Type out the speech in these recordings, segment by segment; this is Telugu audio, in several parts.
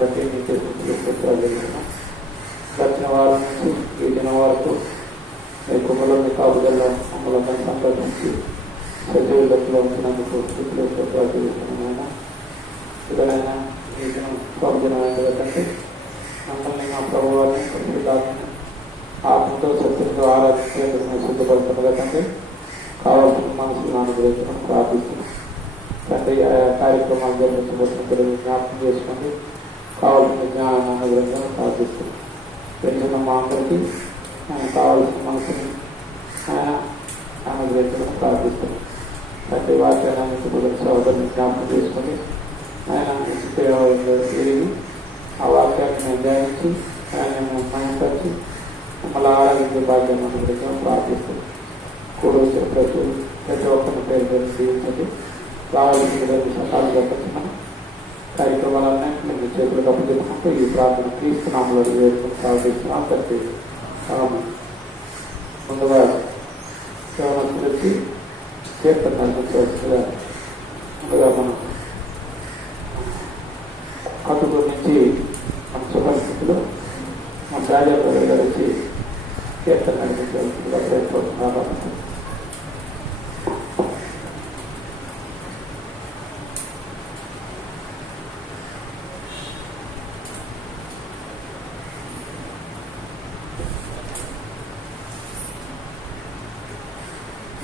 బట్టి నీకే చెప్తున్నాం. గడిచిన వారం నుంచి ఈ దినం వరకు మీ కుమ్మలో మీ కాపుదల మమ్మల్ని సంప్రదించి సజీవులతో ఉంచినందుకు చెప్తున్నామైనా ఇదైనా ఈ దినం కాపుదలైన కంటే మమ్మల్ని మా ప్రభువాన్ని పరిశుద్ధాత్మని ఆత్మతో శక్తితో ఆరాధించేందుకు సిద్ధపడుతున్నదా కంటే కావాల్సిన మనసును అనుగ్రహించడం ప్రార్థిస్తున్నాం. తండ్రి ఆయా కార్యక్రమాలు జరిపించబోతున్న పిల్లలు జ్ఞాపకం చేసుకోండి, కావాల్సిన జ్ఞానం అనుగ్రహించడం ప్రార్థిస్తున్నాం. పెంచిన మా అందరికీ ఆయన కావాల్సిన మనసుని ఆయన అనుగ్రహించడం ప్రార్థిస్తున్నాం. తండ్రి వాక్యాన్ని సహోదరుని జ్ఞాపకం చేసుకొని ఆయన తిరిగి ఆ వాక్యాన్ని మేము ధ్యానించి ఆయన మయంపరిచి మమ్మల్ని ఆరాధించే భాగ్యం అనుగ్రహించడం ప్రార్థిస్తున్నాం. కూడా ప్రతి ఒక్కరిని పేరు జీవించండి. కావాల్సిన సకాలు చెప్పిన కార్యక్రమాలన్నీ మీ చేతులు అప్పచెప్పుకుంటూ ఈ ప్రార్థన క్రీస్తునామలో వేడుకొని ప్రార్థిస్తున్నాం. తండ్రి ముందుగా సేవలు వచ్చి కీర్తనగా ముందుగా మనం అటుకు నుంచి మన పరిస్థితులు మన రాజాబాబు గారు వచ్చి కీర్తన నడిపించవలసిందిగా ప్రయత్నిస్తున్నారు.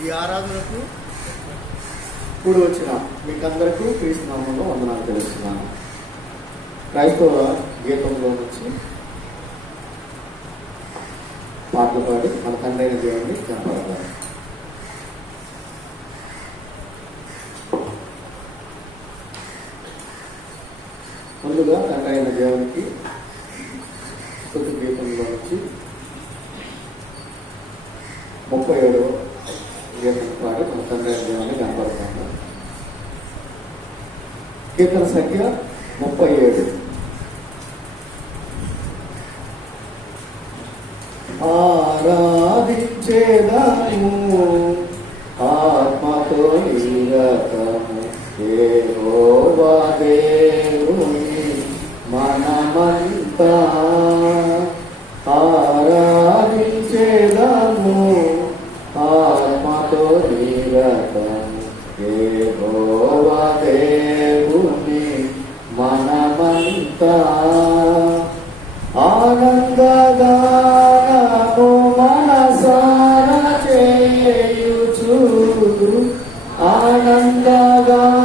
ఈ ఆరాధనకు కూడి వచ్చిన మీకందరికీ క్రీస్తునామంలో వందనాలు తెలుస్తున్నాను. క్రైస్తవ గీతంలో నుంచి పాటలు పాడి మన తండ్రి అయిన దేవుడిని కనపడతారు. ముందుగా తండ్రి అయిన దేవునికి స్తుతి గీతంలో నుంచి 37వ గీతం పాడి మన తండ్రి అయిన దేవుని కనపడతాము. కీర్తన సంఖ్య 37. ఆరాధించేదాము ఆత్మతో నిరతము యెహోవా దేవుని మనమంతా ఆరాధించేదాము ఆత్మతో నిరతము యెహోవా దేవుని మనమంతా ఆనందగానము మనసారా చేయుచు ఆనందగానము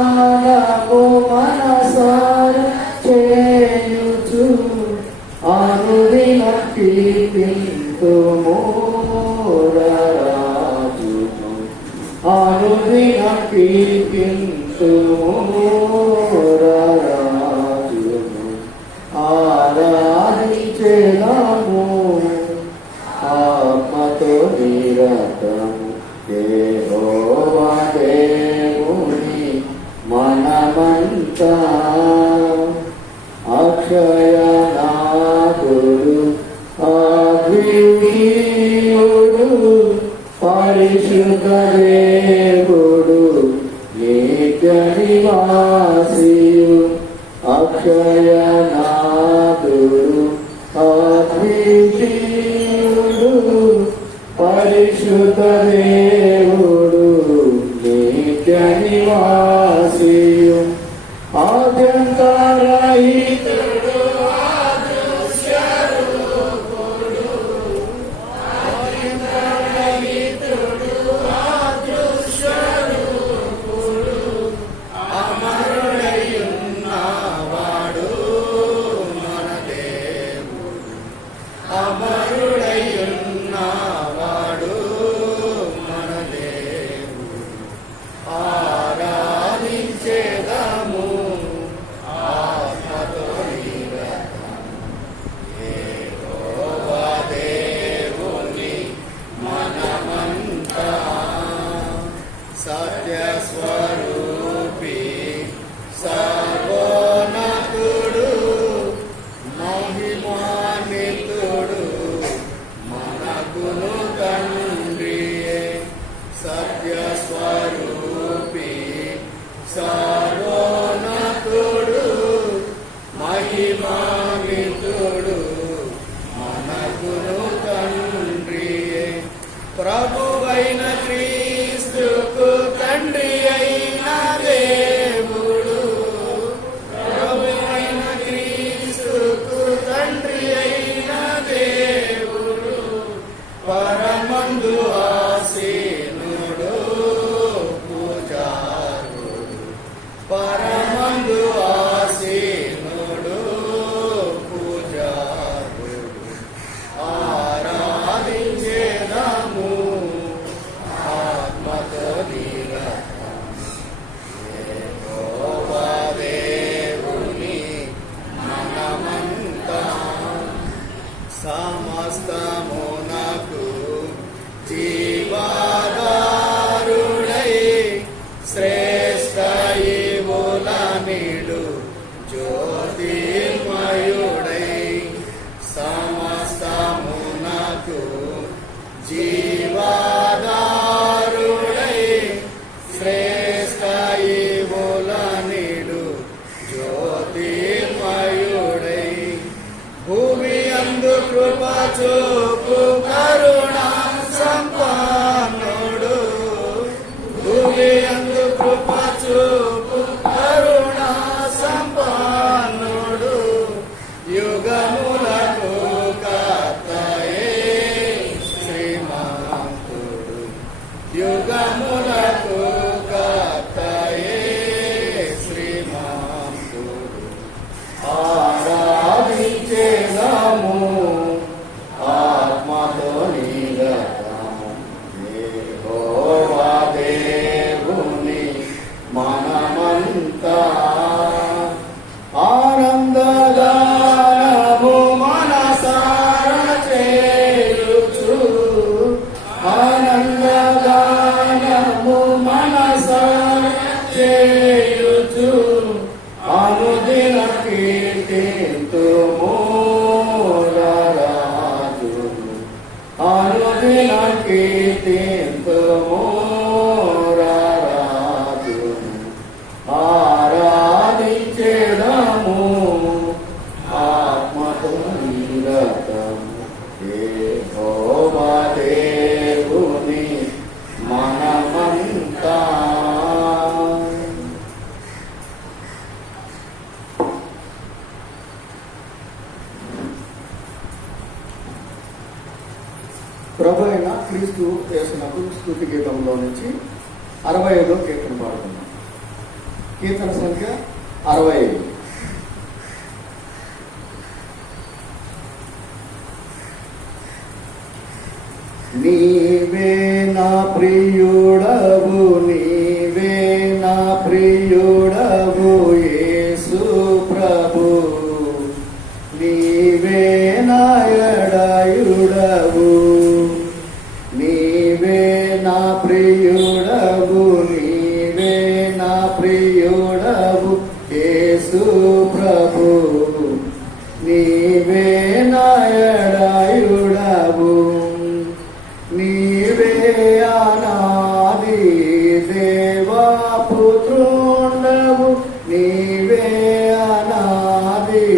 మనసారా చేయుచు అనుదిన కీర్తింతుము రాజును అనుదిన కీర్తింతుము రాజును ఆరాధించేదాము ఆత్మతో నిరతము యెహోవా దేవుని మనమంతా అక్షయనాథుడు అద్వితీయుడు పరిశుద్ధ దేవుడు నిత్య నివాసియు అక్షయనాథుడు అద్వితీయుడు పరిశుద్ధ దేవుడు నిత్య నివాసియు ఆద్యంతరహితుడు అదృశ్యరూపుడు ఆద్యంతరహితుడు అదృశ్యరూపుడు అమరుడయున్నవాడు మహిమాన్వితుడు మనకును తండ్రియే. ప్రభువైన క్రీస్తుకు తండ్రి అయిన దేవుడు, ప్రభువైన క్రీస్తుకు తండ్రి అయిన దేవుడు, పరమందు ఆసీనుడు పూజారుడు, పరమందు ఆసీనుడు పూజారుడు. ఆరాధించేదము ఆత్మతో నిరతము యెహోవా దేవుని మనమంతా. సమస్తమునకు జీవాధారుడై శ్రేష్ఠ ఈవుల నీడు జ్యోతిర్మయుడై, సమస్తమునకు జీవాధారుడై శ్రేష్ఠ ఈవుల నీడు జ్యోతిర్మయుడై, భూమి అందు కృప చూపు కరుణా సంపన్నుడు, భూమి అందు కృప చూపు కరుణా సంపన్నుడు, యుగములకు కర్తయే శ్రీమంతుడు, యుగములకు కర్తయే శ్రీమంతుడు. ఆరాధించేదము ఆత్మతో నిరతము యెహోవా దేవుని మనమంతా. ఆనందగానము మనసార చేయుచు, ఆనందగానము మనసార చేయుచు, అనుదిన కీర్తింతుము రాజును, అనుదిన కీర్తింతుము రాజును. ఆరాధించెదము ఆత్మతో నిరతము యెహోవా దేవుని మనమంతా. ప్రభు అయిన క్రీస్తు యేసునకు స్తుతి గీతంలో నుంచి 65వ కీర్తన పాడుతున్నాం. కీర్తన సంఖ్య 65. నీవే నా ప్రియుడవు, నీవే నా ప్రియుడవు యేసు ప్రభు, నీవే నా ఎడయుడవు, నీవే నా ప్రియుడవు, నీవే నా ప్రియుడవు యేసు ప్రభు, నీవే నా ఎడయుడవు, నీవే అనాది దేవా పుత్రుండవు, నీవే అనాది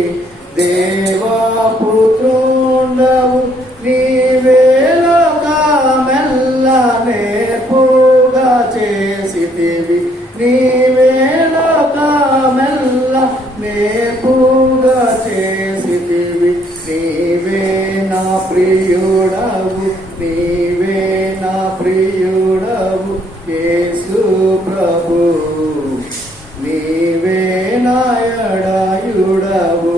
దేవా పుత్రుండవు, నీవే లోకమెల్ల నేర్పుగా చేసితివి, నీవే లోకమెల్ల నేర్పుగా చేసితివి, నీవే నా ప్రియుడవు, నీవే నా ప్రియుడవు యేసు ప్రభు, నీవే నా ఎడయుడవు.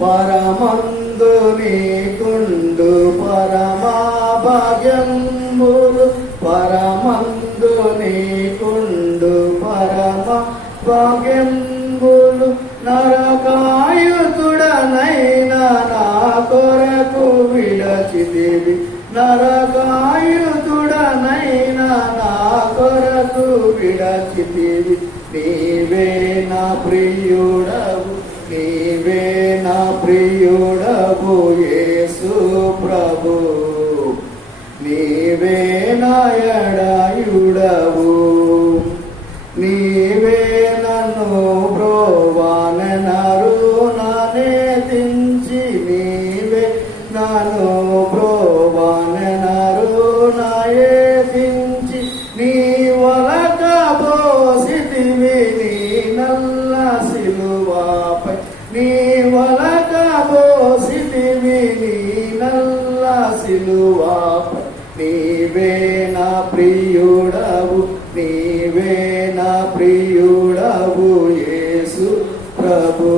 పరమందు నీకుండు పరమా భాగ్యంబులు, పరమందు నీకుండు పరమా భాగ్యంబులు, నరకాయుతుడనైనా నా కొరకు విడచితివి, నరకాయుతుడనైనా నా కొరకు విడచితివి, నీవే నా ప్రియుడవు, నీవే నా ప్రియుడవు యేసు ప్రభు, నీవే నా ఎడయుడవు, నీవే నన్ను బ్రోవాన ప్రభు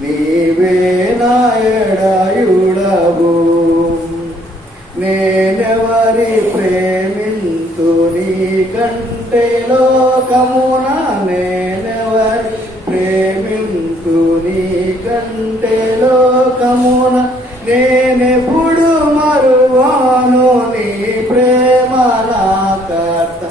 నీవే నాయడాయుడవు నేనెవరి ప్రేమింతు నీ కంటే లోకమున నేనెవరి ప్రేమింతు నీ కంటే లోకమున నేనెప్పుడు మరువాను నీ ప్రేమ నా కర్త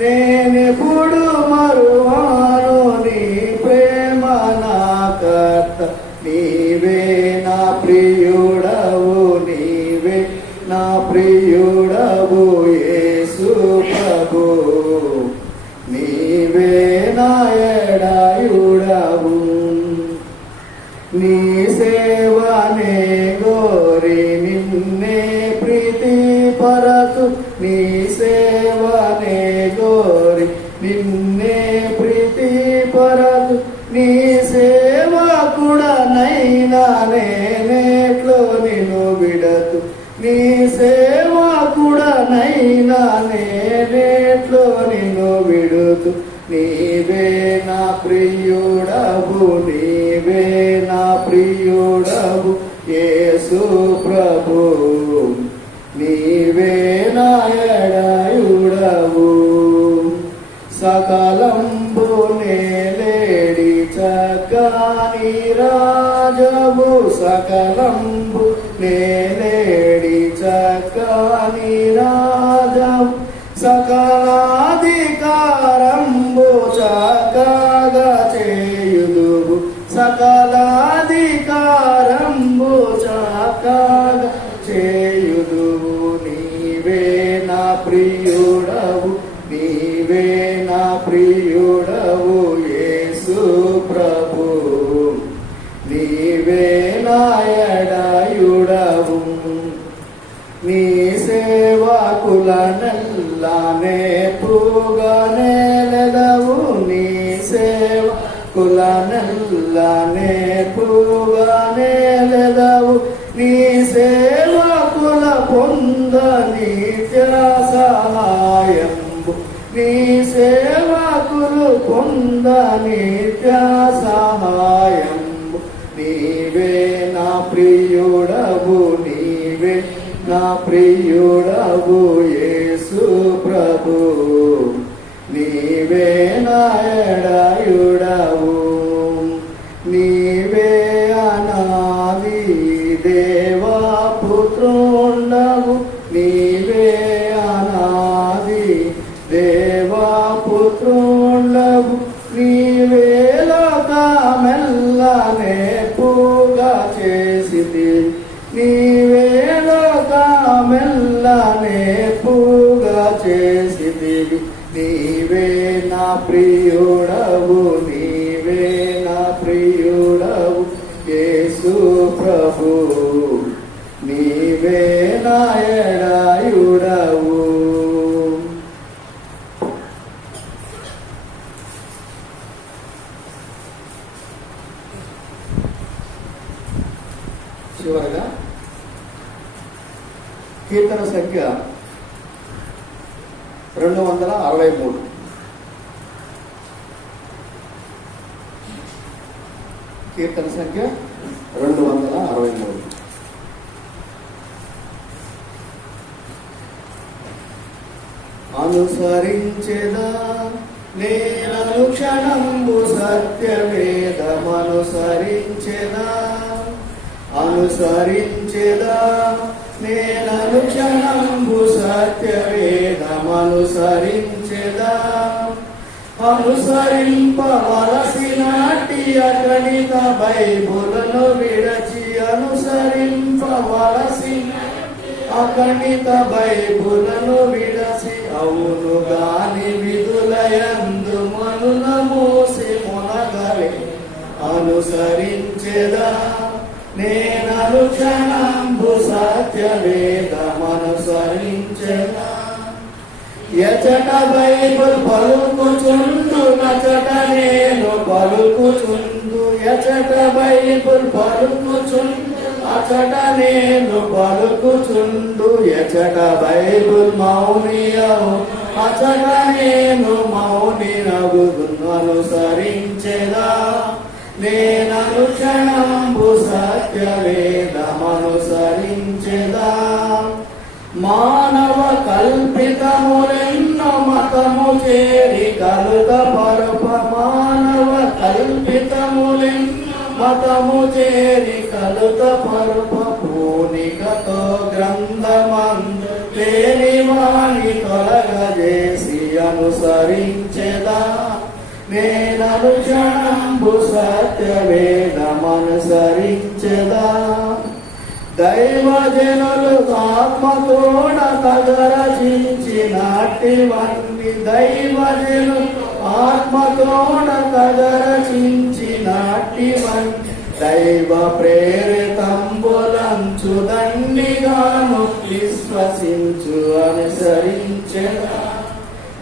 నేనెప్పుడు మరువాను నీ ప్రేమ నా కర్త నీవే నా ప్రియుడవు నీవే నా ప్రియుడవు యేసు ప్రభు నీవే నా ఎడాయుడవు నీ సేవనే గోరి నిన్నే ప్రీతి పరతు నీ సేవనే గోరి నిన్నే ప్రీతి పరతు నీ సేవకుడనైనా నేనేట్లో నిన్ను విడతు నీ సేవకుడనైనా నేనేట్లో నిన్ను విడుతు నీవే నా ప్రియుడవు నీవే నా ప్రియుడవు యేసు ప్రభు నీవే నా ఎడాయుడవు సకలంబు నేలేడి చక్కని రాజవు సకలంబు నేలేడి చక్కని రాజవు సకలాధికారంబు చక్కగా చేయుదువు సకలాధికారంబు చక్కగా చేయుదువు నీవే నా ప్రియుడవు నీవే నా ప్రియుడవు యేసు ప్రభు నీవే నా ఎడాయుడవు నీ సేవకులనెల్లానే పూగనేలెదవు నీ సేవకులనెల్లానే పూగనేలెదవు నీ సేవకుల పొంద నిత్య సహాయంబు నీ సేవకులు పొంద నిత్య సహాయంబు నీవే నా ప్రియుడవు నీవే నా ప్రియుడవు యేసు ప్రభు నీవే నా ఎడాయుడవు నీవే అనాది దేవా పుత్రుండవు నీవే అనాది దేవా పుత్రుండవు నీవే లోకమెల్లనే పూగా చేసిది నీవే లోకమెల్లనే పూగా చేసిదివి నీవే నా ప్రియుడవు నీవే నా ప్రియుడవు యేసు ప్రభు నీవే నా ఎడాయుడవు చివరగా కీర్తన సంఖ్య 263 కీర్తన సంఖ్య 263 అనుసరించెదా నేననుక్షణంబు సత్యవేదమనుసరించెదా అనుసరించెదా నేననుక్షణంబు సత్యవేదమనుసరించెదా అనుసరింపవలసినటి అగణిత బైబులను విడచి అనుసరింపవలసిన అగణిత బైబులను విడచి అవును గాని విధులయందు మనుల మోసి మునగలే అనుసరించెదా నేననుక్షణంబు సత్యవేదమనుసరించెదా ఎచట బైబుల్ పలుకుచుండు నచట నేను పలుకుచుండు ఎచట బైబుల్ పలుకుచుండు అచట నేను పలుకుచుండు ఎచట బైబుల్ మౌనియవు అచట నేను మౌనినగుదును అనుసరించెదా నేననుక్షణంబు సత్యవేదమనుసరించెదా మానవ కల్పితములెన్నో మతము చేరి కలుత పరుప మానవ కల్పితములెన్నో మతము చేరి కలుత పరుప పూనికతో గ్రంథమందు లేని వాణి తొలగజేసి అనుసరించెదా నేననుక్షణంబు సత్యవేదమనుసరించెదా దైవజనులు ఆత్మతోడ తగరచించినాటివన్నీ దైవజనులు ఆత్మతోడ తగరచించినాటివన్నీ దైవ ప్రేరితంబులంచు దండిగాను విశ్వసించు అనుసరించెదా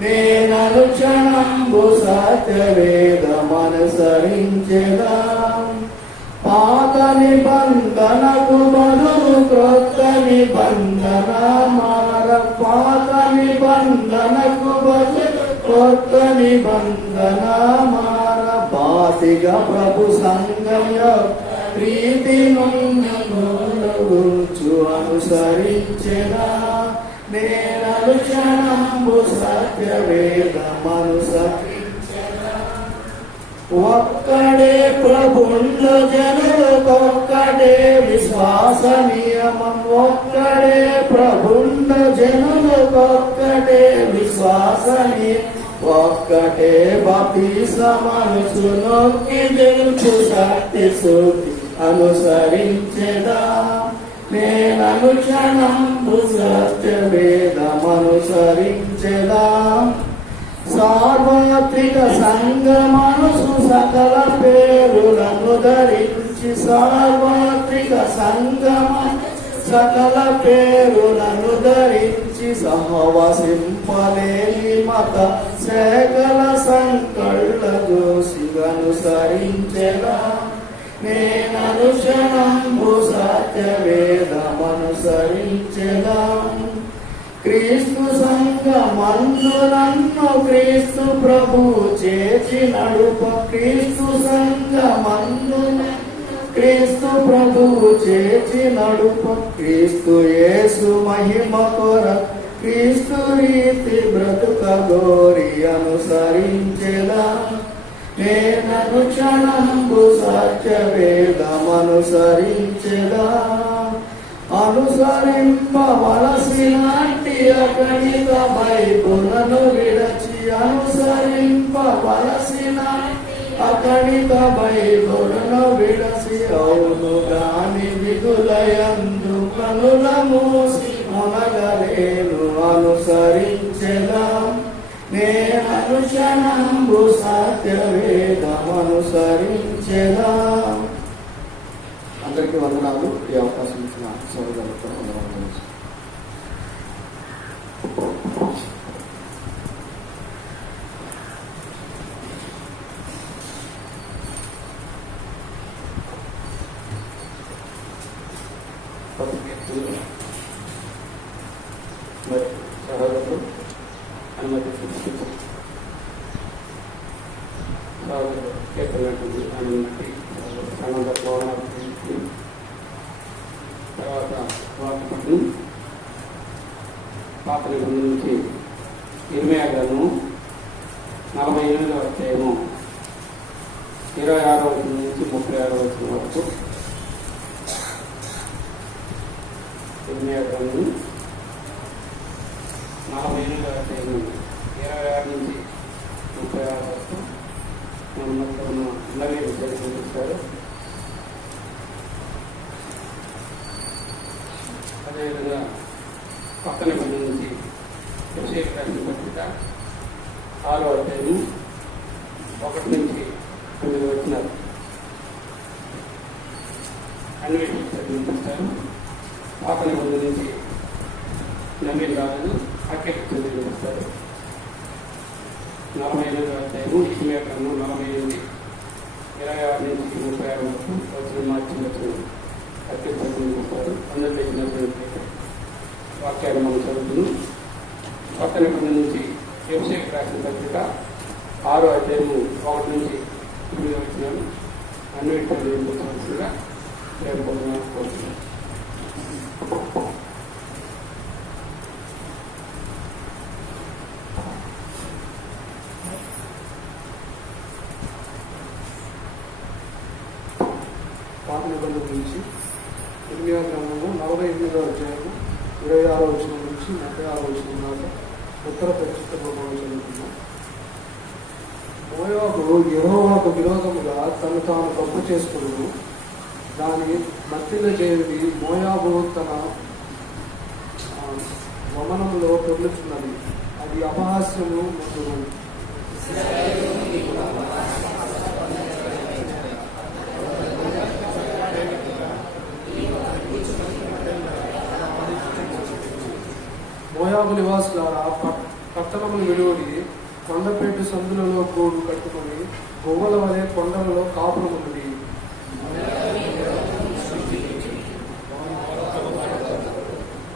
నేననుక్షణంబు సత్యవేదమనుసరించెదా పాత నిబంధనకు బదులు క్రొత్త నిబంధన మార పాత నిబంధనకు బదులు క్రొత్త నిబంధన మార బాతిగా ప్రభు సంగయ ప్రీతి నుంచు అనుసరించెదా నేననుక్షణంబు సత్యవేదమనుసరించెదా ఒక్కడే ప్రభుండ జనులకొక్కడే విశ్వాస నియమం ఒక్కడే ప్రభుండ జనులకొక్కడే విశ్వాస నియమం ఒక్కటే బాప్తిస్మమనుచు నొక్కి తెలుపు శక్తి సూక్తి అనుసరించెదా నేననుక్షణంబు సత్యవేదమనుసరించెదా సార్వత్రిక సంగమనుసు సకల పేరులను ధరించి సార్వత్రిక సంగమ సకల పేరులను ధరించి సహవసింపలేని మత సకల సంకళ్ళ దోషిగనుసరించెదా నేననుక్షణంబు సత్యవేదమనుసరించెదా క్రీస్తు సంగమందు నన్ను క్రీస్తు ప్రభు చేసి నడుప క్రీస్తు సంగమందు క్రీస్తు ప్రభు చేసి నడుప క్రీస్తు యేసు మహిమ కొర క్రీస్తు రీతి బ్రతుక గోరి అనుసరించెదా నేననుక్షణంబు సత్యవేదమనుసరించెదా అనుసరింపవలసినట్టి అగణిత బైబులను విడచి అనుసరింపవలసిన అగణిత బైబులను విడచి అవును గాని విధులయందు కనుల మూసి మునగలేను అనుసరించెదా నేననుక్షణంబు సత్యవేదమనుసరించెదా అందరికీ వందనాలు. ఈ అవకాశం ఇచ్చిన సోదరులకు వందనాలు. సహోదరులు అనుమతి కేతున్నటువంటి అనుమతి సంబంధ తర్వాత వాటి పాత నిబంధన నుంచి 26 గ్రంథము 48వ అధ్యాయము 26వ వచనం నుంచి 36వ వచనం వరకు 26 గ్రంథము 48వ అధ్యాయము 26 నుంచి 36 వరకు మన మొత్తం అందరినీ విచారిస్తారు. అదేవిధంగా పక్కన నిబంధన నుంచి విషయ పత్రిక 6వ అధ్యాయము 1 నుంచి 9 వచనాలు అన్వేషణ చదివిస్తారు. పాత నిబంధన నుంచి నవీన్ రాజు అక్కడికి చదివిస్తారు. 48వ అధ్యాయము ఇష్మియా గ్రంథం 48 26 నుంచి 36 వరకు వచనం మార్చి వచ్చిన అక్కడికి చదివిస్తారు. అందరూ తెచ్చినటువంటి వాక్యాలు మనం చదువుతున్నాం. కొత్త నిబంధన నుంచి వ్యవసాయ రాసిన పత్రిక 6వ అధ్యాయము 1 నుంచి 9 వచనాలు అన్నిటితో తెలియజేయవలసిందిగా కోరుకుంటున్నాను. పాత నిబంధన నుంచి ఇర్మియా గ్రంథము 48వ అధ్యాయము 26వ వచనం నుంచి 36వ వచనం దాకా ఉత్తర ప్రత్యుత్తరంలో చదువుతున్నాం. మోయాబు యెహోవాకు విరోధముగా తను తాను తప్పు చేసుకున్నాడు. దాని మత్తిన చేయది మోయాబు తన వమనంలో పొర్లుచున్నది. అది అపహాస్యము ముందును. మోయాబు నివాసులారా, పట్టణములు విలువడి కొండపేటు సందులలో గోడు కట్టుకొని గొవ్వల వలె కొండలలో కాపురమున్నది.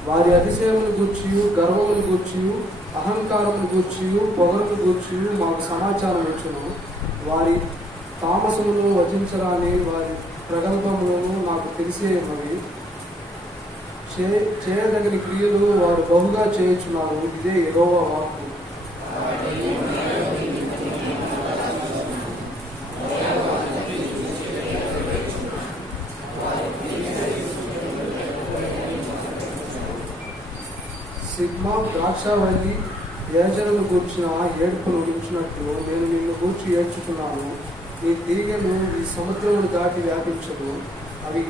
వారి అతిశయమును గూర్చియు గర్వమును గూర్చియు అహంకారమును గూర్చియు పొగరును గూర్చియు మాకు సమాచారం ఇచ్చును. వారి తామసమును వచించరాని వారి ప్రగల్భములను నాకు తెలిసే ఉన్నవి. చేయదగిన క్రియలు వారు బహుగా చేయుచున్నారు. ఇదే యెహోవా వాక్కు. సిగ్మా ద్రాక్షావల్లి ఏజలను గూర్చిన ఏడుపును ఉంచినట్లు నేను నిన్ను గూర్చి ఏడ్చుకున్నాను. నీ తీగలు ఈ సముద్రమును దాటి వ్యాపించను. అవి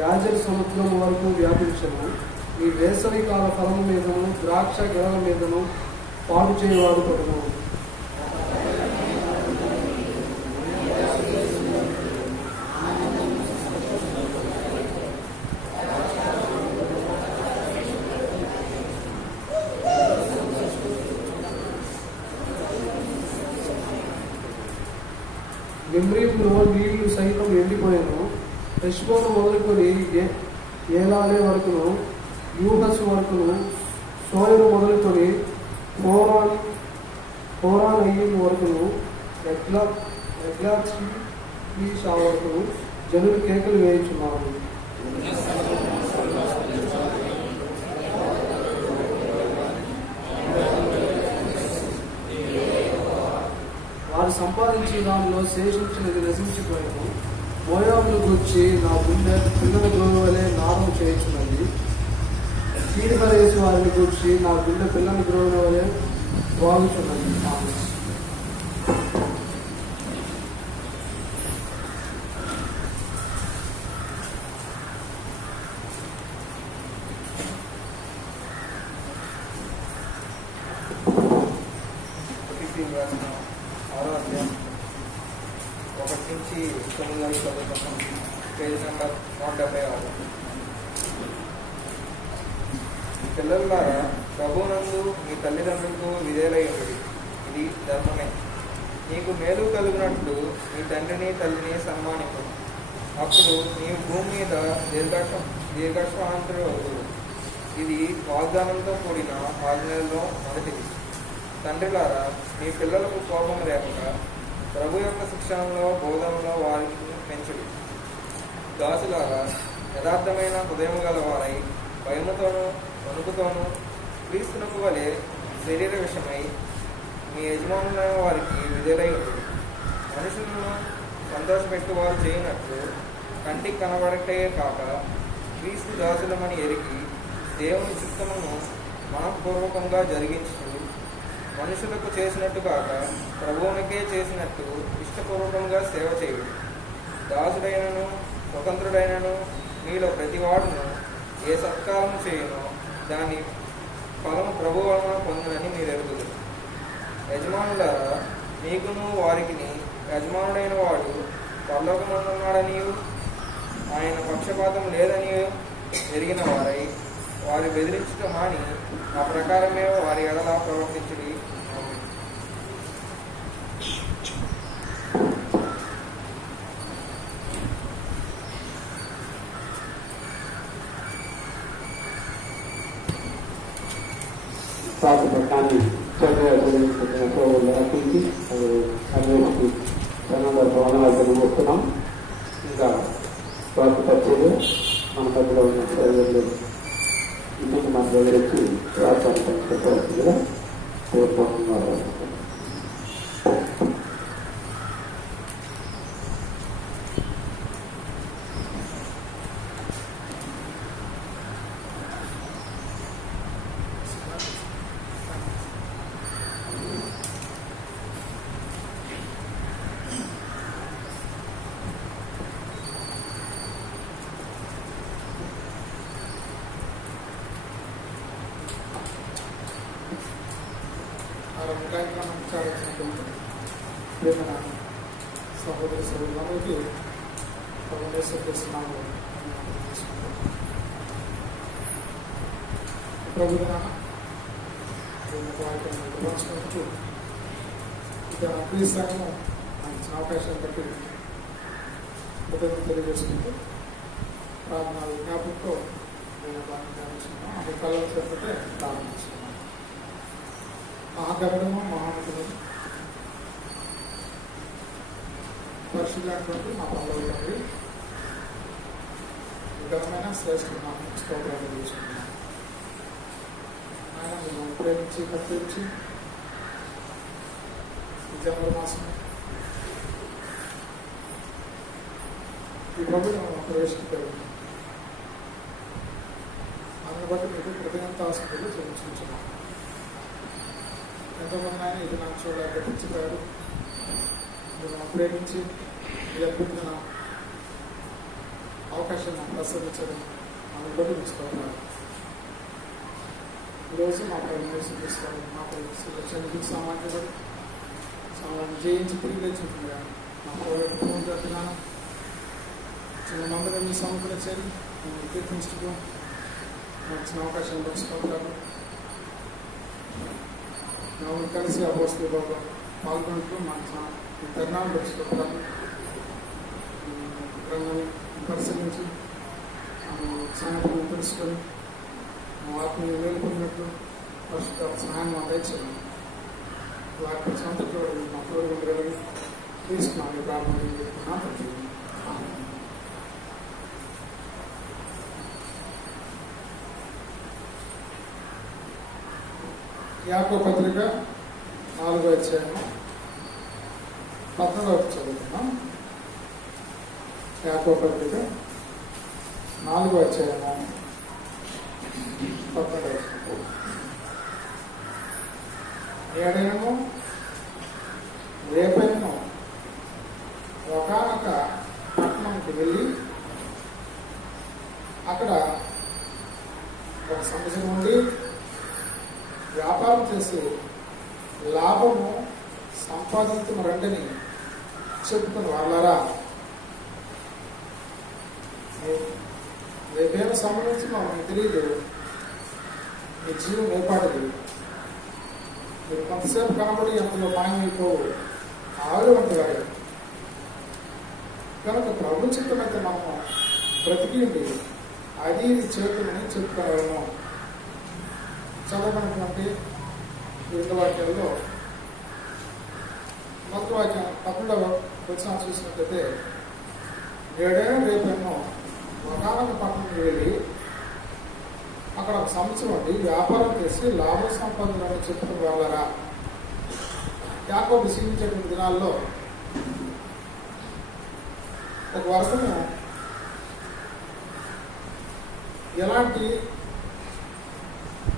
యాజల సముద్రం వరకు వ్యాపించను. ఈ వేసవి కాల ఫలము మీదను ద్రాక్ష గెలల మీదను పాడు చేయవాడు పడును. నిమ్రీంలో నీళ్లు సైతం ఎండిపోయాను. హెష్బోను మొదలుకొని ఏలాలే వరకును, యూహస్ వరకును, సోయరు మొదలుకొని హోరానయ్యం వరకును, ఎగ్లాషా వరకును జనులు కేకలు వేయించున్నారు. వారు సంపాదించిన దానిలో శేషించినది నశించిపోయాను. మోయాబును గూర్చి నా గుండె పిల్లల గోరు వలె నారం చేయించున్నది. కీడుపరేసి వారిని గూర్చి నా గుండె పిల్లల గోరు వలె వాగుతున్నది. Page number 176. పిల్లలారా, ప్రభువునందు మీ తల్లిదండ్రులకు విధేయులయ్యుండుడి. ఇది ధర్మమే. నీకు మేలు కలిగినట్లు మీ తండ్రిని తల్లిని సన్మానించు. అప్పుడు నీవు భూమి మీద దీర్ఘాయుష్మంతుడు అవుతావు. ఇది వాగ్దానంతో కూడిన ఆజ్ఞలలో మొదటిది. తండ్రిలారా, మీ పిల్లలకు కోపం లేకుండా ప్రభు యొక్క శిక్షణలో బోధనలో వారిని పెంచుడి. దాసులారా, యథార్థమైన హృదయం గల వారై భయముతోనూ వణుకుతోనూ క్రీస్తునకు వలె శరీర విషయమై మీ యజమానులైన వారికి విధేయులై ఉంటుంది. మనుషులను సంతోషపెట్టు వారు చేయనట్లు కంటికి కనబడటే కాక క్రీస్తు దాసులమని ఎరిగి దేవుని చిత్తమును మనఃపూర్వకంగా జరిగించు మనుషులకు చేసినట్టు కాక ప్రభువునికే చేసినట్టు ఇష్టపూర్వకంగా సేవ చేయుడు. దాసుడైనను స్వతంత్రుడైనను మీలో ప్రతివాడును ఏ సత్కారము చేయునో దాని ఫలము ప్రభు వలన పొందునని మీరు ఎరుగుదురు. యజమానులారా, మీకును వారికిని యజమానుడైన వాడు పరలోకమందున్నాడనియు ఆయన పక్షపాతం లేదని ఎరిగిన వారై వారి బెదిరించుట మాని ఆ ప్రకారమే వారి ఎడలా ప్రవర్తించుడి. పట్టాన్ని చదివిన సోదరులు రక్షించి అన్వేషించి వస్తున్నాం. వాటి పరిచయం మన మధ్యలో ఉన్న సోదరులు ఇంటికి మన దగ్గర వచ్చి వార్తలు పంచుకోవాల్సిందిగా కోరుకుంటున్నారు. కార్యక్రమం చేయాల్సినటువంటి ప్రేమ సహోదరి సహోదరులకి చేస్తున్నాము. ప్రభుత్వ కార్యక్రమం నిర్వహించుకుంటూ ఇక క్రీస్తాను ఇచ్చిన అవకాశాన్ని బట్టి తెలియజేసుకుంటూ ప్రార్థన జ్ఞాపకంతో నేను ప్రారంభించుకున్నాను. అది కళలు చెప్పితే ప్రారంభించుకున్నాను. మహాగరుడము మహానుడు పరిశుద్ధమైనటువంటి మా పనులు తండ్రి ఘనమైన శ్రేష్టమైన స్తోత్రాలు తీసుకున్నాం. ఆయన మేము ప్రేమించి కత్తిరించి ఈ జనవరి మాసం ఈ ప్రభుత్వం ప్రవేశించారు. అందుని బట్టి మీకు కృతజ్ఞతాస్తుతులు చెల్లించుకుంటున్నాం. ఎంతోమంది ఆయన ఇది నాకు చూడాలి గట్టించిపోయారు. మీరు నాకు ప్రేమించి ఈ అద్భుతమైన అవకాశం నాకు ప్రసాదించడం అందుకు బట్టి తీసుకోవాలి. ఈరోజు మా పైన చూపిస్తారు. మాకు క్షమించి సామాన్య జయించి తిరిగి తెచ్చుకుంటున్నా మా ఫోన్ చెప్తున్నాను. చిన్న మందులు మీ సమకూర్చారు. మేము కీర్తించుకో వచ్చిన అవకాశం పంచుకుంటారు. మేము కలిసి అపోస్తలుగా పాల్గొంటూ మన ఈ తరుణాన్ని పెంచుకుంటాము. గ్రంథాన్ని పరిశీలించి సంగతిని తెలుసుకొని మా ఆత్మీయ మేలుకున్నట్లు పరిశుద్ధ సహాయం మా దయచేయండి. వాటి సంతతో మా తోడు ఉండగలిగి తీసుకున్నాను. ప్రారంభం యాకోబు పత్రిక 4వ అధ్యాయం 19వ చదువుతున్నాం. యాకోబు పత్రిక 4వ అధ్యాయం 19వ ఏడేమో రేపేమో ఒకానొక పట్టణంకి వెళ్ళి అక్కడ ఒక సంవత్సరం ఉండి వ్యాపారం చేసి లాభము సంపాదించిన రండిని చెప్పుకుని వాళ్ళారా రేపేమో సంబంధించిన మీకు తెలియదు. మీ జీవం ఏర్పాటుది. మీరు కొంతసేపు కనబడి అందులో మాయమైపోవు ఆవిడ వంటివారు కనుక ప్రభు చిత్తమైతే మనము బ్రతికిండి అది ఇది చేతులని చెప్పుకోగలము. చదవనటువంటి 2 వాక్యాల్లో మొదటి వాక్యం 11వ వచనం చూసినట్లయితే ఏడేళ్ళ రేపేమో ఒకానొక పట్టణంకి వెళ్ళి అక్కడ ఒక సంవత్సరం ఉండి వ్యాపారం చేసి లాభ సంపాదనని చెప్పుకుని వాళ్ళరా. యాకోబు జీవించేటువంటి దినాల్లో ఒక వర్గము ఎలాంటి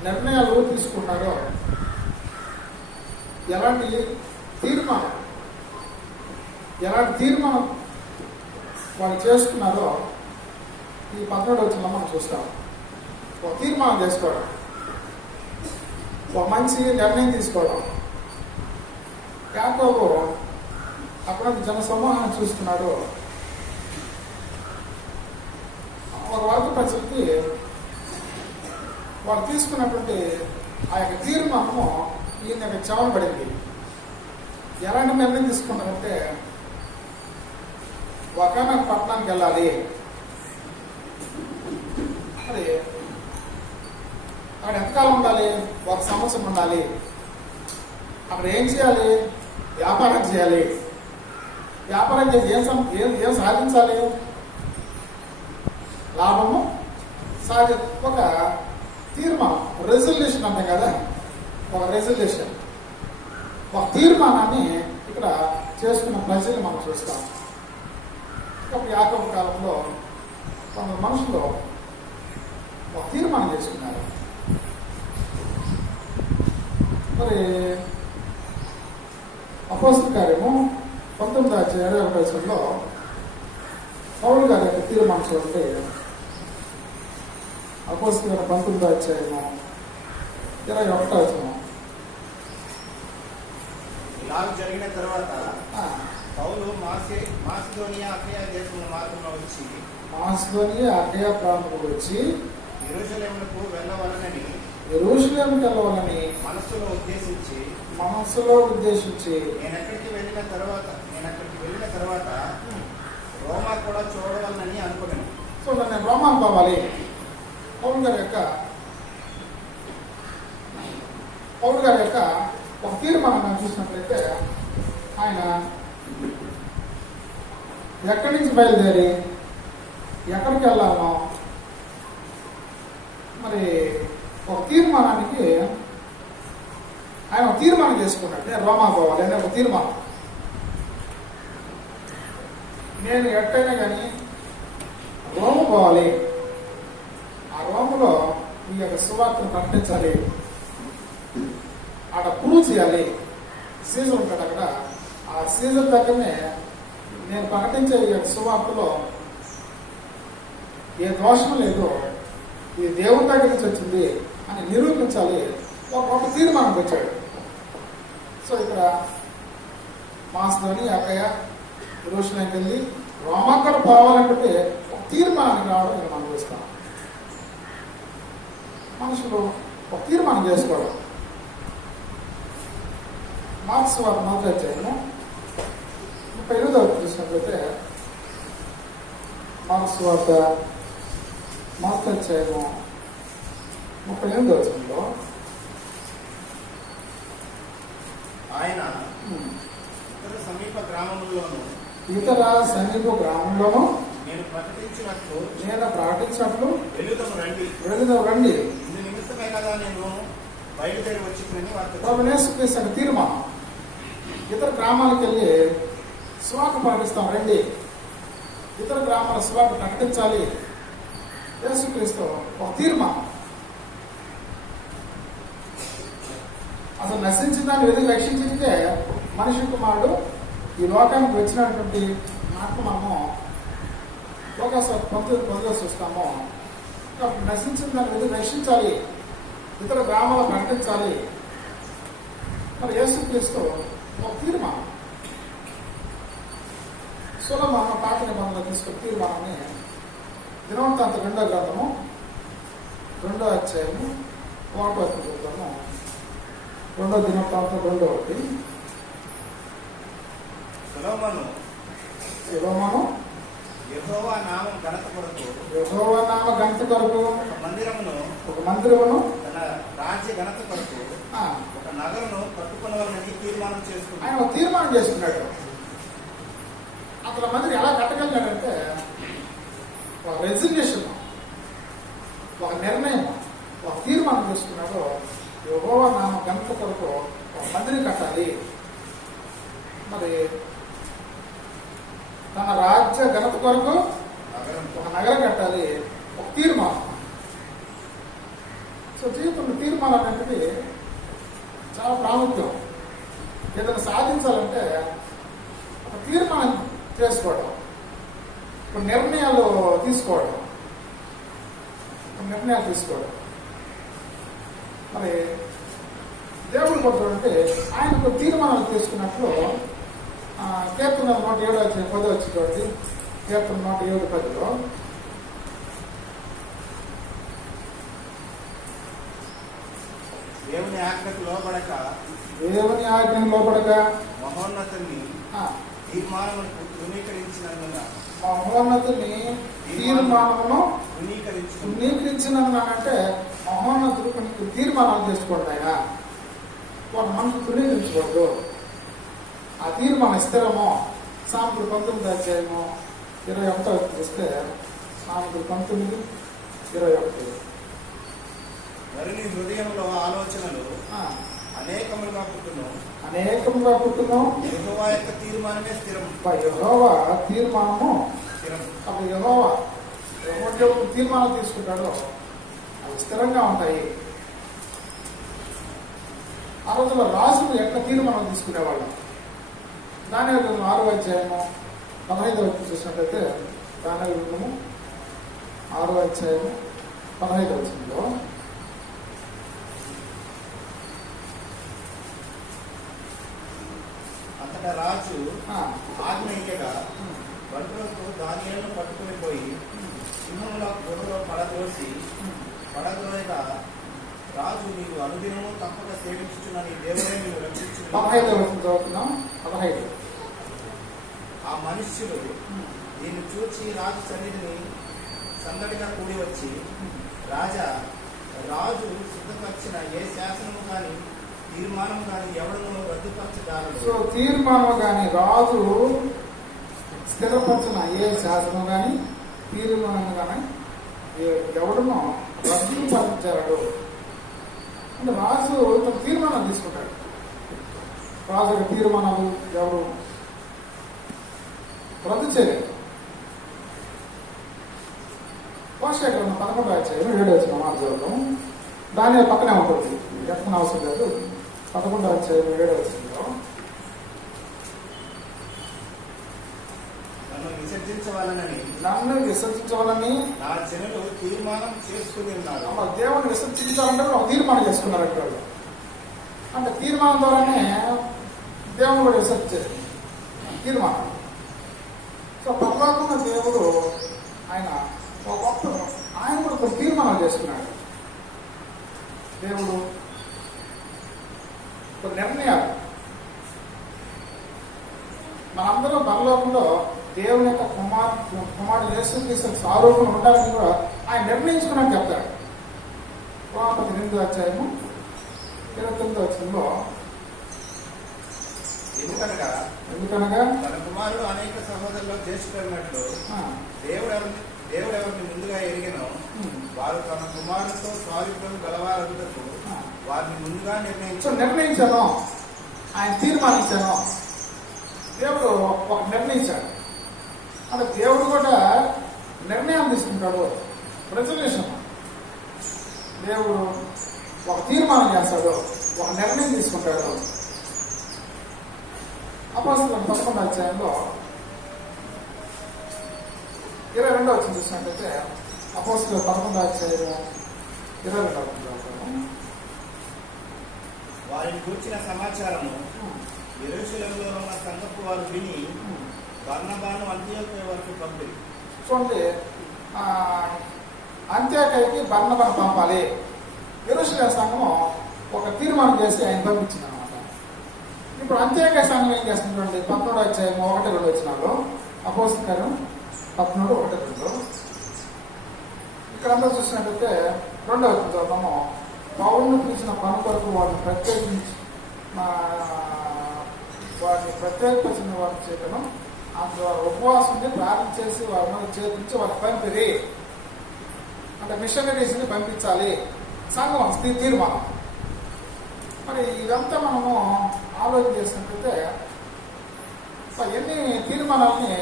నిర్ణయాలు తీసుకున్నారో, ఎలాంటి తీర్మానం వాళ్ళు చేసుకున్నారో ఈ 11వ వచనంలో మనం చూస్తాం. ఒక తీర్మానం చేసుకోవడం, ఒక మంచి నిర్ణయం తీసుకోవడం. యాకోబు అక్కడ జన సమూహాన్ని చూస్తున్నాడు. ఒక వర్గ ప్రజలకి వాళ్ళు తీసుకున్నటువంటి ఆ యొక్క తీర్మానము ఈయన చెవన పడింది. ఎలాంటి నిర్ణయం తీసుకున్నారంటే ఒకానొక పట్టణానికి వెళ్ళాలి. అది అక్కడ ఎంతకాలం ఉండాలి? 1 సంవత్సరం ఉండాలి. అక్కడ ఏం చేయాలి? వ్యాపారం చేయాలి. వ్యాపారం చేసి ఏం సాధించాలి? లాభము సాధ్య ఒక తీర్మానం, రెజల్యూషన్ అంటాం కదా, ఒక రెజల్యూషన్, ఒక తీర్మానాన్ని ఇక్కడ చేసుకున్న ప్రజలు మనం చూస్తాం. కాబట్టి యాకోబు కాలంలో కొంత మనుషులు ఒక తీర్మానం చేసుకున్నారు. మరి అపోస్తలుల కార్యము 19:21 పౌలు గారి యొక్క తీర్మానం చూడండి. అపోస్తలుల 19:21 ఇలా జరిగిన తర్వాత పౌలు మాసిదోనియా అఖయ దేశంలో మాత్రమే వచ్చి మాసిదోనియా అఖయ ప్రాంతంలో వచ్చి యెరూషలేమునకు వెళ్ళవలనని మనస్సులో ఉద్దేశించి నేను అక్కడికి వెళ్ళిన తర్వాత రోమా కూడా చూడవాలని అనుకున్నాను. సో నేను రోమాకు పోవాలి. పౌలు గారి యొక్క ఒక తీర్మానం చూసినట్లయితే ఆయన ఎక్కడి నుంచి బయలుదేరి ఎక్కడికి వెళ్ళాలో మరి ఒక తీర్మానానికి ఆయన ఒక తీర్మానం చేసుకున్నాడు. నేను రోమా పోవాలి అనే ఒక తీర్మానం. నేను ఎట్టయినా కానీ రోము పోవాలి, ఆ రోములో ఈ యొక్క సువార్తను ప్రకటించాలి, అక్కడ ప్రూవ్ చేయాలి. సీజన్ ఉంటాడు అక్కడ, ఆ సీజన్ దగ్గరనే నేను ప్రకటించే ఈ యొక్క సువార్తలో ఏ దోషం లేదు, ఇది దేవుని దగ్గర నుంచి వచ్చింది అని నిరూపించాలి. ఒక తీర్మానం వచ్చాడు. సో ఇక్కడ మాసిదోనియా అఖయ యెరూషలేముకి వెళ్ళి రోమాకు కూడా పోవాలంటే ఒక తీర్మానానికి రావడం ఇక్కడ మనం చూస్తాం. మనుషులు ఒక తీర్మానం చేసుకోవడం. మార్క్స్ వారు 38 చూసినట్లయితే మార్క్స్ వార్త 38 ఆయన ఇతర సమీప గ్రామంలోనూ నేను ప్రకటించినట్లు వెళుదాం రండి. ఇందు నిమిత్తమైనగా నేను బయలుదేరి వచ్చిందని వారు తీర్మానం. ఇతర గ్రామాలకు వెళ్ళి సువార్త ప్రకటిస్తాం రండి, ఇతర గ్రామాల సువార్త ప్రకటించాలి. యేసుక్రీస్తు ఒక తీర్మానం. అసలు నశించిన దాన్ని వెతికి రక్షించే మనిషి కుమారుడు ఈ లోకానికి వచ్చినటువంటి మాటలు మనము లోకాసు 19 చూస్తాము. నశించిన దాన్ని వెతికి రక్షించాలి, ఇతర గ్రామాలు ప్రకటించాలి. మరి యేసుక్రీస్తు ఒక తీర్మానం. సులభమైన పాత నిబంధనలు తీసుకున్న తీర్మానాన్ని దినవృత్తాంతం 2వ గ్రంథము 2వ అధ్యాయము 1వ చూద్దాము. 2వ దినవృత్తాంతం 2:1 సొలొమోను యెహోవా నామం ఘనత కొరకు ఒక మందిరమును తన రాజ్య ఘనత కొరకు ఒక నగరును కట్టుకొనవాలని తీర్మానం చేసుకున్నాడు. ఆయన ఒక తీర్మానం చేసుకున్నాడు. అతని మందిరం ఎలా కట్టగలిగాడంటే ఒక రెజిగ్నేషన్, ఒక నిర్ణయం, ఒక తీర్మానం చేసుకున్నాడు. యెహోవా నామ ఘనత కొరకు ఒక మందిరం కట్టాలి, మరి తన రాజ్య ఘనత కొరకు ఒక నగరం కట్టాలి, ఒక తీర్మానం. సో జీవితంలో తీర్మానం అనేది చాలా ప్రాముఖ్యం. ఏదైనా సాధించాలంటే ఒక తీర్మానం చేసుకోవడం, ఒక నిర్ణయాలు తీసుకోవడం. మరి దేవుడు కొట్టాడంటే ఆయనకు తీర్మానాలు తీసుకున్నట్లు కీర్తన 107:10 చూడండి. కీర్తన 107:10 దేవుని ఆజ్ఞకు లోబడక మహోన్నతుని తీర్మానమును తృణీకరించినంటే మహోన్నతుడు కొన్ని తీర్మానాలు చేసుకోండి. ఆయన ఒక మనసు తృణీకరించకూడదు. ఆ తీర్మానం స్థిరమో. సామెతలు 19వ అధ్యాయము 21 చూస్తే సామెతలు 19:21. మరి నీ హృదయంలో ఆలోచనలు ఆ, అనేకములుగా పుట్టును, అనేకముగా పుట్టును. యెహోవా యొక్క తీర్మానమే స్థిరం. యెహోవా తీర్మానము. స్థిరం. అప్పుడు యెహోవా ఎవరు తీర్మానం తీసుకుంటాడో అవి స్థిరంగా ఉంటాయి. ఆ రోజుల్లో రాజులు ఎట్లా తీర్మానం తీసుకునేవాళ్ళం. దానియేలు 6వ అధ్యాయము 15వ చూసినట్లయితే దానియేలు 6వ అధ్యాయము 15వ వచనంలో అంతటా రాజు ఆ, ఆజ్ఞ ఇయ్యగా బంటులకు దానియేలును పట్టుకుని పోయి సింహముల గొడవలో పడద్రోసి పడద్రోయగా రాజు నీవు అనుదినము తప్పక సేవించుచున్న నీ దేవుడే నీవు రక్షించు. 15వ వచనం చదువుతున్నాం. 15. ఆ మనుష్యులు దీన్ని చూచి రాజు సన్నిధిని సందడిగా కూడి వచ్చి, రాజు సిద్ధపరిచిన ఏ శాసనము కానీ తీర్మానం కానీ ఎవడను రద్దుపరచగలడు. సో తీర్మానం కానీ రాజు స్థిరపరిచిన ఏ శాసనం కానీ తీర్మానం కానీ ఎవడనో రద్దుపరచగలడు. అంటే రాజు తన తీర్మానం తీసుకుంటాడు. రాజు యొక్క తీర్మానాలు ఎవరు రద్దు చేయలేదు. పోషకాలను 11వ అధ్యాయం 7వ వచనం చదువుతాం. దాని పక్కనే ఉంటుంది, ఎక్కడ అవసరం లేదు. 11వ అధ్యాయం 7వ వచనంలో నన్ను విసర్జించవాలని నా జనులు తీర్మానం చేసుకుని ఉన్నారు. దేవుని విసర్జించాలంటే ఒక తీర్మానం చేసుకున్నారు అక్కడ. అంటే తీర్మానం ద్వారానే దేవుని కూడా విసర్జించారు తీర్మానం. సో పరలోకంలో దేవుడు ఆయన ఒక గొప్ప ఆయన కూడా కొన్ని తీర్మానాలు చేసుకున్నాడు. దేవుడు కొన్ని నిర్ణయాలు మనందరం పరలోకంలో దేవుని యొక్క కుమారుడు యేసుక్రీస్తు స్వరూపం ఉండాలని కూడా ఆయన నిర్ణయించుకున్నాను చెప్తాడు. 8వ అధ్యాయము 29వ వచనంలో ఎందుకనగా తన కుమారుడు అనేక సహోదరులు జ్యేష్ఠులైనట్లు దేవుడు ఎవరిని ముందుగా ఎరిగినో వారు తమ కుమారులతో స్వారూప్యం గలవారందరూ వారిని ముందుగా నిర్ణయించాను. ఆయన తీర్మానించాను. దేవుడు ఒక నిర్ణయించాడు. అంటే దేవుడు కూడా నిర్ణయం తీసుకుంటాడు. రెజల్యూషన్. దేవుడు ఒక తీర్మానం చేస్తాడు, ఒక నిర్ణయం తీసుకుంటాడు. అపోస్తలుల 11వ అధ్యాయంలో 22వ వచనం చూసినట్లయితే అపోస్తలుల 11వ అధ్యాయము 22వ వచనం వారిని కూర్చిన సమాచారము యెరూషలేములో ఉన్న సంఘపు వారు విని బర్నబాను అంత్యోక్య వరకు పంపిరి. చూడండి, అంత్యోక్యకి బర్నబాను పంపాలి. యెరూషలేము సంఘము ఒక తీర్మానం చేసి ఆయన పంపించింది అనమాట. ఇప్పుడు అంత్యోక్య సంఘం ఏం చేస్తుంది చూడండి. 19వ అధ్యాయము 1-2 వచనాల్లో అపోస్తలుల కార్యం 13:1-2 ఇక్కడ అంతా చూసినట్లయితే 2వ వచనం చదువుతాము. పౌరుని పిలిచిన పని కొరకు వారిని ప్రత్యేకపరిచిన వారిని చేయటం, అంత ఉపవాసం ప్రార్థన చేసి వారి మీద చేపించి వారిని పంపిరి. అంటే మిషనరీస్ని పంపించాలి. సంఘం తీర్మానం. మరి ఇదంతా మనము ఆలోచన చేసినట్లయితే ఎన్ని తీర్మానాలని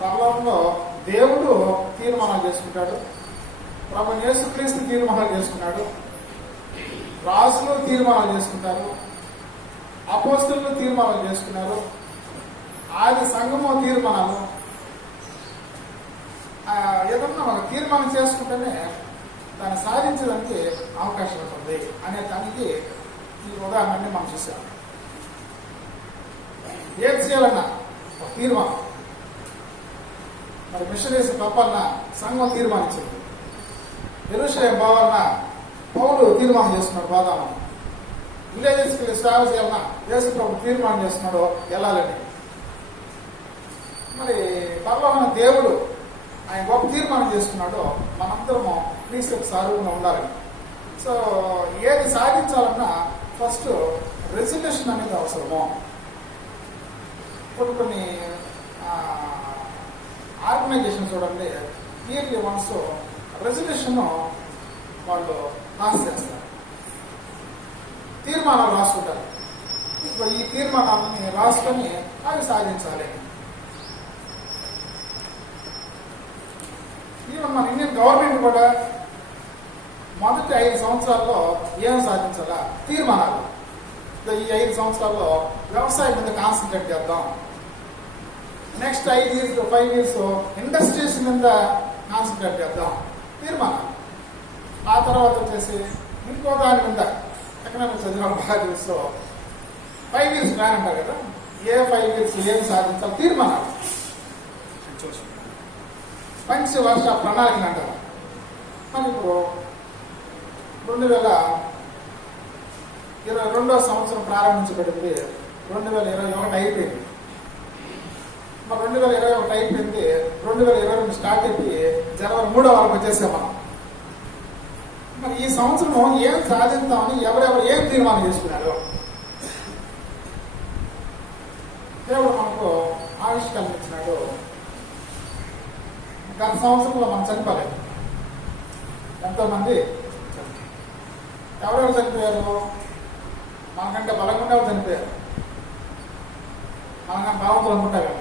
పరలోకంలో దేవుడు తీర్మానాలు చేసుకుంటాడు. ప్రభు యేసుక్రీస్తు తీర్మానాలు చేసుకున్నాడు. రాజులు తీర్మానాలు చేసుకుంటారు. అపోస్తలులు తీర్మానాలు చేసుకున్నారు. ఆది సంఘము తీర్మానాలు. ఏదన్నా మనం తీర్మానం చేసుకుంటేనే దాన్ని సాధించడానికి అవకాశం ఉంటుంది అనే దానికి ఈ ఉదాహరణని మనం చూసాం. ఏది చేయాలన్నా ఒక తీర్మానం. మరి మిషనరీస్ పంపాలన్నా సంఘం తీర్మానించింది. యెరూషలేము పోవాలన్నా పౌలు తీర్మానం చేస్తున్నాడు పోదామని. విలేజెస్కి వెళ్ళి సేవ చేయాలన్నా యేసు ప్రభు తీర్మానం చేస్తున్నాడు వెళ్ళాలని. మరి పరలోకమైన దేవుడు ఆయన గొప్ప తీర్మానం చేసుకున్నాడో మనందరము క్రీస్తుకు సారూప్యంగా ఉండాలి. సో ఏది సాధించాలన్నా ఫస్ట్ రెజల్యూషన్ అనేది అవసరము. కొన్ని ఆర్గనైజేషన్ చూడండి, ఇయర్లీ వన్స్ రెజల్యూషన్ వాళ్ళు పాస్ చేస్తారు, తీర్మానాలు రాసుకుంటారు. ఇప్పుడు ఈ తీర్మానాలని రాసుకొని అవి సాధించాలి. ఈవెన్ మన ఇండియన్ గవర్నమెంట్ కూడా మొదటి 5 సంవత్సరాల్లో ఏం సాధించాలా తీర్మానాలు. ఈ 5 సంవత్సరాల్లో వ్యవసాయం మీద కాన్సన్ట్రేట్ చేద్దాం, నెక్స్ట్ 5 years 5 years ఇండస్ట్రీస్ మీద కాన్సన్ట్రేట్ చేద్దాం తీర్మానం. ఆ తర్వాత వచ్చేసి ఇంకో దాని మీద ఎకనామిక్స్ చదివిన బాగా తెలుసు 5 years ప్లాన్ అంటారు కదా, ఏ 5 years ఏం సాధించాలి తీర్మానాలు, పంచవర్ష ప్రణాళికలు అంటారు. మరి ఇప్పుడు 2022వ సంవత్సరం ప్రారంభించబడింది, 2021 అయిపోయింది. మరి 2021 అయిపోయింది, 2022 స్టార్ట్ అయిపోయి జనవరి 3వ వారం వచ్చేసాం మనం. మరి ఈ సంవత్సరం ఏం సాధిద్దామని ఎవరెవరు ఏం తీర్మానం చేసుకున్నారు? దేవుడు మనకు ఆవిష్కరణ ఇచ్చినాడు. గత సంవత్సరంలో మనం చనిపోలేదు. ఎంతో మంది ఎవరెవరు చనిపోయారు? మనకంటే బలంగా చనిపోయారు, మనకంటే భావంతులు అనుకుంటారు,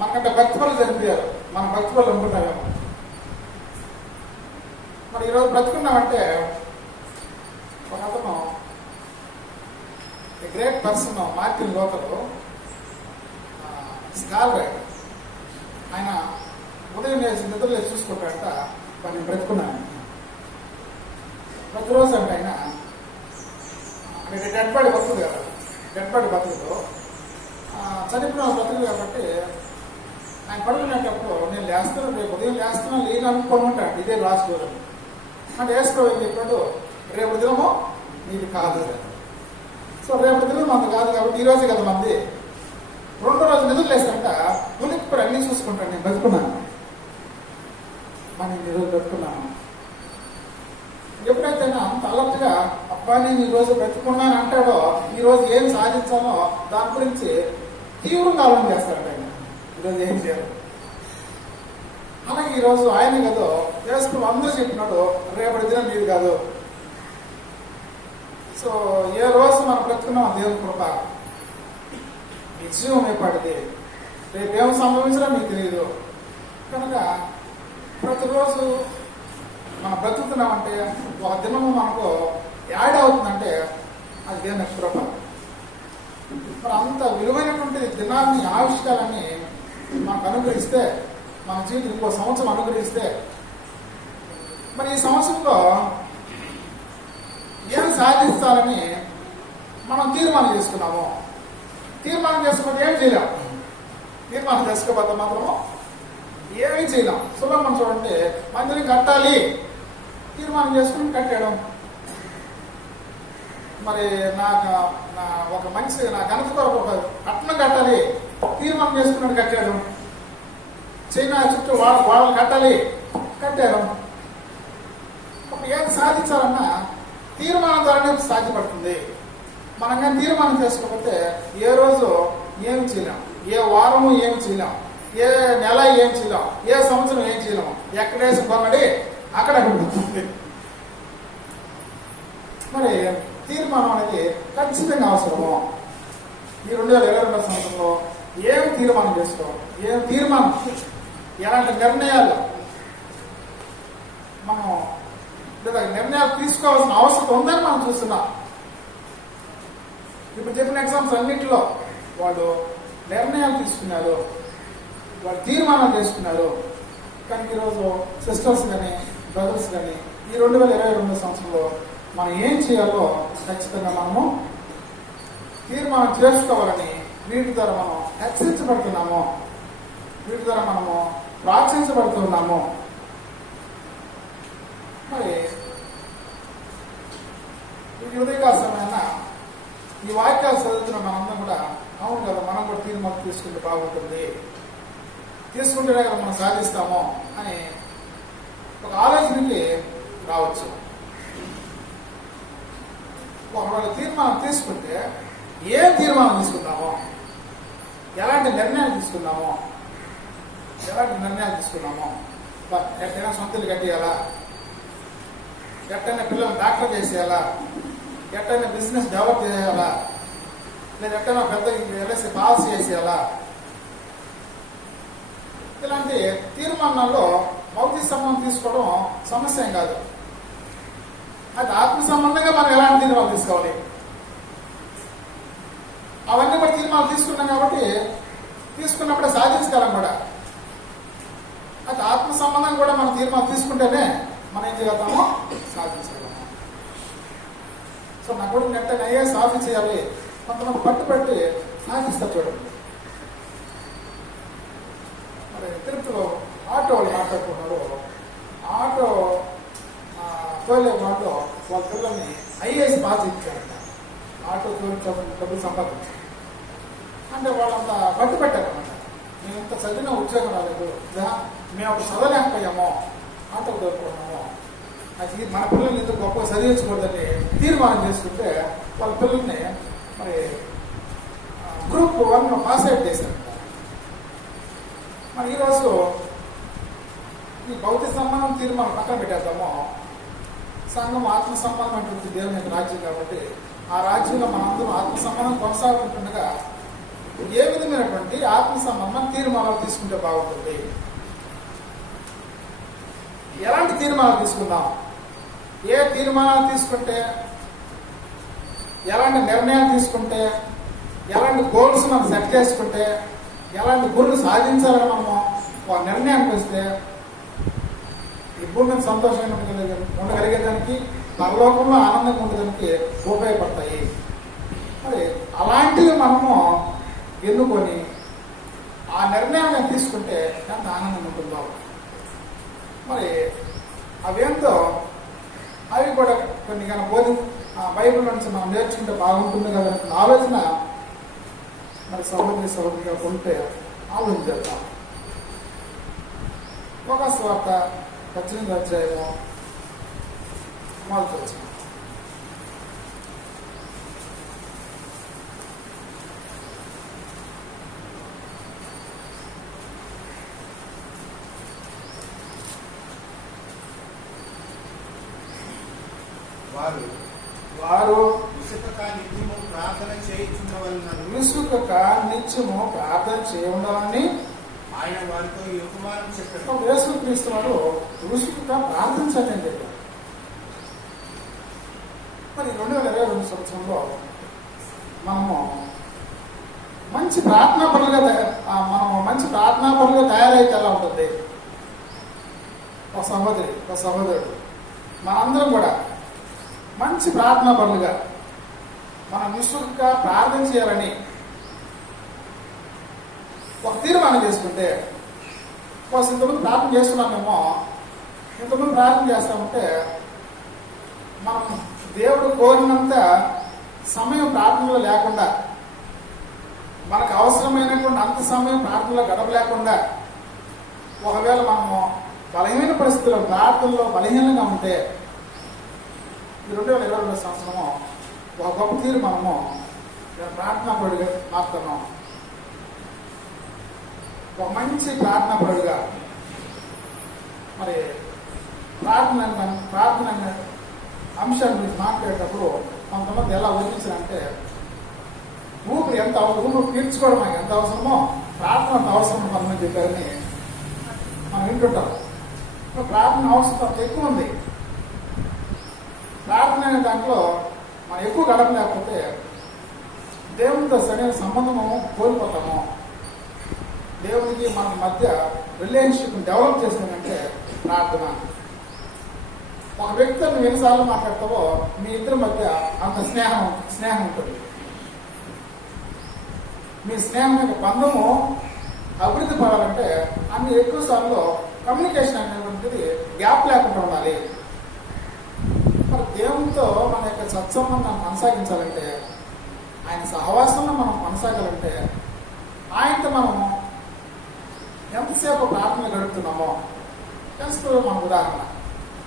మనకంటే భక్తి పనులు చనిపోయారు, మన భక్తి పనులు అనుకుంటామేమో. మరి ఈరోజు బ్రతుకున్నామంటే ఒక అతను great person Martin Luther scholar, ఆయన ఉదయం లేచి నిద్రలేసి చూసుకుంటాడంట, నేను బ్రతుకున్నాను ప్రతిరోజు అంటే ఆయన డెడ్ బాడీ బతుకుదు కదా, డెడ్ బాడీ బతుకుదు, చనిపోయిన బతుకుదు కాబట్టి ఆయన పడుకునేటప్పుడు నేను లేస్తాను, రేపు ఉదయం లేస్తున్నాను లేని అనుకోని ఉంటాడు, ఇదే లాస్ట్ రోజు అంటే వేసుకోవడం ఏం చెప్పాడు, రేపు దినము నీది కాదు. సో రేపు దినం అంత కాదు కాబట్టి ఈ రోజే కదా మంది 2వ రోజు నిధులు వేస్తారంట, ఉలిక్కిపోయి అన్నీ చూసుకుంటాను, నేను బతుకున్నాను, మనం ఈ రోజు బతుకున్నాను. ఎప్పుడైతే అంత అలర్ట్గా అబ్బా నేను ఈ రోజు బ్రతుకున్నాను అంటాడో, ఈ రోజు ఏం సాధించాలో దాని గురించి తీవ్రంగా ఆలోచన చేస్తారంట ఆయన, ఈరోజు ఏం చేయాలి. అలాగే ఈరోజు ఆయన కదా చేస్తూ అందరూ చెప్పినాడు, రేపటి దినం నీది కాదు. సో ఏ రోజు మనం బ్రతుకున్నాం దేవుని కృప, నిజం ఏపాటిది, రేపు ఏం సంభవించినా మీకు తెలియదు. కనుక ప్రతిరోజు మనం బ్రతుకుతున్నామంటే ఒక దినము మనకు యాడ్ అవుతుందంటే అది దేవుని కృప. మరి అంత విలువైనటువంటి దినాన్ని ఆవిష్కారాన్ని మనకు అనుగ్రహిస్తే, మన జీవితం ఇంకో సంవత్సరం అనుగ్రహిస్తే, మరి ఈ సంవత్సరంలో ఏం సాధిస్తారని మనం తీర్మానం చేసుకున్నాము. తీర్మానం చేసుకోకపోతే ఏం చేయలేం, తీర్మానం చేసుకోకపోతే మాత్రము ఏమీ చేయలేం. సులభం చూడండి, మందిని కట్టాలి తీర్మానం చేసుకుని కట్టాడు. మరి నాకు ఒక మనిషి నా ఘనత కొరకు ఒక కట్నం కట్టాలి తీర్మానం చేసుకున్నాడు, కట్టాడు. చైనా చుట్టూ వాళ్ళని కట్టాలి కట్టారు. ఏది సాధించాలన్నా తీర్మానం ద్వారానే సాధ్యపడుతుంది. మనం కానీ తీర్మానం చేసుకోకపోతే ఏ రోజు ఏమి చేయలేం, ఏ వారము ఏమి చేయలేం, ఏ నెల ఏం చేయలేం, ఏ సంవత్సరం ఏం చేయలేము. ఎక్కడేసి కొనడి అక్కడ ఉంటుంది. మరి తీర్మానం అనేది ఖచ్చితంగా అవసరము. ఈ 2022 సంవత్సరంలో ఏం తీర్మానం చేసుకోవాలి, ఏం తీర్మానం, ఎలాంటి నిర్ణయాలు మనం లేదా నిర్ణయాలు తీసుకోవాల్సిన అవసరం ఉందని మనం చూస్తున్నాం. ఇప్పుడు చెప్పిన ఎగ్జామ్స్ అన్నింటిలో వాళ్ళు నిర్ణయాలు తీసుకున్నారు, వాళ్ళు తీర్మానాలు చేసుకున్నారు. కానీ ఈరోజు సిస్టర్స్ కానీ బ్రదర్స్ కానీ ఈ 2022 సంవత్సరంలో మనం ఏం చేయాలో ఖచ్చితంగా మనము తీర్మానం చేసుకోవాలని వీటి ద్వారా మనం హెచ్చరించబడుతున్నాము, వీటి ద్వారా మనము ప్రోత్సహించబడుతున్నాము. మరి ఈ ఉదయకాల సమయాన ఈ వాక్యాలు చదువుతున్న మనందరం కూడా అవును కదా, మనం కూడా తీర్మానం తీసుకుంటే బాగుంటుంది, తీసుకుంటేనే కదా మనం సాధిస్తాము అని ఒక ఆలోచనకి రావచ్చు. ఒకవేళ తీర్మానం తీసుకుంటే ఏ తీర్మానం తీసుకుంటామో ఎలాంటి నిర్ణయాలు తీసుకున్నామో ఎట్టైనా సొంత ఇల్లు కట్టేయాలా, ఎట్టైనా పిల్లల్ని డాక్టర్ చేసేయాలా, ఎట్టైనా బిజినెస్ డెవలప్ చేయాలా, లేదా ఎట్టైనా పెద్ద ఎల్ఐసి పాలసీ చేసేయాలా, ఇలాంటి తీర్మానాల్లో భౌతిక సంబంధం తీసుకోవడం సమస్య ఏం కాదు. అది ఆత్మ సంబంధంగా మనం ఎలాంటి తీర్మానాలు తీసుకోవాలి, అవన్నీ కూడా తీర్మానాలు తీసుకున్నాం కాబట్టి తీసుకున్నప్పుడే సాధించగలం కూడా. అది ఆత్మ సంబంధం కూడా మనం తీర్మానం తీసుకుంటేనే మనం ఏం చేయగలుగుతామో సాధించగలము. సో నా కూడా నెట్టని అయ్యే సాధించేయాలి, కొంతమంది పట్టుబట్టి సాధిస్తారు చూడండి. మరి తిరుపతిలో ఆటో వాళ్ళు మాట్లాడుకున్నారు. ఆటో తోలే వాళ్ళు వాళ్ళ పిల్లల్ని ఐఏఎస్ బాగా ఇచ్చారంట. ఆటో తోలి డబ్బులు సంపాదించారు అంటే వాళ్ళంతా బట్టి పెట్టారన్నమాట. మేము ఇంత చదివిన ఉద్యోగం రాలేదు, మేము అప్పుడు చదవలేకపోయాము, ఆటో తోలుకున్నాము, అది మన పిల్లల్ని ఎందుకు గొప్పగా చదివించకూడదని తీర్మానం చేసుకుంటే వాళ్ళ పిల్లల్ని మరి గ్రూప్ 1 పాస్ అవుట్ చేశారంట. మరి ఈరోజు ఈ భౌతిక సంబంధం తీర్మానం పక్కన పెట్టేద్దాము. సంఘం ఆత్మ సంబంధం అంటే దేవుని యొక్క రాజ్యం కాబట్టి ఆ రాజ్యంలో మనందరం ఆత్మ సంబంధం కొనసాగుతుండగా ఏ విధమైనటువంటి ఆత్మ సంబంధం తీర్మానాలు తీసుకుంటే బాగుంటుంది, ఎలాంటి తీర్మానాలు తీసుకుందాం, ఏ తీర్మానాలు తీసుకుంటే, ఎలాంటి నిర్ణయాలు తీసుకుంటే, ఎలాంటి గోల్స్ మనం సెట్ చేసుకుంటే, ఎలాంటి గురులు సాధించాలని మనము ఒక నిర్ణయానికి వస్తే ఈ భూమి మీద సంతోషంగా ఉండగలిగేదానికి, పరలోకంలో ఆనందంగా ఉండడానికి ఉపయోగపడతాయి. మరి అలాంటివి మనము ఎన్నుకొని ఆ నిర్ణయాన్ని తీసుకుంటే ఎంత ఆనందం ఉంటుందో. మరి అవేంతో అవి కూడా కొన్ని కానీ బైబిల్ నుంచి మనం నేర్చుకుంటే బాగుంటుంది కదా ఆలోచన మరి సహోదరిగా ఉంటే ఆలోచించేద్దాం. ఒక స్వార్థ 18వ అధ్యాయము మొదటి వచనం. వారు విసుకక నిత్యము ప్రార్థన చేయకుండాలని ఆయన వారితో ఈ ఉపమానం చెప్పారు. యేసుక్రీస్తు వారు విసుకక ప్రార్థించండి అని చెప్పారు. మరి 2022 సంవత్సరంలో మనము మంచి ప్రార్థనాపరులుగా తయారైతే ఎలా ఉంటుంది? ఒక సహోదరుడు మనందరం కూడా మంచి ప్రార్థనాపరులుగా మనం విసుగ్గా ప్రార్థన చేయాలని ఒక తీర్మానం చేసుకుంటే, ఇంతమంది ప్రార్థన చేస్తున్నామేమో, ఇంతమంది ప్రార్థన చేస్తామంటే మనం దేవుడు కోరినంత సమయం ప్రార్థనలో లేకుండా, మనకు అవసరమైనటువంటి అంత సమయం ప్రార్థనలో గడపలేకుండా, ఒకవేళ మనము బలహీన పరిస్థితుల్లో ప్రార్థనలో బలహీనంగా ఉంటే 2022 సంవత్సరము ఒక గొప్ప తీర్మానము ప్రార్థనాపరుడిగా మారుతున్నాం. ఒక మంచి ప్రార్థనాపరుడిగా మరి ప్రార్థన అంశాల గురించి మాట్లాడేటప్పుడు కొంతమంది ఎలా ఊహించారంటే ఊపిరి పీల్చుకోవడం మనకి ఎంత అవసరమో ప్రార్థన అంత అవసరం కొంతమంది చెప్పారని మనం వింటుంటాం. ప్రార్థన అవసరం ఎక్కువ ఉంది. ప్రార్థన అనే దాంట్లో మనం ఎక్కువ గడపలేకపోతే దేవునితో సరైన సంబంధము కోల్పోతాము. దేవునికి మన మధ్య రిలేషన్షిప్ డెవలప్ చేసిందంటే ప్రార్థన. ఒక వ్యక్తితో నువ్వు ఎన్నిసార్లు మాట్లాడతావో మీ ఇద్దరి మధ్య అంత స్నేహం ఉంటుంది. మీ స్నేహం యొక్క బంధము అభివృద్ధి పడాలంటే అన్ని ఎక్కువ సార్లు కమ్యూనికేషన్ అనేటువంటిది గ్యాప్ లేకుండా ఉండాలి. మరి దేవునితో మన యొక్క సత్సంబంధాన్ని కొనసాగించాలంటే, ఆయన సహవాసంలో మనం కొనసాగాలంటే, ఆయనతో మనము ఎంతసేపు ప్రార్థన గడుపుతున్నామో తెలుసుకోవడం మన ఉదాహరణ.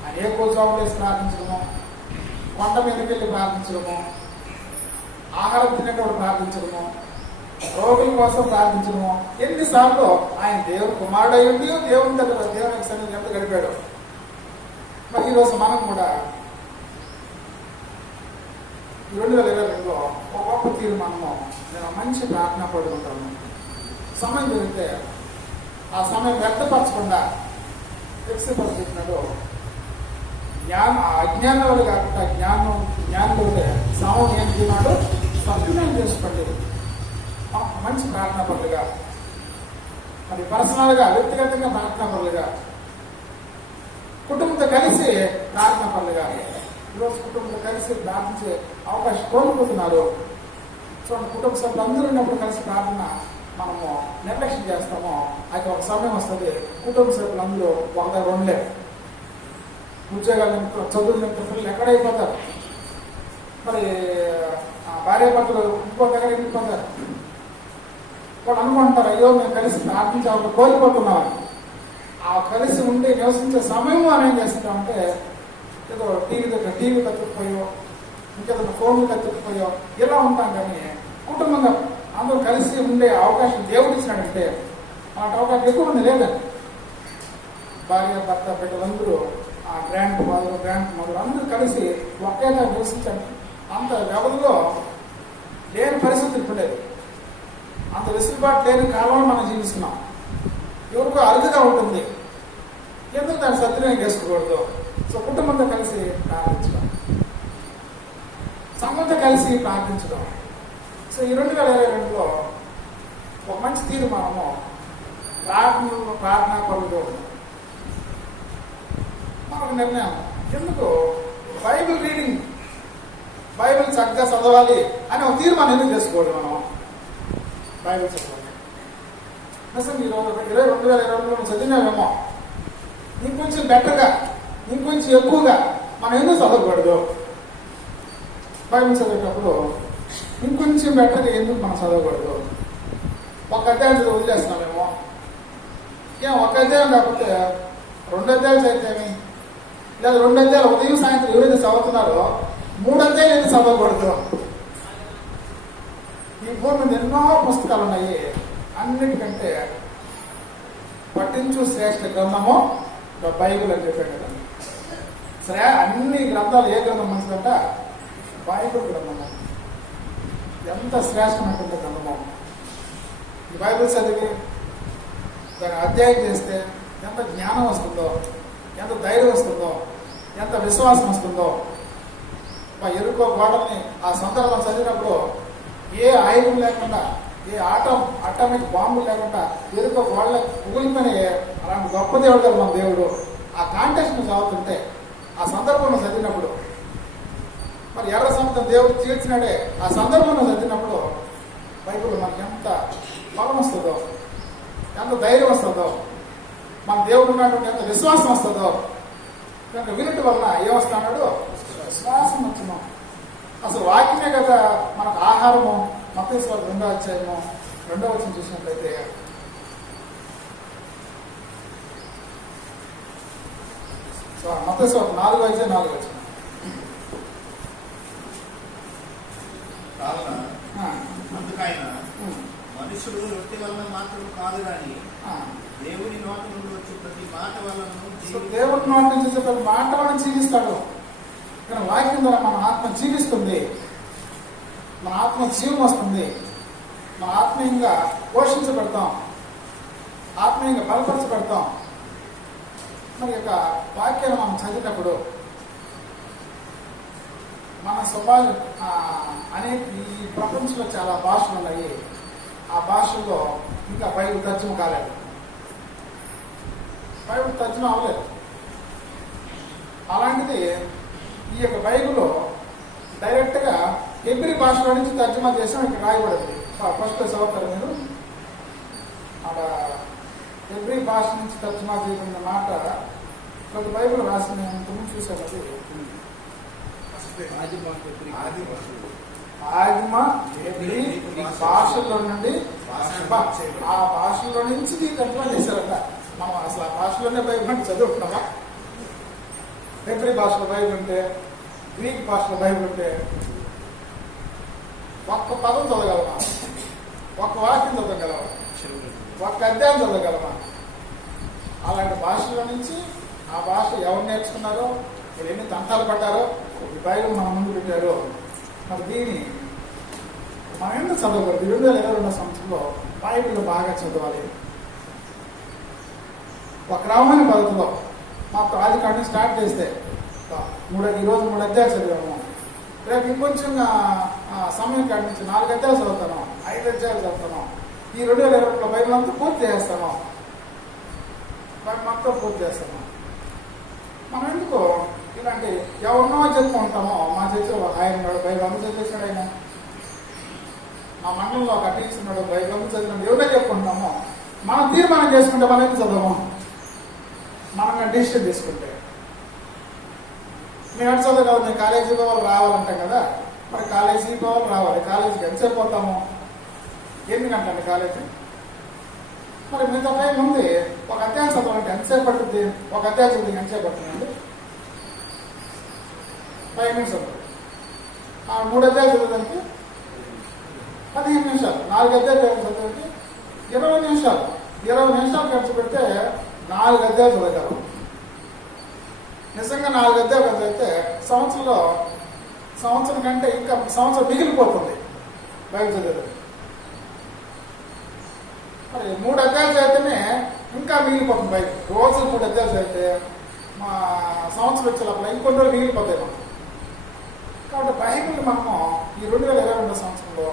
ఆయన ఏ కూర్చోవడం వేసి ప్రార్థించడము, కొండ మీదకి వెళ్ళి ప్రార్థించడము, ఆహారం తినేటప్పుడు ప్రార్థించడము, రోగుల కోసం ప్రార్థించడము. ఎన్నిసార్లు ఆయన దేవుడు కుమారుడు అయ్యింది, దేవుని దగ్గర దేవునికి సన్నిధి ఎంత గడిపాడు. మరి ఈరోజు మనం కూడా 2022లో ఒక గొప్ప తీర్మానము, నేను మంచి ప్రార్థన పడుకుంటాను. సమయం దొరికితే ఆ సమయం వ్యక్తపరచకుండా వ్యక్తిపరచు చెప్పినట్టు అజ్ఞానంలో కాకుండా జ్ఞానంలో సమయం ఏం తిన్నాడు సద్వినియోగం చేసుకోండి. మంచి ప్రార్థనా పనులుగా, మరి పర్సనల్గా వ్యక్తిగతంగా ప్రార్థనా పనులుగా, కుటుంబంతో కలిసి ప్రార్థనా పనులుగా. ఈరోజు కుటుంబంతో కలిసి ప్రార్థించే అవకాశం కోల్పోతున్నారు. చూడండి, కుటుంబ సభ్యులు అందరూ ఉన్నప్పుడు కలిసి ప్రార్థన మనము నిర్లక్ష్యం చేస్తామో అది ఒక సమయం వస్తుంది. కుటుంబ సభ్యులు అందరూ ఒక దగ్గర ఉండలేరు. ఉద్యోగాలు చదువులు పిల్లలు ఎక్కడైపోతారు. మరి భార్య భర్తలు ఇంకో దగ్గర వెళ్ళిపోతారు. వాళ్ళు అనుకుంటారు, అయ్యో మేము కలిసి ప్రార్థించాలని కోల్పోతున్నాం. ఆ కలిసి ఉండి నివసించే సమయం మనం ఏం చేస్తుంటామంటే ఏదో టీవీ కత్తుకుపోయో ఇంకేదైనా ఫోన్లు కత్తుకుపోయో ఇలా ఉంటాం. కానీ కుటుంబంగా అందరూ కలిసి ఉండే అవకాశం దేవుడు ఇచ్చినాడంటే అలాంటి అవకాశం ఎక్కువ మంది లేదండి. భార్య భర్త బిడ్డలందరూ ఆ గ్రాండ్ మదర్ అందరూ కలిసి ఒకేలా నివసించండి. అంత వ్యవధిలో లేని పరిస్థితులు ఇప్పుడేది. అంత వెసులుబాటు లేని కాలంలో మనం జీవిస్తున్నాం. ఎవరికో అరుదుగా ఉంటుంది. ఎందుకు దాన్ని సద్వినియోగం చేసుకోకూడదు? సో కుటుంబంతో కలిసి ప్రార్థించడం, సంఘంతో కలిసి ప్రార్థించడం. సో ఈ 2022లో ఒక మంచి తీర్మానము ప్రార్థనా పనులు మనకు నిర్ణయం. ఎందుకు బైబిల్ రీడింగ్, బైబిల్ చక్కగా చదవాలి అని ఒక తీర్మానం ఎందుకు చేసుకోవాలి? మనం బైబిల్ చదవాలి. అసలు మీరు 2022లో చదివినామేమో ఇంకొంచెం బెటర్గా, ఇంకొంచెం ఎక్కువగా మనం ఎందుకు చదవకూడదు? బైబిల్ చదివేటప్పుడు ఇంకొంచెం బెటర్గా ఎందుకు మనం చదవకూడదు? ఒక అధ్యాయం వదిలేస్తున్నామేమో. ఒక అధ్యాయం కాకపోతే 2 అధ్యాయాలు చదివితేమి, లేదా 2 అధ్యాయాలు ఉదయం సాయంత్రం ఎవరైతే చదువుతున్నారో 3 అధ్యాయాలు ఎందుకు చదవకూడదు? ఈ భూమి మీద ఎన్నో పుస్తకాలు ఉన్నాయి. అన్నిటికంటే పఠించు శ్రేష్ఠ గ్రంథము బైబిల్ అని చెప్పాడు కదా. సరే, అన్ని గ్రంథాలు ఏ గ్రంథం మంచిదంట? బైబిల్ గ్రంథము. ఎంత శ్రేష్టమైనటువంటి గ్రంథము. ఈ బైబిల్ చదివి దాన్ని అధ్యాయం చేస్తే ఎంత జ్ఞానం వస్తుందో, ఎంత ధైర్యం వస్తుందో, ఎంత విశ్వాసం వస్తుందో. ఎరుకో గోడల్ని ఆ సందర్భం చదివినప్పుడు ఏ ఆయుధం లేకుండా, ఏ అటామిక్ బాంబు లేకుండా ఎరుకో గోడల ఉగులిపోయిన అలాంటి గొప్ప దేవుడు కదా మన దేవుడు. ఆ కాంటెక్స్ట్ చదువుతుంటే, ఆ సందర్భంలో చదివినప్పుడు, మరి ఎర్ర సముద్రం దేవుడు తీర్చినాడే ఆ సందర్భంలో చదివినప్పుడు బైబిల్ మనకి ఎంత బలం వస్తుందో, ఎంత ధైర్యం వస్తుందో, మన దేవుడు ఉన్నటువంటి ఎంత విశ్వాసం వస్తుందో. కనుక వినటి వలన ఏమొస్తున్నాడు? విశ్వాసం వచ్చినాం. అసలు వాక్యమే కదా మనకు ఆహారము. మత్తయి సువార్త 2వ అధ్యాయము 2వ వచనం చూసినట్లయితే, మత్తయి సువార్త 4వ అధ్యాయం 4వ వచనం. అందుకైనా మనుషుడు రొట్టె వలన మాత్రం కాదు కానీ దేవుని నోటి నుండి వచ్చే ప్రతి మాట వలన, దేవుడి నోటి నుంచి వచ్చే ప్రతి మాట వలన జీవిస్తాడు. కానీ వాక్యం ద్వారా మన ఆత్మ జీవిస్తుంది, మన ఆత్మ జీవం వస్తుంది, మన ఆత్మీయంగా పోషించబడతాం, ఆత్మీయంగా బలపరచబడతాం. మరి యొక్క వాక్యాన్ని మనం చదివినప్పుడు మన స్వభావం అనేక ఈ ప్రపంచంలో చాలా భాషలు ఉన్నాయి. ఆ భాషల్లో ఇంకా బైబిల్ తర్జుమ కాలేదు, బైబిల్ తర్జుమ అవ్వలేదు. అలాంటిది ఈ యొక్క బైబిల్లో డైరెక్ట్గా హెబ్రీ భాషలో నుంచి తర్జుమా చేసాం. ఇక్కడ రాయబడింది. ఫస్ట్ చదువుతారు మీరు. అక్కడ హెబ్రీ భాష నుంచి తర్జుమా చేయబడిన మాట ప్రతి బైబిల్ రాసింది. ఇంతకుముందు చూసాను. అది ఆదిమ హెబ్రీ భాషల్లో నుండి ఆ భాషల్లో నుంచి తర్జుమా చేశారట. మనం అసలు ఆ భాషలోనే బైబిల్ అంటే చదువుతున్నామా? హెబ్రీ భాషలో బైబిల్ ఉంటే, గ్రీక్ భాషలో బైబిల్ ఉంటే ఒక్క పదం చదవగలమా? ఒక వాక్యం చదవగలవా? ఒక అధ్యాయం చదవగలమా? అలాంటి భాషల నుంచి ఆ భాష ఎవరు నేర్చుకున్నారో, మీరు ఎన్ని తంటాలు పడ్డారో, ఈ బైబిల్ మన ముందు పెట్టారో, మరి దీన్ని మనం ఎందుకు చదవకూడదు? 2022 సంవత్సరంలో బైబిల్ బాగా చదవాలి. ఒక క్రమమైన పద్ధతిలో మాకు ఆది కాడి స్టార్ట్ చేస్తే ఈరోజు 3 అధ్యాయాలు చదివాము, రేపు ఇంకొంచెం సమయం కాడి నుంచి 4 అధ్యాయాలు చదువుతాను, 5 అధ్యాయాలు చదువుతాను. ఈ 2022లో బైబిల్ అంతా పూర్తి చేస్తాను, బైబిల్ మొత్తం పూర్తి చేస్తాను. మనం ఎందుకు ఇలాంటి ఎవరినో చెప్పుకుంటామో, మా చర్చలో ఒక ఆయన ఉన్నాడు, బైబిల్ అంతా చదివేసాడు ఆయన, మా మండలంలో ఒక టీచర్ ఉన్నాడు, బైబిల్ అంతా చదివినాడు, ఎవరో చెప్పుకుంటామో మనం తీర్మానం చేసుకుంటే మనం ఎందుకు చదవము? మనం డిసిషన్ తీసుకుంటే మేము ఎటు చదవగలం? మేము కాలేజీ పోవాలి రావాలంటాం కదా, మరి కాలేజీ పోవాలి రావాలి, కాలేజీకి ఎంతసేపు పోతాము? 8 గంటలండి కాలేజీ. మరి మిగతా టైం ఉంది, ఒక అధ్యాయం చదవాలంటే ఎంతసేపు పడుతుంది? ఒక అధ్యాయం చదివి ఎంతసేపు పడుతుందండి? 5 minutes ఉంటుంది. 3 అధ్యాయాలు చదవడానికి 15 నిమిషాలు, 4 అధ్యాయాలు చదవడానికి 20 నిమిషాలు. 20 నిమిషాలు ఖర్చు పెడితే 4 అధ్యాయాలు చదవగలం. నిజంగా 4 అధ్యాయాలు చదివితే సంవత్సరం కంటే ఇంకా సంవత్సరం మిగిలిపోతుంది బైబిల్ చదివేది. మరి 3 అధ్యాయాలు చదివితేనే ఇంకా మిగిలిపోతుంది బైబిల్. రోజు 3 అధ్యాయాలు చదివితే మా సంవత్సరం వచ్చే లోపల ఇంకొన్ని రోజులు మిగిలిపోతాయి మనం. కాబట్టి బైబిల్ మనము ఈ 2022 సంవత్సరంలో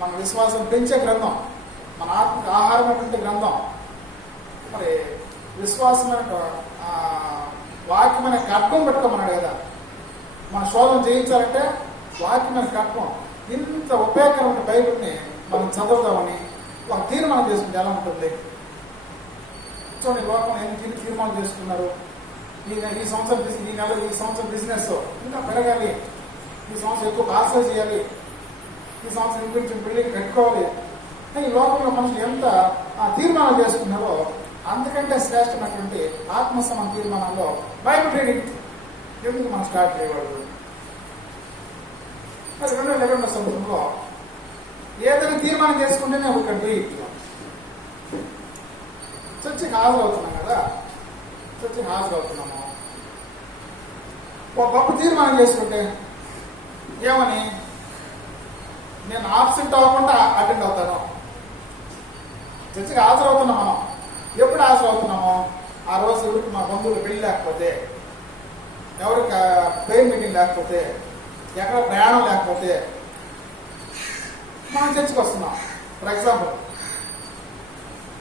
మన విశ్వాసం పెంచే గ్రంథం, మన ఆత్మకు ఆహారమైనటువంటి గ్రంథం. మరి విశ్వాసమైన వాక్యమైన ఖడ్గం పెట్టుకోమన్నాడు కదా. మన శోధన చేయించాలంటే వాక్యమైన ఖడ్గం, ఇంత ఉపయోగకరమైన బైబిల్ని మనం చదువుదామని ఒక తీర్మానం చేసుకుంటే ఎలా ఉంటుంది? చూడండి, లోకం ఎన్ని తీర్మానం చేసుకున్నారు. ఈ సంవత్సరం ఈ సంవత్సరం బిజినెస్ ఇంకా పెరగాలి, ఈ సంవత్సరం ఎక్కువ ఆశ చేయాలి, ఈ సంవత్సరం ఇంకొంచెం బిల్డింగ్ కట్టుకోవాలి. ఈ లోకంలో మనుషులు ఎంత తీర్మానం చేసుకున్నారో అంతకంటే శ్రేష్టమైనటువంటి ఆత్మసమ తీర్మానంలో బైబిల్ రీడింగ్ ఎందుకు మనం స్టార్ట్ చేయకూడదు? మరి 2022 సంవత్సరంలో ఏదైనా తీర్మానం చేసుకుంటేనే ఒక చర్చికి హాజరవుతున్నాం కదా, చర్చికి హాజరవుతున్నాము. ఒక గొప్ప తీర్మానం చేసుకుంటే ఏమని? నేను ఆబ్సెంట్ అవ్వకుండా అటెండ్ అవుతాను. చర్చికి హాజరవుతున్నాం. మనం ఎప్పుడు హాజరవుతున్నామో ఆ రోజు ఎవరికి మా బంధువులు పెళ్లి లేకపోతే, ఎవరికి ప్రేమ్ మీటింగ్ లేకపోతే, ఎక్కడ ప్రయాణం లేకపోతే మనం చర్చికి వస్తున్నాం ఫర్ ఎగ్జాంపుల్.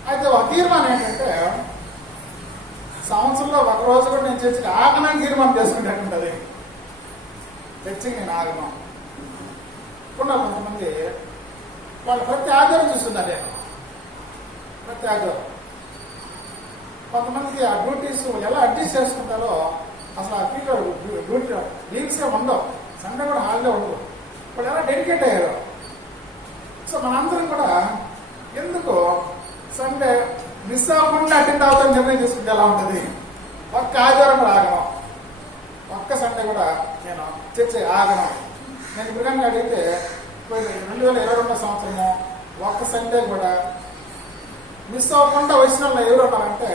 అయితే ఒక తీర్మానం ఏంటంటే సంవత్సరంలో ఒక రోజు కూడా నేను చర్చికి ఆగనని తీర్మానం చేసుకునేటుంటుంది. చర్చికి నేను ఆగను. కొంతమంది వాళ్ళు ప్రతి ఆధారం చూస్తున్నారు. నేను ప్రతి ఆధారం కొంతమందికి ఆ డ్యూటీస్ ఎలా అడ్జస్ట్ చేసుకుంటారో అసలు ఆ ఫీల్డ్ డ్యూటీ వీక్సే ఉండవు, సండే కూడా హాలిడే ఉండదు. వాళ్ళు ఎలా డెడికేట్ అయ్యారు. సో మనందరం కూడా ఎందుకు సండే మిస్ అవ్వకుండా అటెండ్ అవుతాను నిర్ణయం చేసుకుంటే ఎలా ఉంటుంది? ఒక్క ఆదివారం కూడా ఆగను, ఒక్క సండే కూడా నేను చర్చ ఆగను. నేను ఇప్పుడు అడిగితే 2022 సంవత్సరము ఒక్క సండే కూడా మిస్ అవ్వకుండా వచ్చిన వాళ్ళు ఎవరు ఉన్నారంటే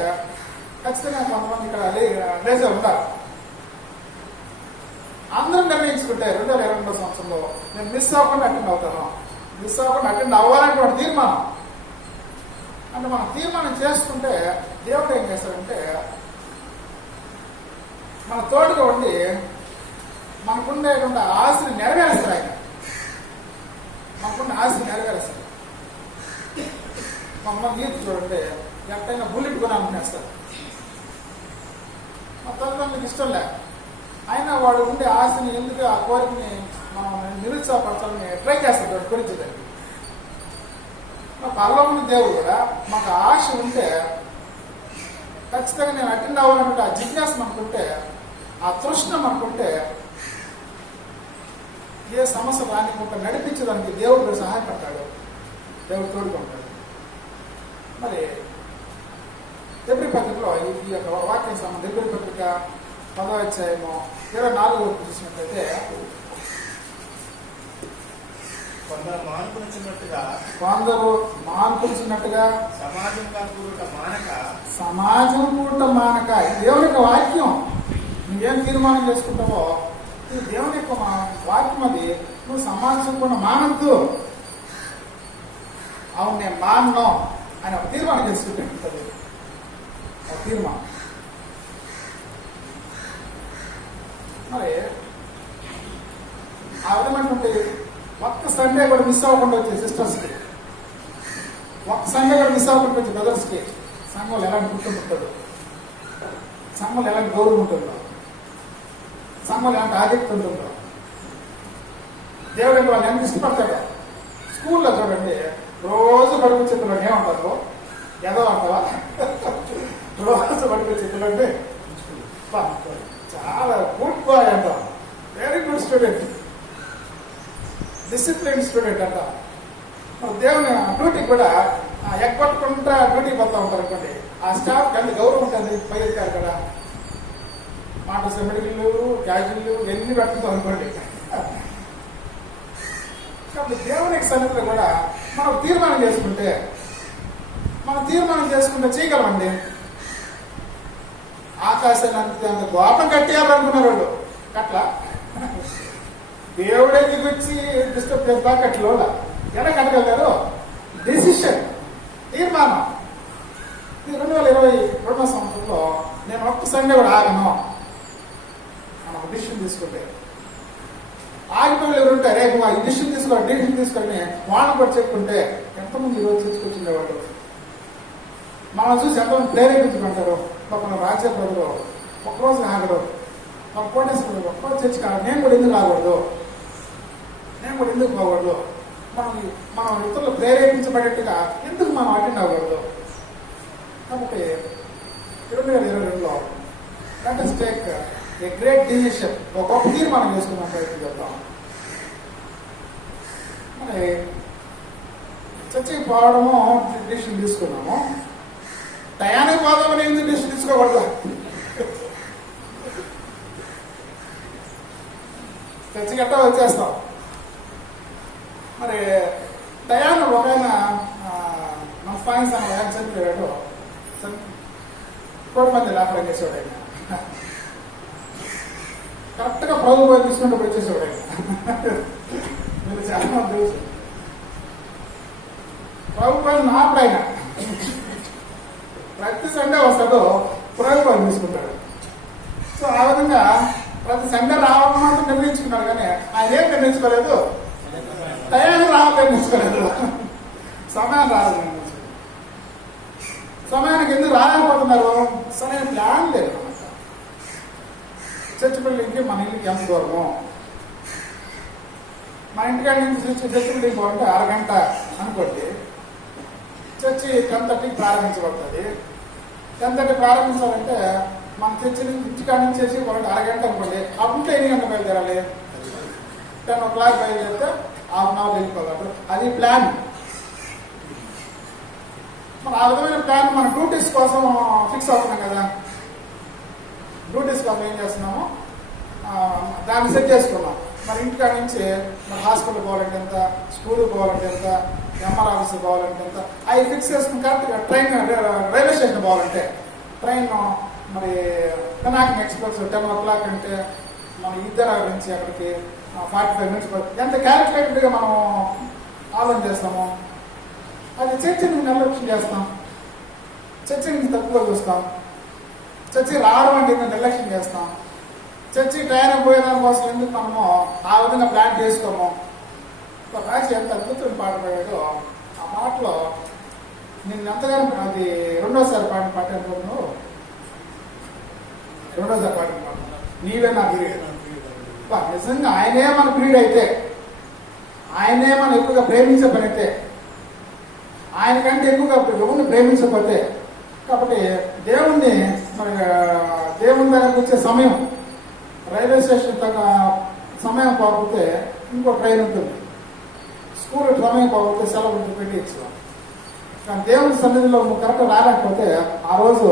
ఖచ్చితంగా కొంతమంది ఇక్కడ లేజే ఉంటారు. అందరం నిర్ణయించుకుంటే 2022 సంవత్సరంలో నేను మిస్ అవ్వకుండా అటెండ్ అవుతాను, మిస్ అవ్వకుండా అటెండ్ అవ్వాలనేటువంటి తీర్మానం. అంటే మనం తీర్మానం చేసుకుంటే దేవుడు ఏం చేస్తాడంటే మన తోడుగా ఉండి మనకుండేటువంటి ఆశని నెరవేరుస్తాడు. ఆయన మనకున్న ఆశని నెరవేరుస్తాడు. కొంతమంది నీతి చూడండి, ఎట్టయినా బుల్లెట్ కొనాలనేస్తారు. మా తల్లిదండ్రులకు ఇష్టం లేక అయినా వాడు ఉండే ఆశని ఎందుకు ఆ కోరికని మనం నిరుత్సాహపరచాలని ట్రై చేస్తాడు కొనిచ్చేదానికి. పరలో ఉన్న దేవుడు కూడా మాకు ఆశ ఉంటే ఖచ్చితంగా నేను అటెండ్ అవ్వాలంటే ఆ జిజ్ఞాస మనకుంటే, ఆ తృష్ణ మనకుంటే ఏ సమస్య రానికుండా నడిపించడానికి దేవుడు సహాయపడతాడు, దేవుడు తోడుకుంటాడు. మరి హెబ్రీ పత్రికలో ఈ యొక్క వాక్యం సంబంధం హెబ్రీ పత్రిక 10వ అధ్యాయము 24వ చూసినట్లయితే కొందరు మానుకునిచున్నట్టుగా సమాజంగా కూడుట మానక ఇది దేవుని యొక్క వాక్యం. నువ్వేం తీర్మానం చేసుకుంటావో ఇది దేవుని యొక్క వాక్యం. అది నువ్వు సమాజం కూడా మానద్దు. అవును నేను మానను అని ఒక తీర్మానం చేసుకుంటాను. ఒక తీర్మానం. మరి ఆ విధమైనటువంటి ఒక్క సండే కూడా మిస్ అవ్వకుండా వచ్చే సిస్టర్స్కి, ఒక్క సండే కూడా మిస్ అవ్వకుండా వచ్చే బ్రదర్స్కి సంఘంలో ఎలాంటి గుర్తింపు ఉంటుందో, సంఘంలో ఎలాంటి గౌరవం ఉంటుందో, సంఘంలో ఎలాంటి ఆధిక్యత ఉంటుందో, దేవుడు వాళ్ళు ఎంత ఇష్టపడతాడో. స్కూల్లో చూడండి, రోజు పడిపించే పిల్లలు ఏమంటారు? ఏదో అంటావా? రోజు పడిపించే పిల్లలు చాలా గుడ్ బాయ్ అంటాం, very good student, discipline student అంటాం. దేవుని డ్యూటీకి కూడా ఎగ్గొట్టుకుంటా డ్యూటీకి పోతా ఉంటారు అనుకోండి. ఆ స్టాఫ్కి ఎంత గౌరవం ఉంటుంది. పై అధికారు కదా మాట సెమిడిలు క్యాజువల్ ఎన్ని పెడుతుంటాం అనుకోండి. కాబట్టి దేవునికి సన్నిధిలో కూడా మనం తీర్మానం చేసుకుంటే చేయగలమండి. ఆకాశాన్ని అంత గోపం కట్టేయాలనుకున్నారు వాళ్ళు. అట్లా దేవుడే దిగొచ్చి డిస్టర్బ్ చేస్తా కట్టలో ఎలా కట్టగలిగారు? డెసిషన్, తీర్మానం. 2022 సంవత్సరంలో నేను ఒక్క సండే కూడా ఆగను మనం ఒక డిసిషన్ తీసుకుంటే. ఆగిపోయి ఎవరు ఉంటారు? రేపు ఈ డిసిషన్ తీసుకొని వాళ్ళని కూడా చెప్పుకుంటే ఎంతమంది ఈరోజు తీసుకొచ్చిండేవాళ్ళు. మనం చూసి ఎంతమంది ప్రేరేపించుకుంటారు. మన రాజ్య ప్రజలు ఒక్కరోజు ఆగరు, మన కోటేశ్వరుడు ఒక్కరోజు చర్చి కాదు. నేను కూడా ఎందుకు రాకూడదు, నేను కూడా ఎందుకు పోకూడదు, మనం ఇతరులు ప్రేరేపించబడేట్టుగా ఎందుకు మనం అటెండ్ అవ్వకూడదు. కాబట్టి 2022లో let us take a great decision. ఒక గొప్ప తీర్మానం చేసుకున్నాం ప్రయత్నం చేద్దాం. మరి చర్చికి పోవడము డిసిషన్ తీసుకున్నాము. టయానికి పోదామని ఎందుకు డిసిషన్ తీసుకోకూడదు? చర్చి గట్టా వచ్చేస్తాం. మరి టయాన్ని ఒక ఆయన మన ఫైన్స్ అని ఆయన చనిపోయాడు. 1 మంది లాభం చేసేవాడు. ఆయన కరెక్ట్గా ప్రభు పోయి తీసుకుంటూ వచ్చేసేవాడు. ఆయన మీరు చాలా మంది తెలుసు. ప్రభు పోయి నాప్పుడు ఆయన ప్రతి సండే వస్తాడు, ప్రభు పోయి తీసుకుంటాడు. సో ఆ విధంగా ప్రతి సండే రావాలని మాత్రం నిర్ణయించుకున్నాడు. కానీ ఆయన ఏం నిర్ణయించుకోలేదు? టయాన్ని రావాలని నిర్ణయించుకోలేదు, సమయాన్ని రావాలని నిర్ణయించుకోలేదు. సమయానికి ఎందుకు రాలేకపోతున్నారు? సరైన ప్లాన్ లేదు. చర్చి బిల్డింగ్కి మన ఇల్లుకి ఎంత దూరము? మా ఇంటికాడ నుంచి చర్చి బిల్డింగ్ పోవాలంటే 1 గంట అనుకోండి. చర్చి 10:30కి ప్రారంభించబడుతుంది. 10:30 ప్రారంభించాలంటే మన చర్చి నుంచి ఇంటికాడ నుంచి చేసి 1 గంట అనుకోండి. అప్పుడు ఎన్ని గంటలు బయలుదేరాలి? 10 o'clock బయలుదేరితే 1/2 hour వెళ్ళిపోతాడు. అది ప్లాన్. మన ఆ విధమైన ప్లాన్ మన డ్యూటీస్ కోసం ఫిక్స్ అవుతున్నాం కదా. డ్యూటీస్ కోసం ఏం చేస్తున్నాము? దాన్ని సెట్ చేసుకున్నాం. మన ఇంటికాడ నుంచి మన హాస్పిటల్ పోవాలంటే ఎంత, స్కూల్కి పోవాలంటే ఎంత, ఎంఆర్ ఆఫీస్కి పోవాలంటే ఎంత, అవి ఫిక్స్ చేసుకుని కరెక్ట్గా ట్రైన్ రైల్వే స్టేషన్ పోవాలంటే ట్రైన్ మరి పినాకిని ఎక్స్ప్రెస్ 10 o'clock అంటే మన ఇద్దరు నుంచి అక్కడికి 45 minutes ఎంత క్యాలిక్యులేటెడ్గా మనం ఆలోచన చేస్తాము. అది చర్చిని నిర్లక్ష్యం చేస్తాం, చర్చిని తక్కువ చూస్తాం, చర్చి రావడం అంటే నిర్లక్ష్యం చేస్తాం, చర్చి టైం పోయేదాని కోసం ఎందుకు మనము ఆ విధంగా ప్లాన్ చేసుకోము. రాసి ఎంత అద్భుతమైన పాట పాడాడో ఆ పాటలో నేను ఎంతగానో అది రెండోసారి పాడిన పాట అనుకుంటున్నావు. రెండోసారి పాడిన పాట నీవే నా ప్రియుడు. నిజంగా ఆయనే మన ప్రియుడు అయితే, ఆయనే మనం ఎక్కువగా ప్రేమించే పని అయితే, ఆయనకంటే ఎక్కువగా ఎవరిని ప్రేమించకపోతే, కాబట్టి దేవుణ్ణి మరి దేవుని దగ్గరకు వచ్చే సమయం రైల్వే స్టేషన్ తగ్గ సమయం పోకపోతే ఇంకో ట్రైన్ ఉంటుంది, స్కూల్ సమయం పోకపోతే సెలవు ఉంటుంది, పెట్టించు. కానీ దేవుని సన్నిధిలో నువ్వు కరెక్ట్గా రాలేకపోతే ఆ రోజు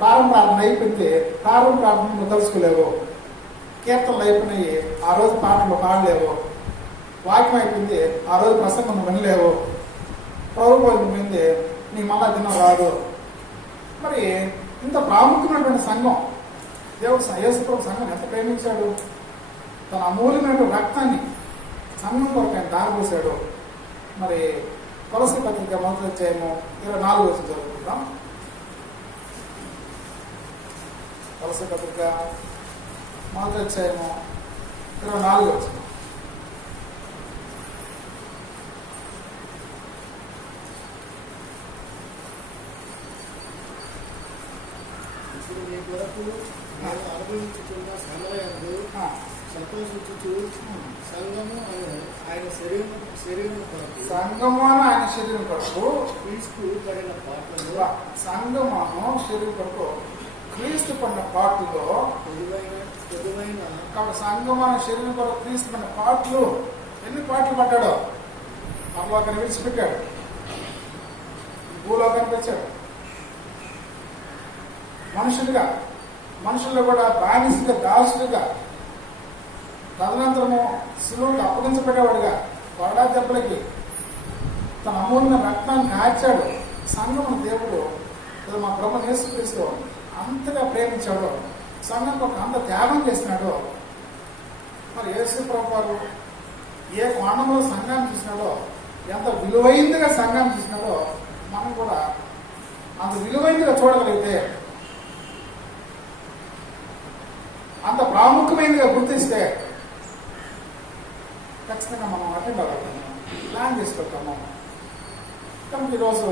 ప్రారంభం అయిపోయింది. ప్రారంభ ప్రార్థన నువ్వు తెలుసుకోలేవు, కీర్తనలు అయిపోయినాయి, ఆ రోజు పాటలు పాడలేవు, వాక్యం అయిపోయింది, ఆ రోజు ప్రసంగం నువ్వు వినలేవు, ప్రభు పోయింది, నీకు మళ్ళా దినం రాదు. మరి ఇంత ప్రాముఖ్యమైనటువంటి సంఘం, దేవుడు యేసుప్రభు సంఘం ఎంత ప్రేమించాడు, తన అమూల్యమైనటువంటి రక్తాన్ని సంఘం కొరకు ఆయన దారిపోసాడు. మరి కొలసీ పత్రిక 1వ అధ్యాయము 24వ వచనం చదువుకుందాం. కొలసీ పత్రిక 1వ అధ్యాయము 24వ వచనం. మీ కొరకు నేను అనుభవించుతున్న శ్రమలందు సంతోషించుచు సంఘము ఆయన శరీరం కొరకు సంగమాను ఆయన శరీరం కొరకు క్రీస్తు పడిన పాటలు సంగమాను శరీరం కొరకు క్రీస్తు పడిన పాటలో పొదువైన కాబట్టి సంగమాన శరీరం కొరకు క్రీస్తు పడిన పాటలు ఎన్ని పాటలు పడ్డాడో పరలోకాన్ని విడిచిపెట్టాడు, భూలోకానికి వచ్చాడు. మనుషుల్లో కూడా బానిసగా దాసుడుగా తదనంతరము సులువుగా అప్పగించబడేవాడుగా కొరడా దెబ్బలకి తన అమూల్య రక్తాన్ని కార్చాడు. సంఘం దేవుడు మా ప్రభు యేసుక్రీస్తు అంతగా ప్రేమించాడు, సంఘం ఒక అంత త్యాగం చేసినాడు. మరి యేసు ప్రభు వారు ఏ కోణంలో సంఘాన్ని చూసినాడో, ఎంత విలువైందిగా సంఘాన్ని చూసినాడో మనం కూడా అంత విలువైందిగా చూడగలిగితే, అంత ప్రాముఖ్యమైనదిగా గుర్తిస్తే ఖచ్చితంగా మనం అటెండ్ అవ్వగలుగుతాము, ప్లాన్ చేసుకుంటాము. కనుక ఈరోజు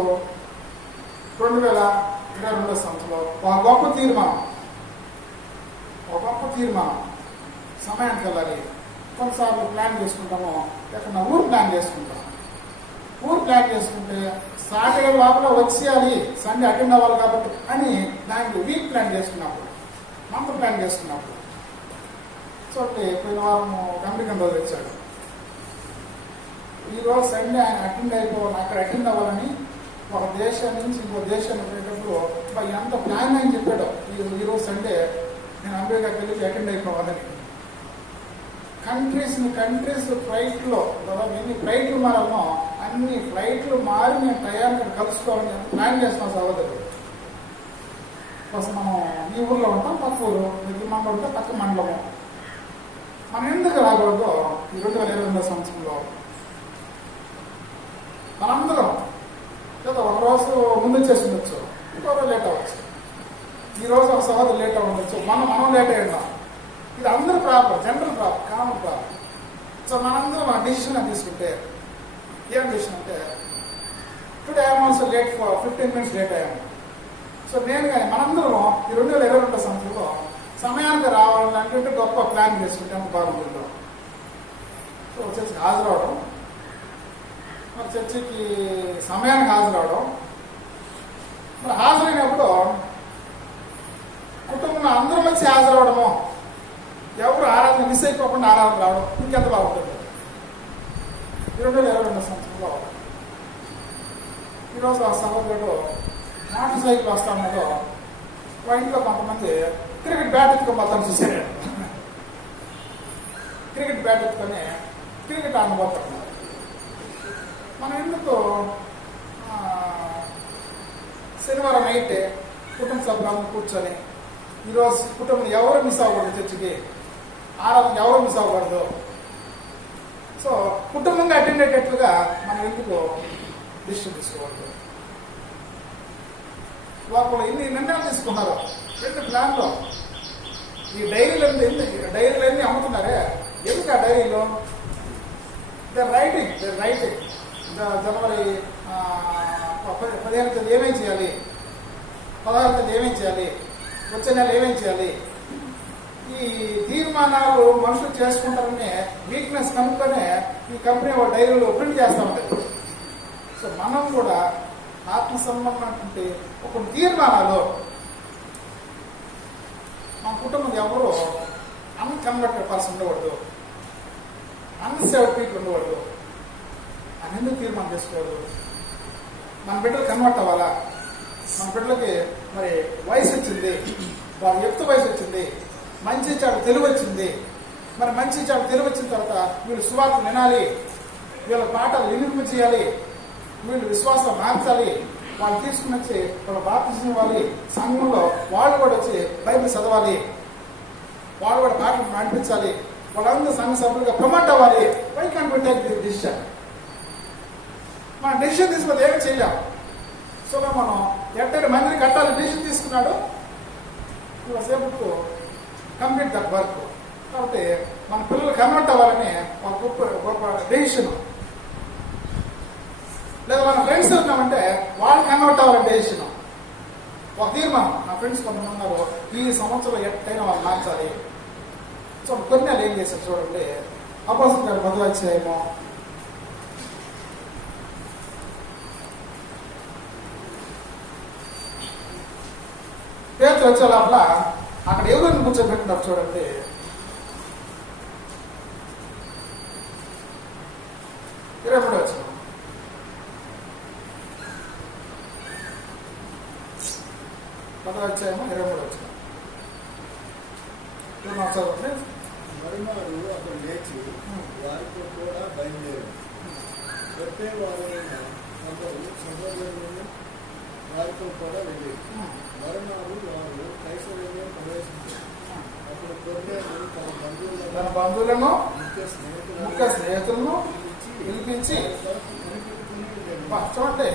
2022 సంవత్సరంలో ఒక గొప్ప తీర్మానం సమయానికి వెళ్ళాలి. కొన్నిసార్లు ప్లాన్ చేసుకుంటాము, ఎక్కడ ఊరు ప్లాన్ చేసుకుంటాం. ఊరు ప్లాన్ చేసుకుంటే సాటర్డే లోపల వచ్చేయాలి, సండే అటెండ్ అవ్వాలి కాబట్టి అని దానికి వీక్ ప్లాన్ చేసుకున్నప్పుడు, మంత్ ప్లాన్ చేసుకున్నప్పుడు చూడండి, పోయిన వారం అమెరికన్ రోజు వచ్చాడు. ఈరోజు సండే ఆయన అటెండ్ అయిపోవాలి, అక్కడ అటెండ్ అవ్వాలని ఒక దేశం నుంచి ఇంకో దేశానికి వెళ్ళేటప్పుడు ఎంత ప్లాన్ అని చెప్పాడు. ఈరోజు సండే నేను అమెరికాకి వెళ్ళి అటెండ్ అయిపోవాలని. కంట్రీస్ ఫ్లైట్లో దాదాపు ఎన్ని ఫ్లైట్లు మారామో అన్ని ఫ్లైట్లు మారి మేము టయానికి కలుసుకోవాలని ప్లాన్ చేస్తున్నాం సహోదరుడు. కోసం మనం ఈ ఊర్లో ఉంటాం, పక్క ఊరు, మిగిలిన మండలం ఉంటే పక్క మండలము. మనం ఎందుకు రాకూడదు ఈ 2022 సంవత్సరంలో మనందరం లేదా ఒక రోజు ముందు వచ్చేసి ఉండొచ్చు, ఇంకో రోజు లేట్ అవ్వచ్చు. ఈ రోజు ఒక సహోదరు లేట్ అవ్వచ్చు, మనం లేట్ అయ్యి ఉన్నాం. ఇది అందరూ problem, general problem, common problem. So మనందరం మన డిసిషన్ తీసుకుంటే ఏం డిసిషన్ అంటే today I'm also late for 15 minutes late అయ్యాము. సో నేను కానీ మనందరం ఈ 2022 సంవత్సరంలో సమయానికి రావాలని అంటే గొప్ప ప్లాన్ చేసుకుంటాము బాగుంటుందో. సో చర్చికి హాజరవడం, మరి చర్చికి సమయానికి హాజరవడం, మరి హాజరైనప్పుడు కుటుంబంలో అందరూ వచ్చి హాజరవడము, ఎవరు ఆరాధన మిస్ అయిపోకుండా ఆరాధన రావడం ఇంకెంత బాగుంటుంది. 2022 సంవత్సరంలో ఈరోజు ఆ సహోదరుడు మోటార్ సైకిల్ వస్తామో వాళ్ళ ఇంట్లో కొంతమంది క్రికెట్ బ్యాట్ ఎత్తుకోపోతాను చూసాడు. క్రికెట్ బ్యాట్ ఎత్తుకొని క్రికెట్ ఆడబోతున్నారు. మనం ఎందుకు శనివారం నైట్ కుటుంబ సభ్యులందరూ కూర్చొని ఈరోజు కుటుంబం ఎవరు మిస్ అవ్వకూడదు, చర్చికి ఆరాధన ఎవరు మిస్ అవ్వకూడదు. సో కుటుంబంగా అటెండ్ అయ్యేటట్లుగా మనం ఎందుకు డిసిషన్ తీసుకోకూడదు. వాళ్ళు ఎన్ని నిర్ణయాలు తీసుకున్నారు, 2 ప్లాన్లో. ఈ డైరీలన్నీ అమ్ముతున్నారే, ఎందుకు ఆ డైరీలో రైటింగ్ జనవరి 15వ తేదీ ఏమేం చేయాలి, 16వ తేదీ ఏమేం చేయాలి, వచ్చే నెల ఏమేం చేయాలి. ఈ తీర్మానాలు మనుషులు చేసుకుంటారనే వీక్నెస్ కనుక్కొనే ఈ కంపెనీ ఒక డైరీలో ప్రింట్ చేస్తూ ఉంటుంది. సో మనం కూడా ఆత్మ సంబంధమైనటువంటి ఒక తీర్మానాలు మన కుటుంబం ఎవరు అన్కన్వర్టెడ్ పర్సన్ ఉండకూడదు, అన్సేవ్డ్ పీపుల్ ఉండకూడదు అని ఎందుకు తీర్మానం చేసుకోకూడదు. మన బిడ్డలు కన్వర్ట్ అవ్వాలా, మన బిడ్డలకి మరి వయసు వచ్చింది, వాళ్ళ యుక్త వయసు వచ్చింది, మంచి చెడు తెలివి వచ్చింది, మరి మంచి చెడు తెలివి వచ్చిన తర్వాత వీళ్ళు సువార్త వినాలి, వీళ్ళ పాఠాలు వినిపింప చేయాలి, వీళ్ళు విశ్వాసం మార్చాలి, వాళ్ళు తీసుకుని వచ్చి వాళ్ళ బాప్తిజం ఇవ్వాలి, సంఘంలో వాళ్ళు కూడా వచ్చి బైబిల్ చదవాలి, వాళ్ళు కూడా పాటలు నడిపించాలి, వాళ్ళందరూ సంఘ సభ్యులుగా ప్రమోట్ అవ్వాలి. Why can't we take the decision? మనం డెసిషన్ తీసుకుంటే ఏమీ చేయలేము. సో మనం ఎట్టైనా మందిని కట్టాలి డెసిషన్ తీసుకున్నాడు, సేపు కంప్లీట్ దట్ వర్క్. కాబట్టి మన పిల్లలు కన్వర్ట్ అవ్వాలని ఒక గొప్ప గొప్ప డెసిషన్. లేదా మన ఫ్రెండ్స్ ఉన్నామంటే వాళ్ళు కన్వర్ట్ అవ్వాలని డెసిషన్, ఒక తీర్మానం. నా ఫ్రెండ్స్ కొంతమంది ఉన్నారు, ఈ సంవత్సరం ఎట్టైనా వాళ్ళు మార్చాలి. సో కొన్ని ఏం చేశారు చూడండి. అపోస్తలుల కార్యాలు 10వ అధ్యాయము 1 వచ్చే లోపల అక్కడ ఎవరిని కూర్చోబెట్టినారు చూడండి. ఇరవై వచ్చిన 10వ అధ్యాయము 23 వచ్చిన మరునాడు అతను లేచి వారితో కూడా బయలుదేరాడు. వచ్చే వారైన కొందరు సహోదరులను వారితో కూడా వెళ్ళారు. మరునాడు వారు కైసరయ్య ప్రవేశించారు. అప్పుడు కొర్నేలు తన బంధువులను ముఖ్య స్నేహితులను పిలిపించి చూడండి.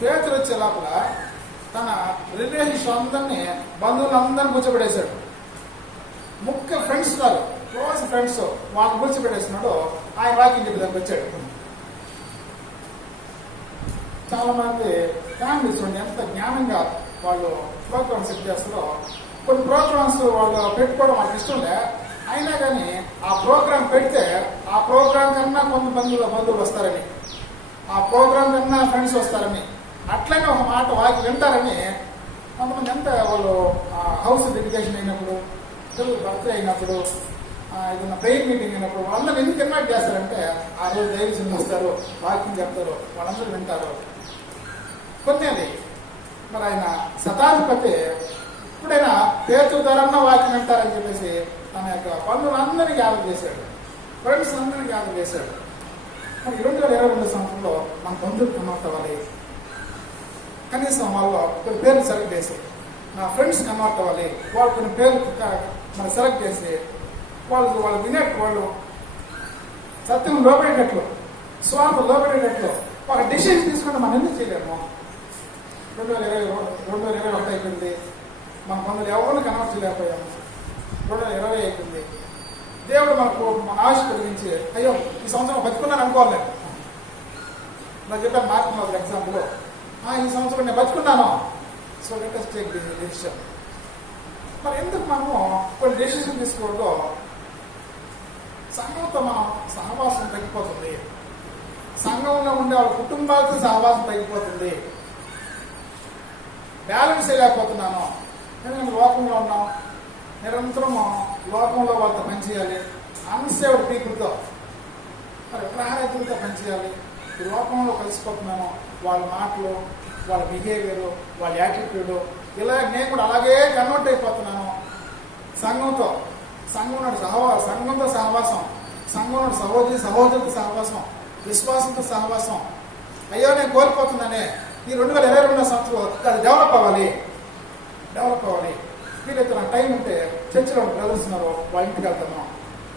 పేతురు వచ్చే లోపల తన రిలేషన్స్ అందరినీ బంధువులందరినీ కూర్చోబెట్టేశాడు. ముఖ్య ఫ్రెండ్స్ ఉన్నారు, క్లోజ్ ఫ్రెండ్స్, వాళ్ళని కూర్చోబెట్టేస్తున్నాడు. ఆయన వాకింగ్ చెప్పేదానికి వచ్చాడు. చాలా మంది ఫ్యామిలీస్ ఉండి ఎంత జ్ఞానంగా వాళ్ళు ప్రోగ్రామ్స్ సెట్ చేస్తారో. కొన్ని ప్రోగ్రామ్స్ వాళ్ళు పెట్టుకోవడం వాళ్ళకి ఇష్టంలే, అయినా కానీ ఆ ప్రోగ్రామ్ పెడితే ఆ ప్రోగ్రామ్ కన్నా బంధువులు వస్తారని, ఆ ప్రోగ్రామ్ కన్నా ఫ్రెండ్స్ వస్తారని, అట్లనే ఒక మాట వాకి వింటారని కొంతమంది ఎంత వాళ్ళు హౌస్ డెడికేషన్ అయినప్పుడు, పిల్లలు బర్త్డే అయినప్పుడు, ఏదైనా ప్రేయర్ మీటింగ్ అయినప్పుడు వాళ్ళందరూ ఎందుకు ఇన్వైట్ చేస్తారంటే ఆ రోజు దైవజనులు వస్తారు, వాకింగ్ చెప్తారు, వాళ్ళందరూ వింటారు. కొన్నేది మరి ఆయన శతాధిపతి ఇప్పుడైనా పేతురు ధరన్నా వాకింగ్ వింటారని చెప్పేసి తన యొక్క బంధువులందరినీ గ్యాదర్ చేశాడు, ఫ్రెండ్స్ అందరినీ గ్యాదర్ చేశాడు. మరి 2022 సంవత్సరంలో మన బంధువులు కన్వర్ట్ అవ్వాలి. కనీసం వాళ్ళు కొన్ని పేర్లు సెలెక్ట్ చేసి, నా ఫ్రెండ్స్ కన్వర్ట్ అవ్వాలి, వాళ్ళు కొన్ని పేర్లు మనం సెలెక్ట్ చేసి వాళ్ళు వినేట్టు, వాళ్ళు సత్యం లోపడేటట్లు, స్వార్థం లోపడేటట్లు ఒక డిసిషన్ తీసుకుంటే మనం ఎందుకు చేయలేము? 2021 అయిపోయింది, మన బంధువులు ఎవరిని కన్వర్ట్ చేయలేకపోయాము. 2020 అయిపోయింది. దేవుడు మన ఆశ కలిగించి అయ్యో ఈ సంవత్సరం బతుకున్నాను అనుకోవాలి. నాకు చెప్పాను మార్కున్న ఒక ఎగ్జాంపుల్, ఈ సంవత్సరం నేను బతుకున్నాను. So let us take the decision. మరి ఎందుకు మనము కొన్ని డెసిషన్ తీసుకోవడంలో సంఘంతో మనం సహవాసం తగ్గిపోతుంది, సంఘంలో ఉండే వాళ్ళ కుటుంబాలతో సహవాసం తగ్గిపోతుంది, బ్యాలెన్స్ చేయలేకపోతున్నాను. ఎందుకంటే లోకంలో ఉన్నాం, నిరంతరం లోకంలో వాళ్ళతో పనిచేయాలి, అన్సేవ్డ్ పీపుల్తో, మరి విగ్రహాలతో పనిచేయాలి. ఈ లోకంలో కలిసిపోతున్నాను, వాళ్ళ మాటలు, వాళ్ళ బిహేవియరు, వాళ్ళ యాటిట్యూడు, ఇలా నేను కూడా అలాగే కన్వర్ట్ అయిపోతున్నాను. సంఘంతో సంఘంతో సహవాసం, సంఘంలో సహోదరులతో సహవాసం, విశ్వాసంతో సహవాసం. అయ్యో నేను కోల్పోతున్నానే. ఈ 2022 సంవత్సరంలో అది డెవలప్ అవ్వాలి. వీలైతే నా టైం ఉంటే చర్చిలో బ్రదర్స్ ఉన్నారు, వాళ్ళ ఇంటికి వెళ్తాను.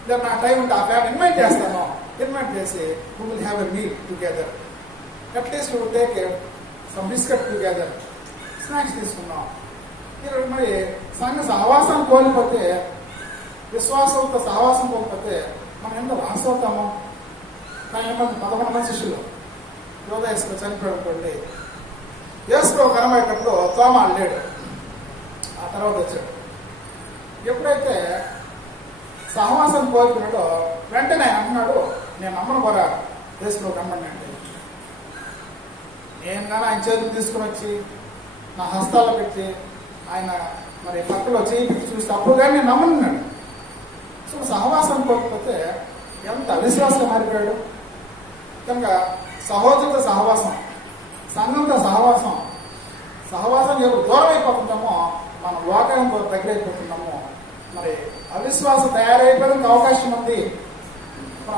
లేదా నా టైం ఉంటే ఆ ఫ్యామిలీ ఇన్వైట్ చేస్తాను. ఇన్వైట్ చేసి we will have a meal together. At least we take some biscuit together, snacks తీసుకున్నాం. ఈరోజు మరి సంఘ సహవాసం కోల్పోతే, విశ్వాసంతో సహవాసం కోల్పోతే మనం ఎంత లాస్ అవుతాము. 11 మంది శిష్యులు యోధేశ్వరు చనిపోయాడు అనుకోండి. యేసుప్రభు కనబడేటప్పుడు తోమ లేడు, ఆ తర్వాత వచ్చాడు. ఎప్పుడైతే సహవాసం కోల్పోయినాడో వెంటనే ఆయన అంటున్నాడు, నేను నమ్మను కూడా యేసుప్రభు కనబడినండి. నేను కానీ ఆయన చేతులు తీసుకుని వచ్చి నా హస్తాల్లో పెట్టి ఆయన మరి పక్కలో చేయి పెట్టి చూస్తే అప్పుడు కానీ నేను నమ్మనున్నాడు. సో సహవాసం కోల్పోతే ఎంత అవిశ్వాసం మారిపోయాడు. కనుక సహోదరులతో సహవాసం, సంఘంతో సహవాసం ఎప్పుడు దూరం అయిపోతుంటామో, మనం లోకానికి దగ్గర అయిపోతున్నామో, మరి అవిశ్వాసం తయారైపోవడానికి అవకాశం ఉంది.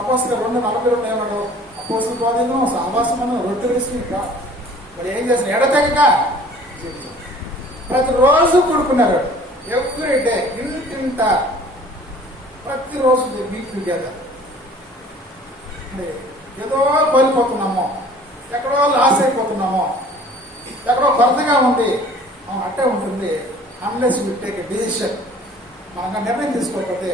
అపోస్తలులు 2:42 ఏమన్నాడు? అపోస్తలుల బోధను, సహవాసమును, రొట్టె విరిసి మరి ఏం చేసిన ఎడతెగక ప్రతిరోజు కూడుకున్నారు. ఎవ్రీ డే ఇంటింట ప్రతిరోజు మీట్ టుగెదర్. ఏదో కోల్పోతున్నామో, ఎక్కడో లాస్ అయిపోతున్నామో, ఎక్కడో కొరతగా ఉంది, అవును అట్టే ఉంటుంది. Unless you take a decision, మనకు నిర్ణయం తీసుకోకపోతే,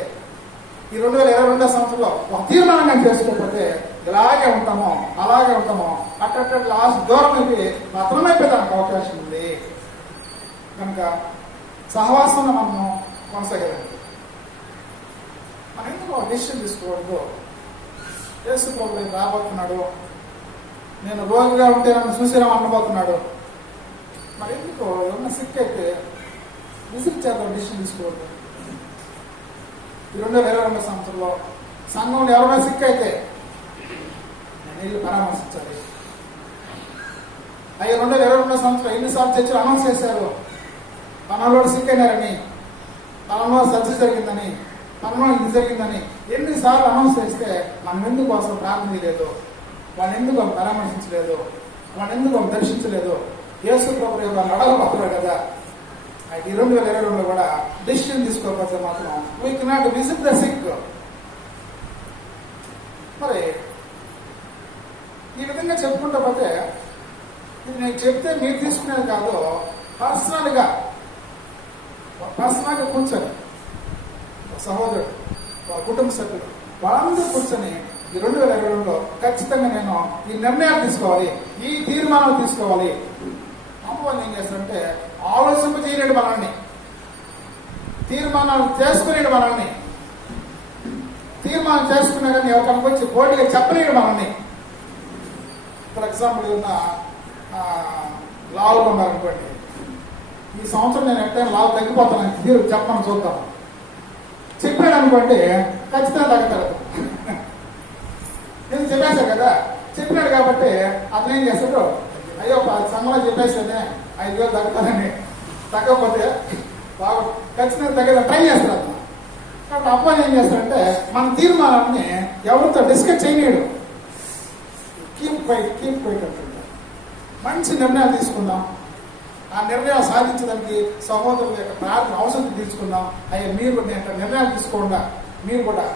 ఈ 2022 సంవత్సరంలో ఒక తీర్మానంగా చేసుకోకపోతే ఇలాగే ఉంటామో అలాగే ఉంటామో, అట్ట లాస్ట్ దూరం అయిపోయి అర్థమైపోయేదానికి అవకాశం ఉంది. కనుక సహవాసంలో మనం కొనసాగలేదు. మనం ఎందుకు డిసిషన్ తీసుకోకూడదు? యేసు ప్రభువు రాబోతున్నాడు, నేను రోగిగా ఉంటే నన్ను చూసిరా అనబోతున్నాడు. మరి ఎందుకు ఏమన్నా సిక్ అయితే విజిట్ చేద్దాం, డిసిషన్ తీసుకోవద్దు. ఈ 2022 సంవత్సరంలో సంఘంలో ఎవరైనా సిక్ అయితే నేను వెళ్ళి పరామర్శించాలి. అయ్యో 2022 సంవత్సరం ఎన్నిసార్లు చర్చలు అనౌన్స్ చేశారు, పనులు సిక్ అయినారని, పనులో సర్జరీ జరిగిందని, పనులో ఇది జరిగిందని ఎన్నిసార్లు అనౌన్స్ చేస్తే మనం ఎందుకు అసలు ప్రార్థన చేయలేదు, వాళ్ళని ఎందుకు పరామర్శించలేదు, వాళ్ళని ఎందుకు దర్శించలేదు? యేసు ప్రభువు యొక్క నడవబోతున్నాడు కదా. ఈ 2022 కూడా డెసిషన్ తీసుకోకపోతే మాత్రం we cannot visit the sick. మరి ఈ విధంగా చెప్పుకుంటా పోతే ఇది నేను చెప్తే మీరు తీసుకునేది కాదు, పర్సనల్గా కూర్చొని సహోదరుడు, వాళ్ళ కుటుంబ సభ్యులు వాళ్ళందరూ కూర్చొని ఈ 2022లో ఖచ్చితంగా నేను ఈ నిర్ణయాలు తీసుకోవాలి, ఈ తీర్మానాలు తీసుకోవాలి. అమ్మవాళ్ళు ఏం చేస్తారంటే ఆలోచింప చేయలేడు మనల్ని, తీర్మానాలు చేసుకునేడు మనల్ని, తీర్మానం చేసుకున్నా కానీ ఎవరికి వచ్చి పోటీగా చెప్పలేడు మనల్ని. ఫర్ ఎగ్జాంపుల్ ఉన్న లావులు ఉన్నారనుకోండి, ఈ సంవత్సరం నేను ఎట్టైనా లావు తగ్గిపోతాను తీరు చెప్పమని చూద్దాం చెప్పాడు అనుకోండి, ఖచ్చితంగా తగ్గుతారు. నేను చెప్పేశాను కదా, చెప్పినాడు కాబట్టి అతను ఏం చేస్తాడు, అయ్యో సంఘంలో చెప్పేసానే 5,000 తగ్గుతానని, తగ్గకపోతే బాగా ఖచ్చితంగా తగ్గదా ట్రై చేస్తారు అతను. కాబట్టి అబ్బాయి ఏం చేస్తాడంటే మన తీర్మానాన్ని ఎవరితో డిస్కస్ చేయలేడు, కీప్ క్వైట్ అంటుంటారు. మంచి నిర్ణయాలు తీసుకుందాం, ఆ నిర్ణయాలు సాధించడానికి సహోదరుల యొక్క ప్రార్థన అవసరం తీసుకుందాం. అయ్యా మీరు నేను నిర్ణయాలు తీసుకోకుండా, మీరు కూడా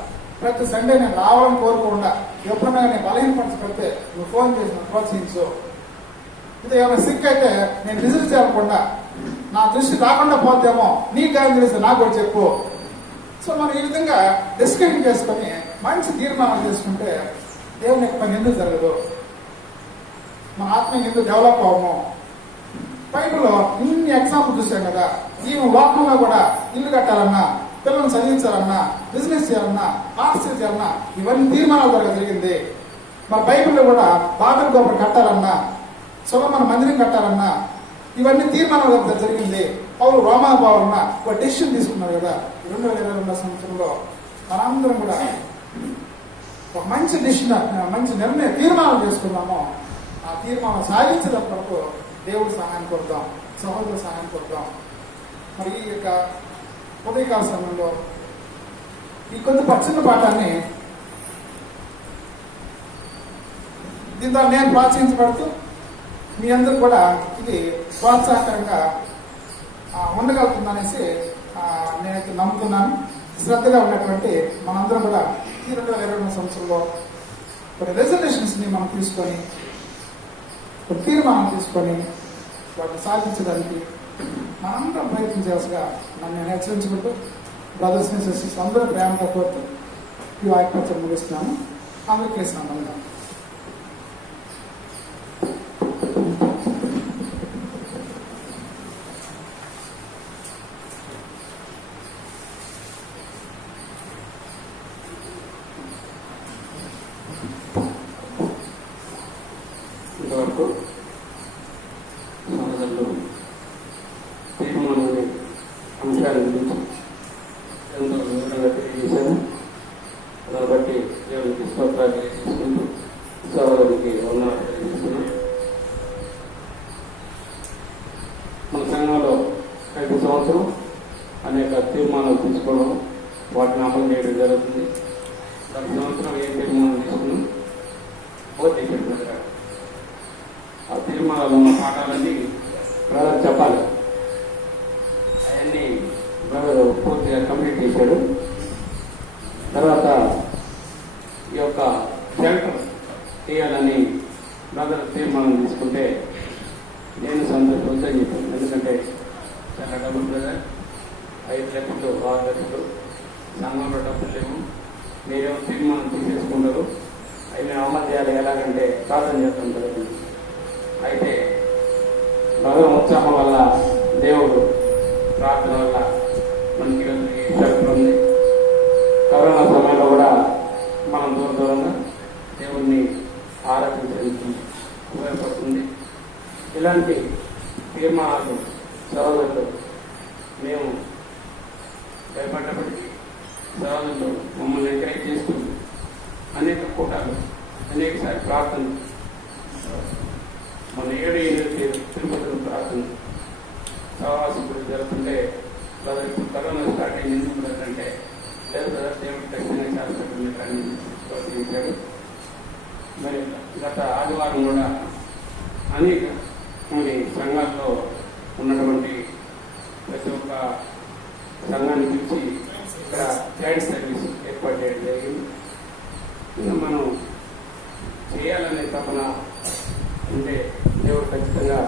ప్రతి సండే నేను రావాలని కోరుకోకుండా, ఎప్పుడన్నా నేను బలహీనపరచబడితే నువ్వు ఫోన్ చేసి నన్ను ప్రోత్సహించు. ఇది ఏమైనా సిక్ అయితే నేను విజిట్ చేయకుండా, నా దృష్టి రాకుండా పోతేమో నీకు కానీ తెలిస్తే నాకు కూడా చెప్పు. సో మనం ఈ విధంగా డిస్కషన్ చేసుకొని మంచి తీర్మానాలు చేసుకుంటే దేవుని యొక్క పని ఎందుకు జరగదు, మన ఆత్మ ఎందుకు డెవలప్ అవ్వము. బైబిల్లో ఇన్ని ఎగ్జాంపుల్ చూసాం కదా. ఈ లోకంలో కూడా ఇల్లు కట్టాలన్నా, పిల్లల్ని చదివించాలన్నా, బిజినెస్ చేయాలన్నా, ఆర్ట్స్ చేయాలన్నా ఇవన్నీ తీర్మానాల ద్వారా జరిగింది. మన బైబిల్లో కూడా బాబెల్ గోపురం కట్టాలన్నా, సొలొమోను మందిరం కట్టాలన్నా ఇవన్నీ తీర్మానాల ద్వారా జరిగింది. పౌలు రోమా పోవాలన్నా ఒక డెసిషన్ తీసుకున్నారు కదా. 2022 సంవత్సరంలో మనందరం కూడా ఒక మంచి డెసిషన్, మంచి నిర్ణయం తీర్మానం చేసుకున్నాము. ఆ తీర్మానం సాధించేటప్పటి వరకు దేవుడి సహాయం కొడదాం, సహోదరు సహాయం కొడదాం. మరి ఈ యొక్క ఉదయకాల సమయంలో ఈ కొద్ది పచ్చని పాఠాన్ని దీని ద్వారా నేను ప్రోత్సహించబడుతూ మీ అందరూ కూడా ఇది ప్రోత్సాహకరంగా ఉండగలుగుతుందనేసి నేనైతే నమ్ముతున్నాను. శ్రద్ధగా ఉన్నటువంటి మనందరం కూడా ఈ 2022 సంవత్సరంలో కొన్ని రెజల్యూషన్స్ని మనం తీసుకొని, ఒక తీర్మానం తీసుకొని వాటిని సాధించడానికి మనందరం ప్రయత్నం చేయాల్సిగా నన్ను నేను హెచ్చరించుకుంటూ బ్రదర్స్ అండ్ సిస్టర్స్ అందరూ ప్రేమతో కోరుతూ ఈ వాక్యం ముగిస్తున్నాను. అందరికీ వేసినాను. ఇంతవరకు సమాజంలో తీర్మానాన్ని అంశాల గురించి ఎంతో వివరంగా తెలియజేశాను. కాబట్టి దేవునికి స్తోత్రాలు చేసుకుంటూ సహోదరునికి వందనాలు తెలియజేస్తున్నాను. మన సంఘంలో ప్రతి సంవత్సరం అనేక తీర్మానాలు తీసుకోవడం వాటిని అమలు చేయడం జరుగుతుంది. గత సంవత్సరం ఏ తీర్మానం తీసుకున్నాం పూర్తి చేశారు. ఆ తీర్మానాలు ఉన్న పాఠాలన్నీ బ్రదర్ చెప్పాలి. అవన్నీ బ్రదర్ పూర్తిగా కంప్లీట్ చేశాడు. తర్వాత ఈ యొక్క షెల్టర్ తీయాలని బ్రదర్ తీర్మానం తీసుకుంటే నేను సంతోషం చెప్పాను. ఎందుకంటే చాలా డబ్బులు బ్రదర్, 5 లక్షలు 6 లక్షలు సంఘంలో డబ్బులు లేవు, మీరేమో తీర్మానం తీసేసుకుంటారు, అవి మేము అమలు చేయాలి ఎలాగంటే ప్రార్థన చేస్తాం జరుగుతుంది. అయితే భగవన్ ఉత్సాహం వల్ల దేవుడు ప్రార్థన వల్ల మనకి షెల్టర్ ఉంది. కరోనా సమయంలో కూడా మనం దూరంగా దేవుడిని ఆరాధించడానికి ఉపయోగపడుతుంది. ఇలాంటి తీర్మానాలు సహోదరులు మేము భయపడ్డప్పటికీ సహోదరులు మమ్మల్ని ఎంకరేజ్ చేసుకుంటూ అనేక కూటాలు అనేకసారి ప్రార్థన మన 7 తిరుపతిలో ప్రార్థన సహవాసం గురించి జరుగుతుంటే బ్రదర్ ఇప్పుడు కరోనా స్టార్ట్ అయింది ఎందుకు బ్రదర్ అంటే లేదు బ్రదర్ దేవుడు ఖచ్చితంగా చేస్తాడు కానీ ప్రోత్సహించాడు. మరి గత ఆదివారం కూడా అనేక మరి సంఘాల్లో ఉన్నటువంటి ప్రతి ఒక్క సంఘాన్ని పిలిచి ఇక్కడ చైల్డ్ సర్వీస్ ఏర్పాటు చేయడం జరిగింది. ఇంకా మనం చేయాలనే తపన ఉంటే దేవుడు ఖచ్చితంగా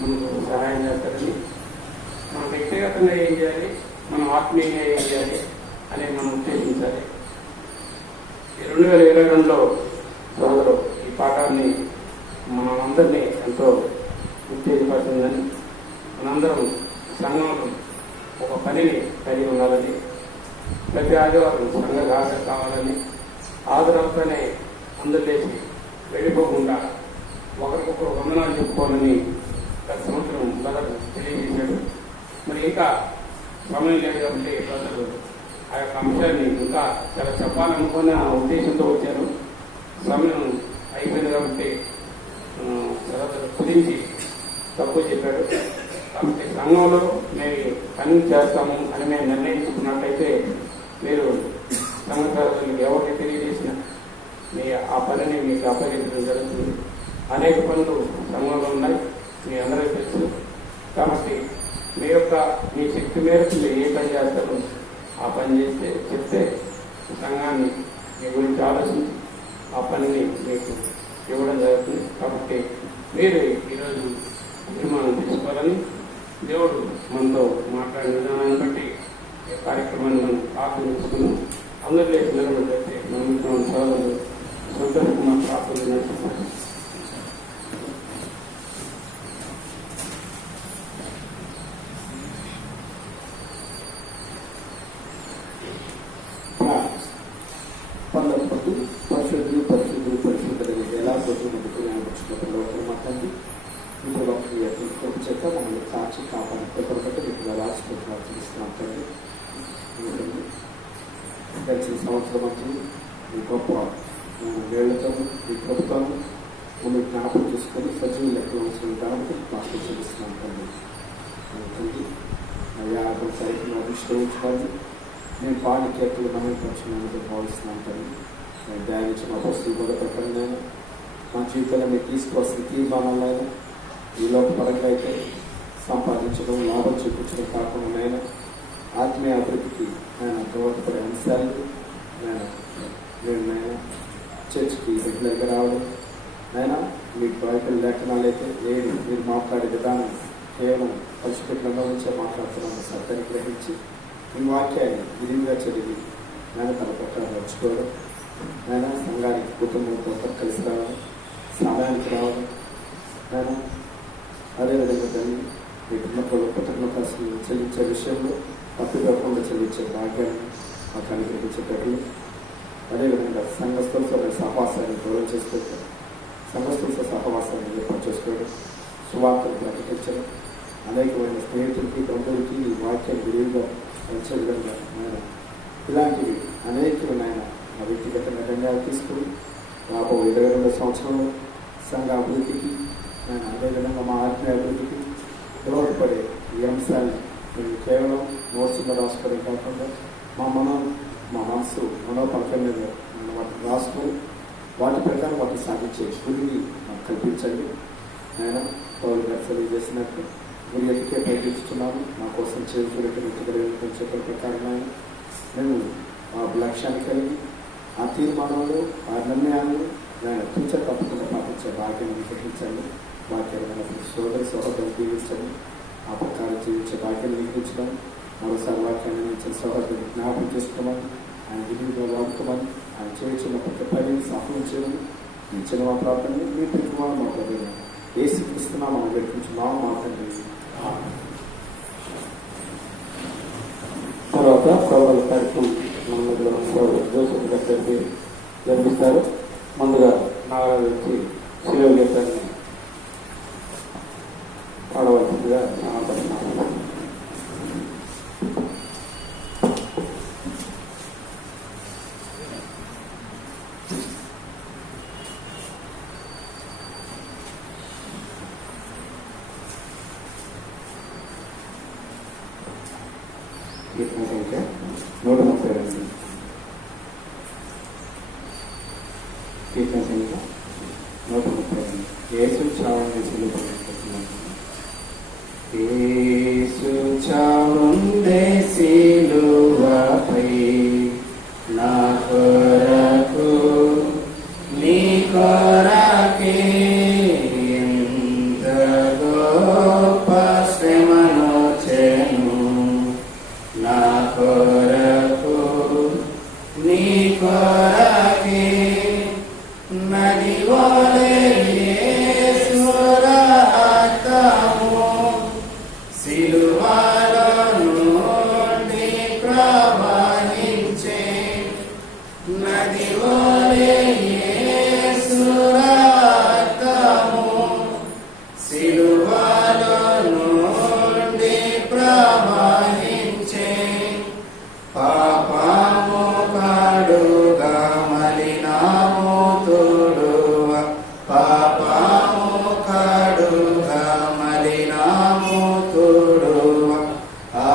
మనకు సహాయం చేస్తారని, మనం వ్యక్తిగతంగా ఏం చేయాలి, మనం ఆత్మీయంగా ఏం చేయాలి అనేది మనం ఉద్దేశించాలి. 2022లో సోదరు ఈ పాఠాన్ని మనందరినీ ఎంతో ఉత్తేజపడుతుందని, మనందరం సంఘంలో ఒక పనిని కలిగి ఉండాలని, ప్రతి ఆదివారం సంఘ హాజరు కావాలని, హాజరవుతూనే అందరు లేచి వెళ్ళిపోకుండా ఒకరికొకరు వందనాలు చెప్పుకోవాలని గత సంవత్సరం బ్రదర్ తెలియజేశాడు. మరి ఇంకా సమయం లేదు కాబట్టి బ్రదర్ ఆ యొక్క అంశాన్ని ఇంకా చాలా చెప్పాలనుకునే ఉద్దేశంతో వచ్చారు. సమయం అయిపోయింది కాబట్టి కుదించి తక్కువ చెప్పాడు. కాబట్టి సంఘంలో మేము పని చేస్తాము అని మేము నిర్ణయించుకున్నట్లయితే మీరు సంఘ సభ్యులకు ఎవరికి తెలియజేసిన మీ ఆ పనిని మీకు అప్పగించడం జరుగుతుంది. అనేక పనులు సంఘంలో ఉన్నాయి, మీ అందరికీ తెలుసు. కాబట్టి మీ శక్తి మేరకు మీరు ఏ పని చేస్తారో ఆ పని చేస్తే చెప్తే సంఘాన్ని మీ గురించి ఆలోచించి ఆ పనిని మీకు ఇవ్వడం జరుగుతుంది. కాబట్టి మీరు ఈరోజు తీర్మానం తీసుకోవాలని దేవుడు మనతో మాట్లాడిన విధానాన్ని బట్టి ఈ కార్యక్రమాన్ని మనం ఆహ్వానిస్తున్నాం. అందరూ లేచి నిలబడితే మనం సోదరులు సంతోష్ కుమార్ ప్రార్థన. పరిశుద్ధులు ఎలా కొట్టుకుంటున్నాను మాట్లాడి ఇప్పుడు చెప్తా మమ్మల్ని కాచి కాపాడి కొరకట్టు మీకు రాసుకుంటున్నారు చూస్తున్నాం తండ్రి. గడిచిన సంవత్సరం అంతా మీ గొప్ప వేళ్లతో మీ ప్రభుత్వం మమ్మల్ని జ్ఞాపకం చేసుకొని సజీవ లెక్కలు ఉంచడం కాబట్టి మాకు చూపిస్తున్నాం తండ్రి. అయ్యా సైకిల్ అభిష్కరించుకోవాలి. నేను పాడి కేకులు మహిళపరచుకున్నాను భావిస్తున్నాం తండ్రి. నేను ధ్యానించిన మా వస్తువు కూడా ప్రకారంగా మా జీవితంలో మీరు తీసుకువస్తున్న తీర్మానాలైనా ఈ లోకపరంగా అయితే సంపాదించడం, లాభం చూపించడం కాకుండా నేను ఆత్మీయ అభివృద్ధికి ఆయన దోహదపడే అంశాలు నేను చర్చికి రెగ్యులర్గా రావడం, ఆయన మీకు బైబిల్ లేఖనాలు అయితే లేదు మీరు మాట్లాడే విధానం కేవలం పరిశుభ్రంగా నుంచే మాట్లాడుతున్నాను సత్యాన్ని గ్రహించి ఈ వాక్యాన్ని విరివిగా చదివి నేను తన ప్రకారం నడుచుకోవడం, ఆయన సంఘానికి కుటుంబంతో కలిసి రావడం, సమయానికి రావడం, ఆయన అదేవిధంగా దాన్ని మీ కుటుంబంలో కృతజ్ఞతలు చెల్లించే విషయంలో తప్పిపోకుండా చెల్లించే భాగ్యాన్ని మాకు అనుగ్రహించేటట్లు, అదేవిధంగా సంఘస్థులతో సహవాసాన్ని దూరం చేసుకోవడం, సంఘస్థులతో సహవాసాన్ని ఏర్పాటు చేసుకోవడం, సువార్తను ప్రకటించడం, అనేకమైన స్నేహితులకి బంధువులకి ఈ వాక్యాన్ని విరివిగా పంచే విధంగా ఆయన ఇలాంటివి అనేకమైన ఆ వ్యక్తిగతంగా నిర్ణయాలు తీసుకుని రాబో 22 సంవత్సరంలో సంఘ అభివృద్ధికి ఆయన అదేవిధంగా మా ఆత్మీయ అభివృద్ధికి దోహదపడే ఈ అంశాన్ని మేము కేవలం నోట్స్లో రాసుకోవడం కాకుండా మా మనసు మనోపలక మీద వాటిని రాసుకొని వాటి ప్రకారం వాటిని సాధించే గురిని మాకు కల్పించండి. ఆయన పౌరు గారు తెలియజేసినట్టు గురి ఎత్తుకే ప్రయత్నిస్తున్నాము. మా కోసం చేతులకి చెప్పిన ప్రకారం మేము ఆ లక్ష్యాన్ని కలిగి ఆ తీర్మానాలు ఆ నిర్ణయాలు ఆయన తూచ తప్పకుండా పాటించే భాగ్యాన్ని గ్రహించండి. భాగ్యమైన సోదరి సహోదరులు దీవించండి. ఆ ప్రకారం జీవించే భాగ్యాన్ని నిర్మించడం, మరోసారి వాక్యాన్ని ఇచ్చిన సహోదరుని జ్ఞాపకం చేసుకోమని, ఆయన విధిగా వాడుకోమని, ఆయన చేయించిన ప్రతి పనిని సఫలం చేయమని ఇచ్చిన మా ప్రార్థన మీ ప్రతిమానం మాట్లాడిన ఏసుక్రీస్తున్నా మనం పెట్టించున్నాం మాట్లాడి. తర్వాత సోదరుల కార్యక్రమం మన జోసెఫ్ గారికి జరిపిస్తారు. ముందుగా నాగరాజు వచ్చి శిలువ గీతాన్ని పాడవలసిందిగా ఆపడుతున్నాను. కీర్తన సంఖ్య 132. కీర్తన సంఖ్య 132. యేసు చావుని సిలువపై, యేసు చావుండే సిలువపై నా కొరకు నీ కొరకే ఎంత గొప్ప శ్రమనొచ్చెను. నా కొరకు నీ కొరకే నది వలె యేసు రక్తము సిలువలో నుండి ప్రవహించే. నది వలె యేసు రక్తము సిలువలో నుండి ప్రవహించే. పాపము కడుగా మలినము తుడువ, పాపము కడుగా మలినము తుడువ. ఆ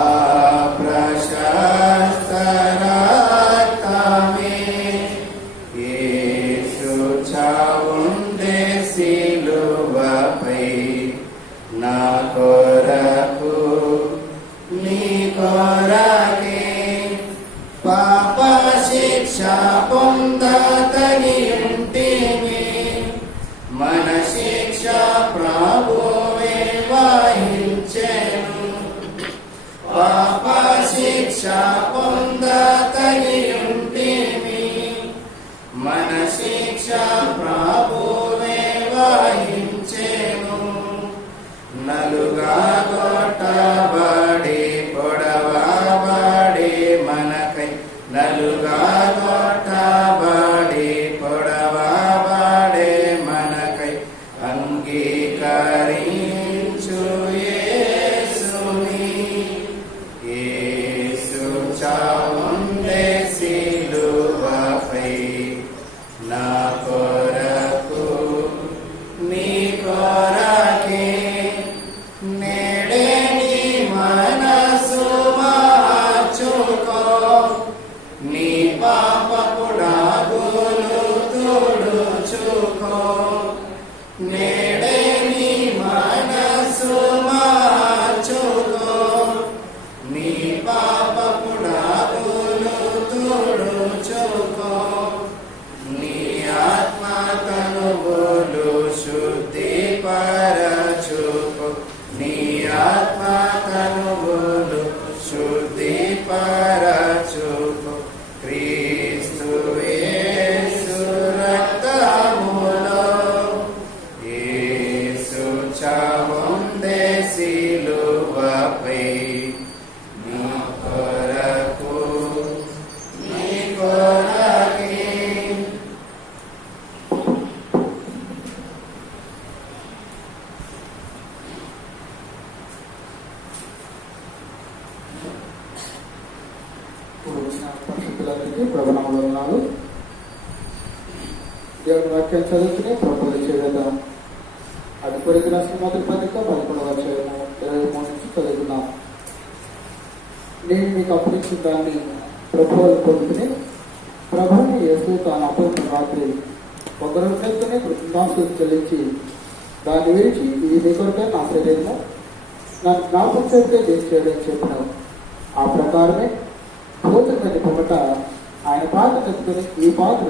ప్రశస్త రక్తమే యేసు చావుండే సిలువపై నా కొరకు నీ కొరకే పాప శిక్ష పొంద తగియుంటిమి. మన శిక్ష ప్రభువే వహించెను. పాప శిక్ష పొంద తగియుంటిమి. మన శిక్ష ప్రభువే వహించెను. నలుగా కొట్టబడి పొడవబడి మనకై, నలుగా కొట్టబడి పొడవబడే మనకై అంగీకరించు యేసుని. యేసు చావుండే సిలువపై నా కొరకు నీ కొరకే. నేడే నీ మనసు మార్చుకో, నీ పాపపు డాగులు తుడుచుకో. నేడే నీ మనసు మార్చుకో, నీ పాపపు డాగులు తుడుచుకో. నీ ఆత్మ తనువులు శుద్ధిపరచుకో. నీ ఆత్మ తనువులు శుద్ధిపరచుకో. క్రీస్తు యేసు రక్తములో యేసు చావుండే సిలువపై నీ కొరకు నీ కొరకే. పరిశుద్ధులందరికీ ప్రభునామములో ఉన్నాను. దేవుని వాక్యం చదువుకుని ప్రభుత్వం చేద్దాం. అది కొరికి రాసిన మొదటి పత్రిక 11వ అధ్యాయము 23 నుంచి చదువుకున్నాం. నేను మీకు అప్పగించిన దాన్ని ప్రభువులు పొందుకుని ప్రభుని యేసు తాను అపవిత్ర రాత్రి ఒక రోజునే కృతజ్ఞాస్తులు చెల్లించి దాన్ని విడిచి ఇది మీ కొరకే నా శరీరము నన్ను జ్ఞాపకం చేస్తే చేయడం చెప్పినావు. ఆ ప్రకారమే భోజనం పొగట ఆయన పాత్ర తెచ్చుకొని ఈ పాత్ర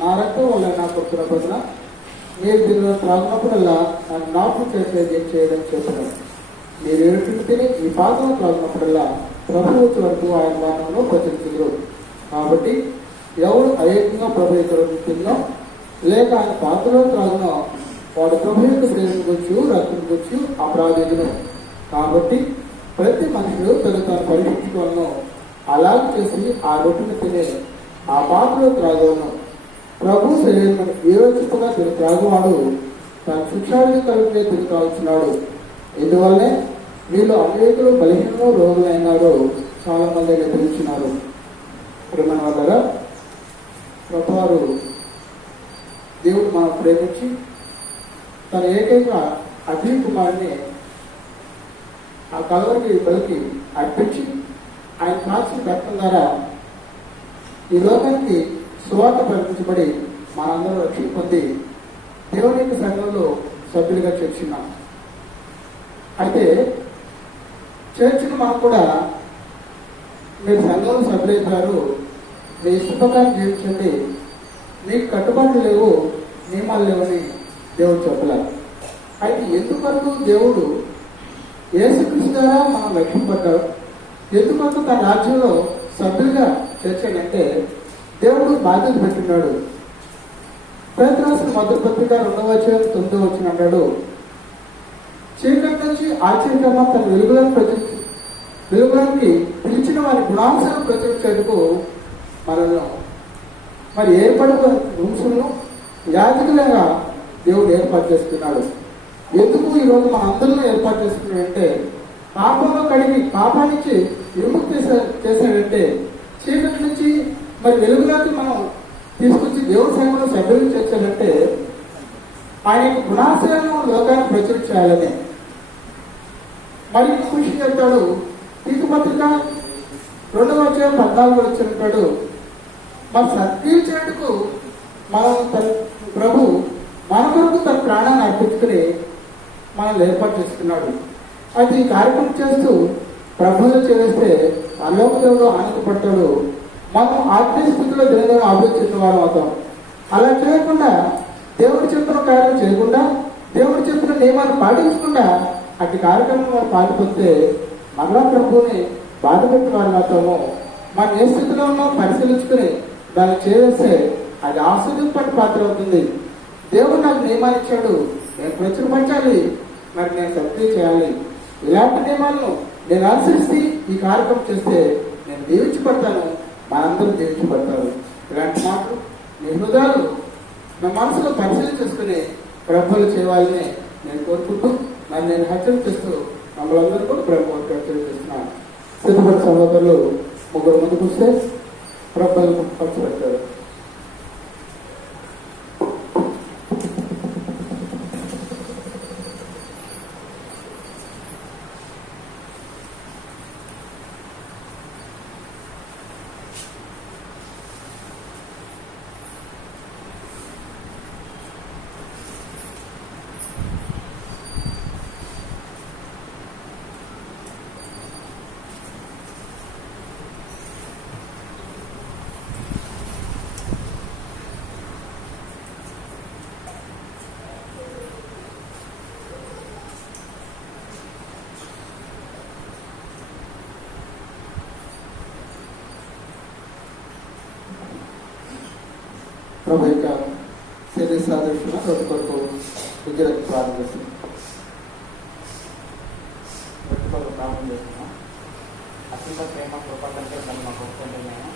నా రక్తం వల్ల నా కొడుకున్న బదుల మీరు దీనిలో త్రాగినప్పుడల్లా నన్ను జ్ఞాపకం చేస్తే చేయడం చెప్పినావు. మీరు ఏడుచుకు తిని ఈ పాత్రను త్రాగినప్పుడల్లా ప్రభు వచ్చే వరకు ఆయన మరణంలో ప్రచురించరు. కాబట్టి ఎవరు అయోగ్యంగా ప్రభు యొక్క తిన్నో లేక ఆయన పాత్రలో త్రాగునో వాడు ప్రభు యొక్క శరీరం గురించి రక్తం గురించి అపరాధులను. కాబట్టి ప్రతి మనుషుడు తను తాను పరీక్షించుకోవాలను అలాగే చేసి ఆ రొట్టెను తినే ఆ పాత్రలో త్రాగలను. ప్రభు శరీరం ఏ రోజుగా తిని త్రాగువాడు తన శిక్షాన్ని కలిపే తిని త్రాగుతున్నాడు. ఇందువల్లే వీళ్ళు అనేకులు బలహీనము రోగులైనారో చాలా మంది తెలుస్తున్నారు. ప్రేమ వల్ల ప్రభువారు దేవుడు మనం ప్రేమించి తన ఏకైక అగ్ని కుమారుని ఆ కలవరికి బలికి అర్పించి ఆయన కాల్చిన రక్తం ద్వారా ఈ లోకానికి సువార్త ప్రకటించబడి మనందరూ రక్షణ పొంది దేవుని యొక్క సంఘంలో సభ్యులుగా చేర్చున్నాం. అయితే చేర్చును మనం కూడా మీరు సంఘంలో సభ్యులైతారు, మీ ఇష్ట ప్రకారం జీవించండి, మీకు కట్టుబాట్లు లేవు, నియమాలు లేవని దేవుడు చెప్పలేదు. అయితే ఎందుకంటూ దేవుడు యేసుక్రీస్తు ద్వారా మనం రక్షింపడ్డాడు, ఎందుకంటూ తన రాజ్యంలో సభ్యులుగా చేర్చాడంటే దేవుడు బాధ్యత పెట్టినాడు. పేతురు మొదటి పత్రిక 2వ అధ్యాయం 9వ వచనం అన్నాడు, చీకటి నుంచి ఆశ్చర్యకరమ తన వెలుగులోకి పిలిచిన వారి గుణాంశాలను ప్రచురించేందుకు మనల్ని మరి ఏర్పడిన వంశులను యాజకులుగా దేవుడు ఏర్పాటు చేస్తున్నాడు. ఎందుకు ఈరోజు మన అందరిలో ఏర్పాటు చేస్తున్నాడంటే పాపంలో కడిగి పాపానికి విముక్తి చేశాడంటే చీకటి నుంచి మరి వెలుగులోకి మనం తీసుకొచ్చి దేవుడి సంఘంలో సభ్యులు చేశాడంటే ఆయన గుణాశయాలను లోకాన్ని ప్రచురించాలని. మరి ఇంకొక విషయం చెప్తాడు, తీతు పత్రిక 2వ అధ్యాయం 14వ వచనం, మన సత్క్రియలు చేయటకు మనం ప్రభు మన కొరకు తన ప్రాణాన్ని అర్పించుకుని మనల్ని ఏర్పాటు చేసుకున్నాడు. అయితే ఈ కార్యక్రమం చేస్తూ ప్రభువులు చేస్తే అలోక దేవుడు ఆనందపడతాడు. మనం ఆత్మీయ స్థితిలో దేవుడు అభివృద్ధి వారు అవుతాం. అలా చేయకుండా దేవుడు చెప్పిన కార్యం చేయకుండా దేవుడు చెప్పిన నియమాలు పాటించకుండా అటు కార్యక్రమం పాటిపోతే మరలా ప్రభువుని బాధ పెట్టిన వారు అవుతాము. మనం ఏ స్థితిలో ఉన్నాం పరిశీలించుకుని దాన్ని చేస్తే అది ఆస్వాదింపటి పాత్ర అవుతుంది. దేవుడు నాకు నియమాలు ఇచ్చాడు, నేను ప్రచురపరచాలి, మరి నేను సత్యం చేయాలి. ఇలాంటి నియమాలను నేను అనుసరిస్తే ఈ కార్యక్రమం చేస్తే నేను దీవించబడతాను, మనందరూ దీవించబడతారు. ఇలాంటి మాటలు మీ హృదయాలు నా మనసులో పరిశీలన చేసుకుని ప్రభువులు చేయాలని నేను కోరుకుంటూ నన్ను నేను హెచ్చరిస్తూ మమ్మల్ందరూ కూడా ప్రభుత్వం హెచ్చరిస్తున్నాను. సిద్ధపడి సహోదరులు ముగ్గురు ముందుకు వస్తే ప్రభుత్వం ఖర్చు పెట్టారు. ప్రభు యొక్క శరీర సాదృశ్యం రొట్టె కొరకు విద్యలకు ప్రారంభిస్తున్నాం. రొట్టె కొరకు ప్రారంభం చేస్తున్నాం. అత్యంత ప్రేమ కృపకంటే తను మాకు ఒప్పుకుంటున్నాను.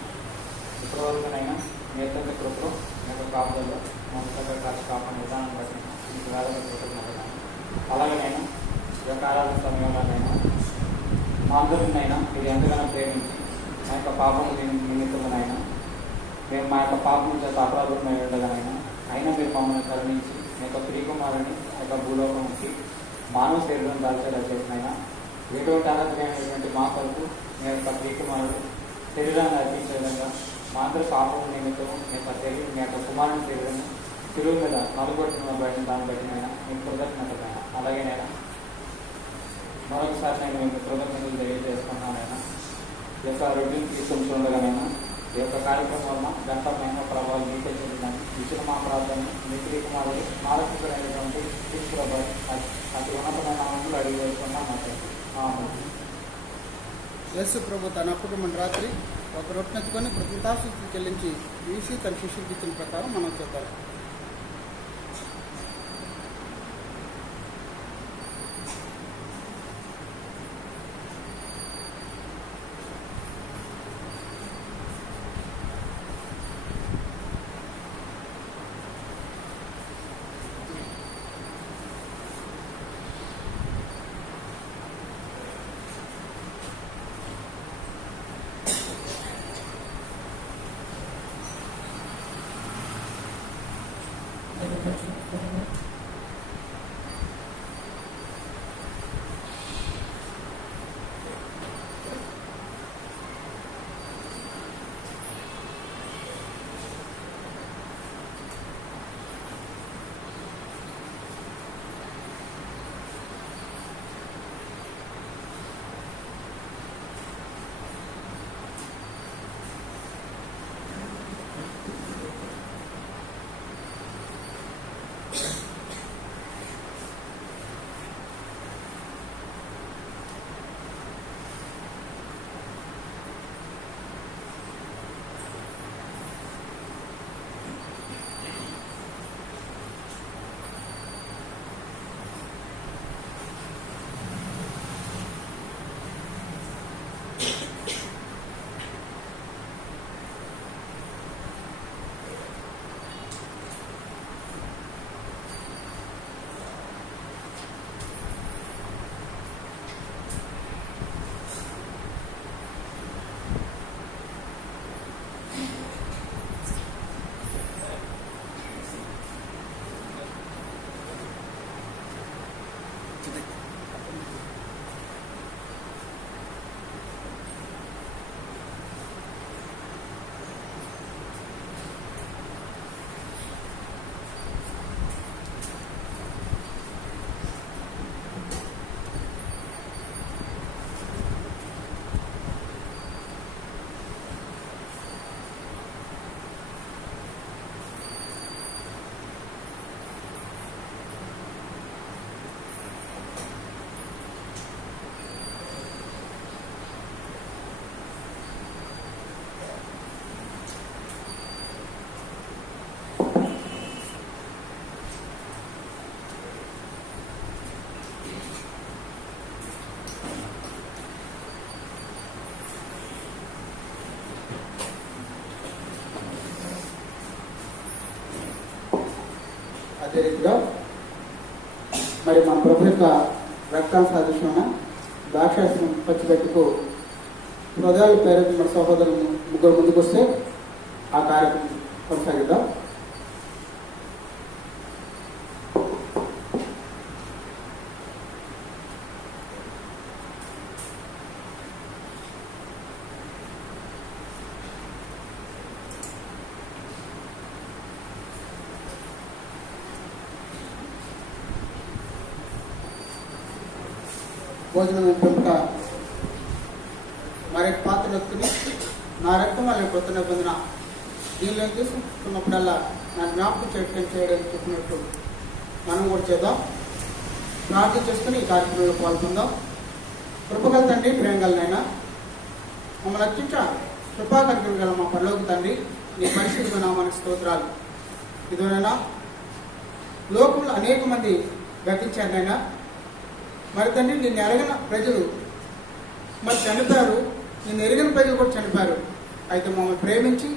ఇప్పటి వరకునైనా మీ యొక్క కృపలో మీ యొక్క కాపుదల్లో మా కాపాడిన విధానం బట్టి మీకు వేళగా కృతజ్ఞతలు. అలాగేనైనా ఈ యొక్క ఆరాధన సమయంలోనైనా మా అందరినైనా మీరు ఎంతగానో ప్రేమించి మా యొక్క పాపం నిమిత్తమునైనా మేము మా యొక్క పాపం చేత అపరాధం ఉండగానైనా అయినా మీరు మమ్మల్ని కరుణించి మీ యొక్క ప్రియకుమారుని యొక్క భూలోకంకి మానవ శరీరం దాల్చేలా చేసినైనా ఎటువంటి ఆరాధనైనటువంటి మా కొరకు మీ యొక్క ప్రియకుమారుడు శరీరాన్ని అర్పించే విధంగా మా అందరి పాపం నిమిత్తం మీ యొక్క కుమారుని శరీరాన్ని తిరుగు మీద నలుగొట్టిన బయట దాన్ని బట్టి నేను మీకు కృతజ్ఞతలైనా అలాగే నేను మరొకసారి నేను మీకు కృతజ్ఞతలు తెలియజేసుకున్నానైనా ఈ యొక్క రొడ్డుని తీసుకుంటుండగానైనా ఈ యొక్క కార్యక్రమం వలన గంటమైన ప్రభావం మీకే చెందిందని ఇచ్చిన మా ప్రార్థన మీకు కుమారుడు నారకుడైనటువంటి తీసుకురాబడి అతి ఉన్నతమైన ఆనందాలు అడిగి వేసుకున్నాం. యేసు ప్రభు తన కుటుంబం రాత్రి ఒక రొట్టెత్తుకొని కృతజ్ఞతాస్తుతులు చెల్లించి వీసి తన శిష్యులకు ఇచ్చిన ప్రకారం మనం చూద్దాం. అదే రీతిగా మరి మన ప్రభు యొక్క రక్తం సాదృశ్యమైన ద్రాక్షాసనం పచ్చిబెట్టుకు హృదయాలు పేరు మన సహోదరులు ముగ్గురు ముందుకు వస్తే ఆ కార్యక్రమం కొనసాగిద్దాం. భోజనం పెంపుట మరి పాత్ర ఎత్తుకుని నా రక్తం వాళ్ళ కొత్త నిబంధన దీనిలో తీసుకున్నప్పుడల్లా నా జ్ఞాపకం చేయడం చెప్పినట్టు మనం కూడా చేద్దాం. ప్రార్థన చేసుకుని ఈ కార్యక్రమంలో పాల్గొందాం. కృపగల తండ్రి, ప్రేమగలనైనా మమ్మల్ని అత్యంత కృపాకర్గం గల మా పరలోక తండ్రి, నీ పరిశుద్ధ నామానికి స్తోత్రాలు. ఇదోనైనా లోకంలో అనేక మంది గతించారైనా మరి తండ్రి నిన్ను ఎరగిన ప్రజలు మరి చనిపోయారు, నిన్ను ఎరిగిన ప్రజలు కూడా చనిపోయారు. అయితే మమ్మల్ని ప్రేమించి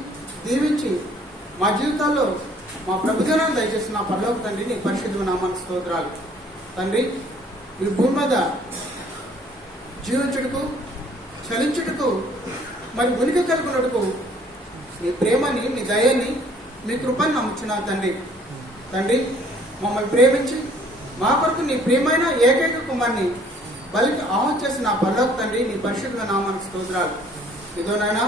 దీవించి మా జీవితాల్లో మా ప్రభుత్వాన్ని దయచేసి నా పరలోక తండ్రి నీ పరిశుద్ధ నామానికి స్తోత్రాలు. తండ్రి ఈ భూమి మీద జీవించుటకు చలించుటకు మరి ఉనికి కలుగునటకు నీ ప్రేమని, నీ దయాన్ని, నీ కృపని నమ్ముచున్నారు తండ్రి. తండ్రి మమ్మల్ని ప్రేమించి మా కొరకు నీ ప్రియమైన ఏకైక కుమార్ని బలికి ఆహ్వానం చేసి నా పరలోక తండ్రి నీ పరిశుద్ధ నామానికి స్తోత్రాలు. ఇదోనైనా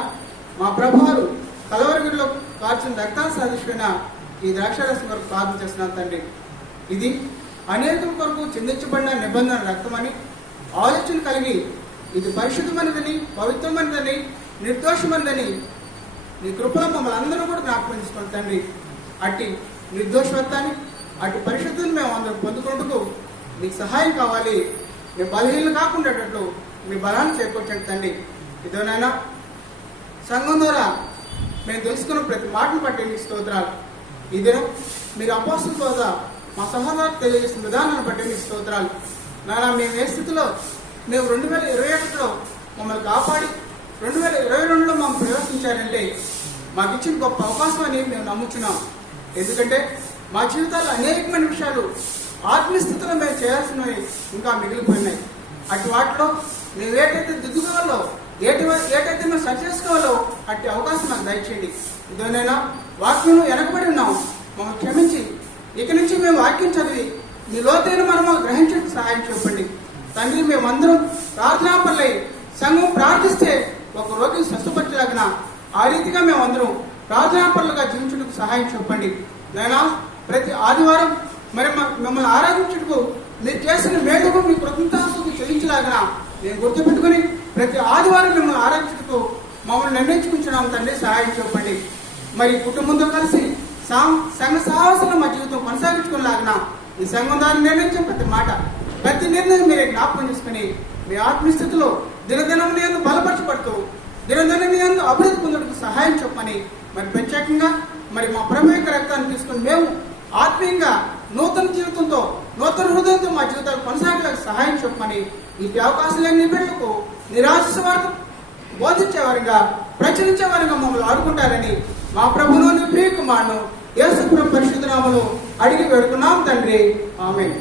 మా ప్రభువారు కలవరిగిరిలో కార్చిన రక్తాలు సాధించిన ఈ ద్రాక్షారసం కొరకు ప్రార్థన చేస్తున్నాను తండ్రి. ఇది అనేకుల కొరకు చిందించబడిన నిబంధన రక్తమని ఆలోచన కలిగి ఇది పరిశుద్ధమైనదని, పవిత్రమైనదని, నిర్దోషమైనదని నీ కృపలో మమ్మల్ని అందరూ కూడా జ్ఞాపకం చేసుకోండి తండ్రి. అట్టి నిర్దోషత్వాన్ని, అటు పరిశుద్ధిని మేము అందరూ పొందుకుంటూ మీకు సహాయం కావాలి. మీ బలహీనలు కాకుండా మీ బలాన్ని చేకూర్చండి తండ్రి. ఇదేనైనా సంఘం ద్వారా మేము తెలుసుకున్న ప్రతి మాటను బట్టి మీకు స్తోత్రాలు. ఈ దినం మీరు అపోస్తల ద్వారా మా సహోదరులకు తెలియజేసిన విధానాన్ని బట్టి మీకు స్తోత్రాలు. నానా మేము ఏ స్థితిలో మేము 2021లో మమ్మల్ని కాపాడి 2022లో మమ్మల్ని ప్రవేశించారంటే మాకు ఇచ్చిన గొప్ప అవకాశం అని మేము నమ్ముచున్నాం. ఎందుకంటే మా జీవితాల్లో అనేకమైన విషయాలు ఆత్మీయ స్థితిలో మేము చేయాల్సినవి ఇంకా మిగిలిపోయినాయి. అటు వాటిలో మేము ఏటైతే దిద్దుకోవాలో, ఏటైతే మేము సరి చేసుకోవాలో అట్టి అవకాశం నాకు దయచేయండి. ఇదేనైనా వాక్యంలో వెనకబడి ఉన్నాం, మమ్మల్ని క్షమించి ఇక నుంచి మేము వాక్యం చదివి మీ లోతైన మనము గ్రహించడానికి సహాయం చెప్పండి తండ్రి. మేమందరం ప్రార్థనాపరులై సంఘం ప్రార్థిస్తే ఒక రోగిని స్వస్థపరచలాగిన ఆ రీతిగా మేమందరం ప్రార్థనాపరులుగా జీవించడానికి సహాయం చెప్పండి. నేను ప్రతి ఆదివారం మరి మిమ్మల్ని ఆరాధించుటకు మీరు చేసిన మేలుకు మీ కృతజ్ఞతాస్తుతి చెల్లించలాగిన మేము గుర్తుపెట్టుకుని ప్రతి ఆదివారం మిమ్మల్ని ఆరాధించుటకు మమ్మల్ని నిర్ణయించుకుంటున్నాం తండ్రి. సహాయం చెప్పండి. మరి కుటుంబంతో కలిసి సంఘ సహవాసంలో మా జీవితం కొనసాగించుకునేలాగిన ఈ సంఘం దాన్ని నిర్ణయించే ప్రతి నిర్ణయం మీరే జ్ఞాపకం చేసుకుని మీ ఆత్మస్థితిలో దినదినం నేను బలపరచబడుతూ దినదినం నేను అభివృద్ధి పొందడానికి సహాయం చెప్పని మరి ప్రత్యేకంగా మరి మా ప్రభు యొక్క రక్తాన్ని తీసుకుని మేము ఆత్మీయంగా నూతన జీవితంతో, నూతన హృదయంతో మా జీవితాలు కొనసాగడానికి సహాయం చెప్పమని ఈ అవకాశాలన్నీ బిడ్డలకు నిరాశ వార్త బోధించేవారిగా, ప్రచురించేవారిగా మమ్మల్ని ఆడుకుంటారని మా ప్రభువుని ప్రియ కుమారుడు యేసు ప్రభు పరిశుద్ధ నామములో అడిగి వేడుకున్నాం తండ్రి. ఆమేన్.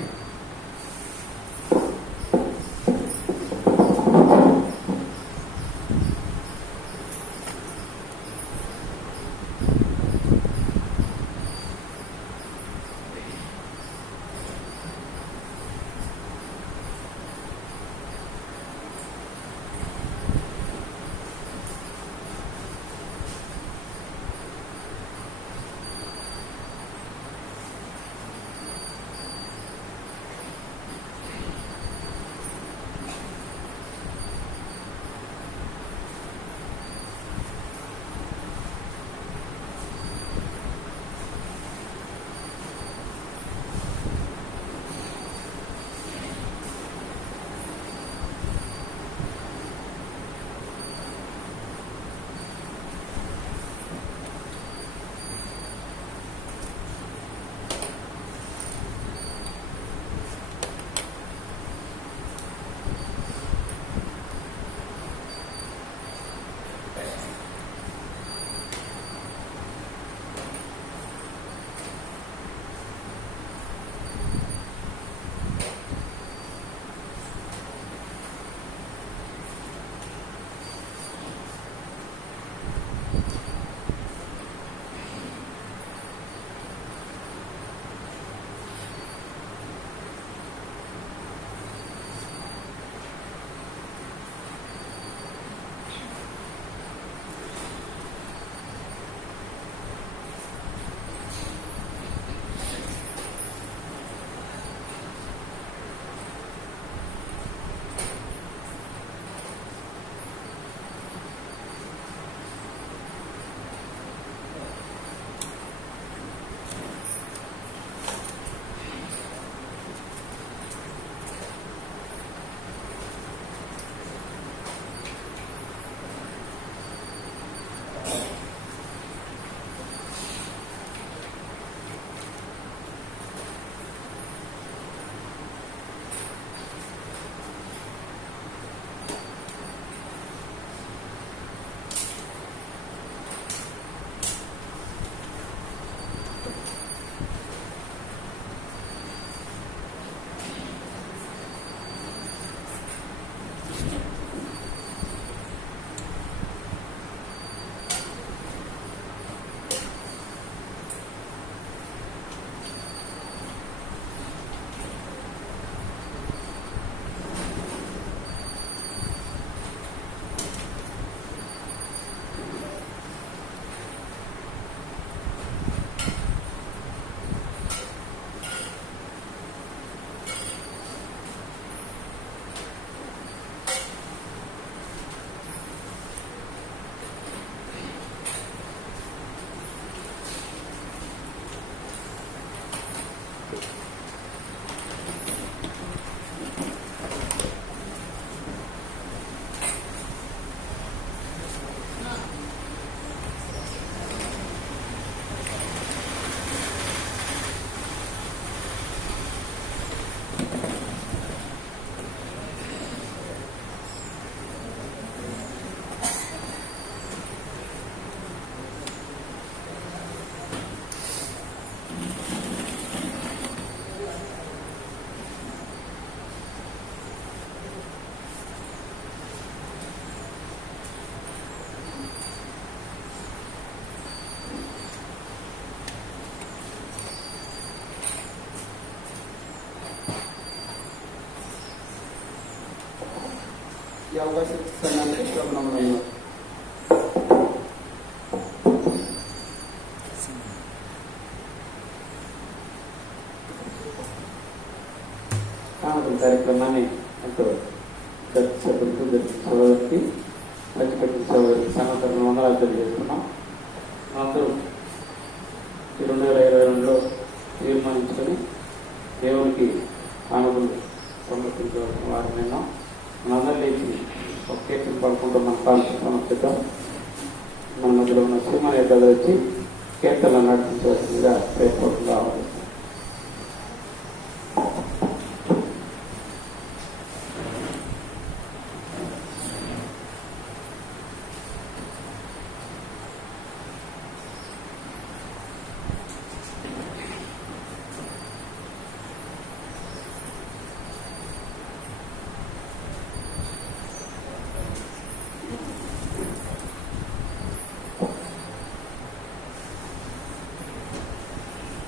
ఈ అవకాశం ఇస్తానంటే ప్రభుత్వం కార్యక్రమాన్ని ఎంతో సభ్యులకు సోదరికి పంచకట్టు సోదరికి సంవత్సరం వందలు తెలియజేస్తున్నాం. అందరూ 2022లో తీర్మానించుకొని దేవునికి ఆనుగులు సమర్పించవలసిన వారిని విన్నాం. మనందరూ లేచి ఒక కీర్తన పడుకుంటూ మన కాల్సి సమర్పిద్దాం. మన మధ్యలో ఉన్న శ్రీమని ఇద్దరు వచ్చి కీర్తనలు నడిపించవలసిందిగా ప్రయత్నం కావాలి.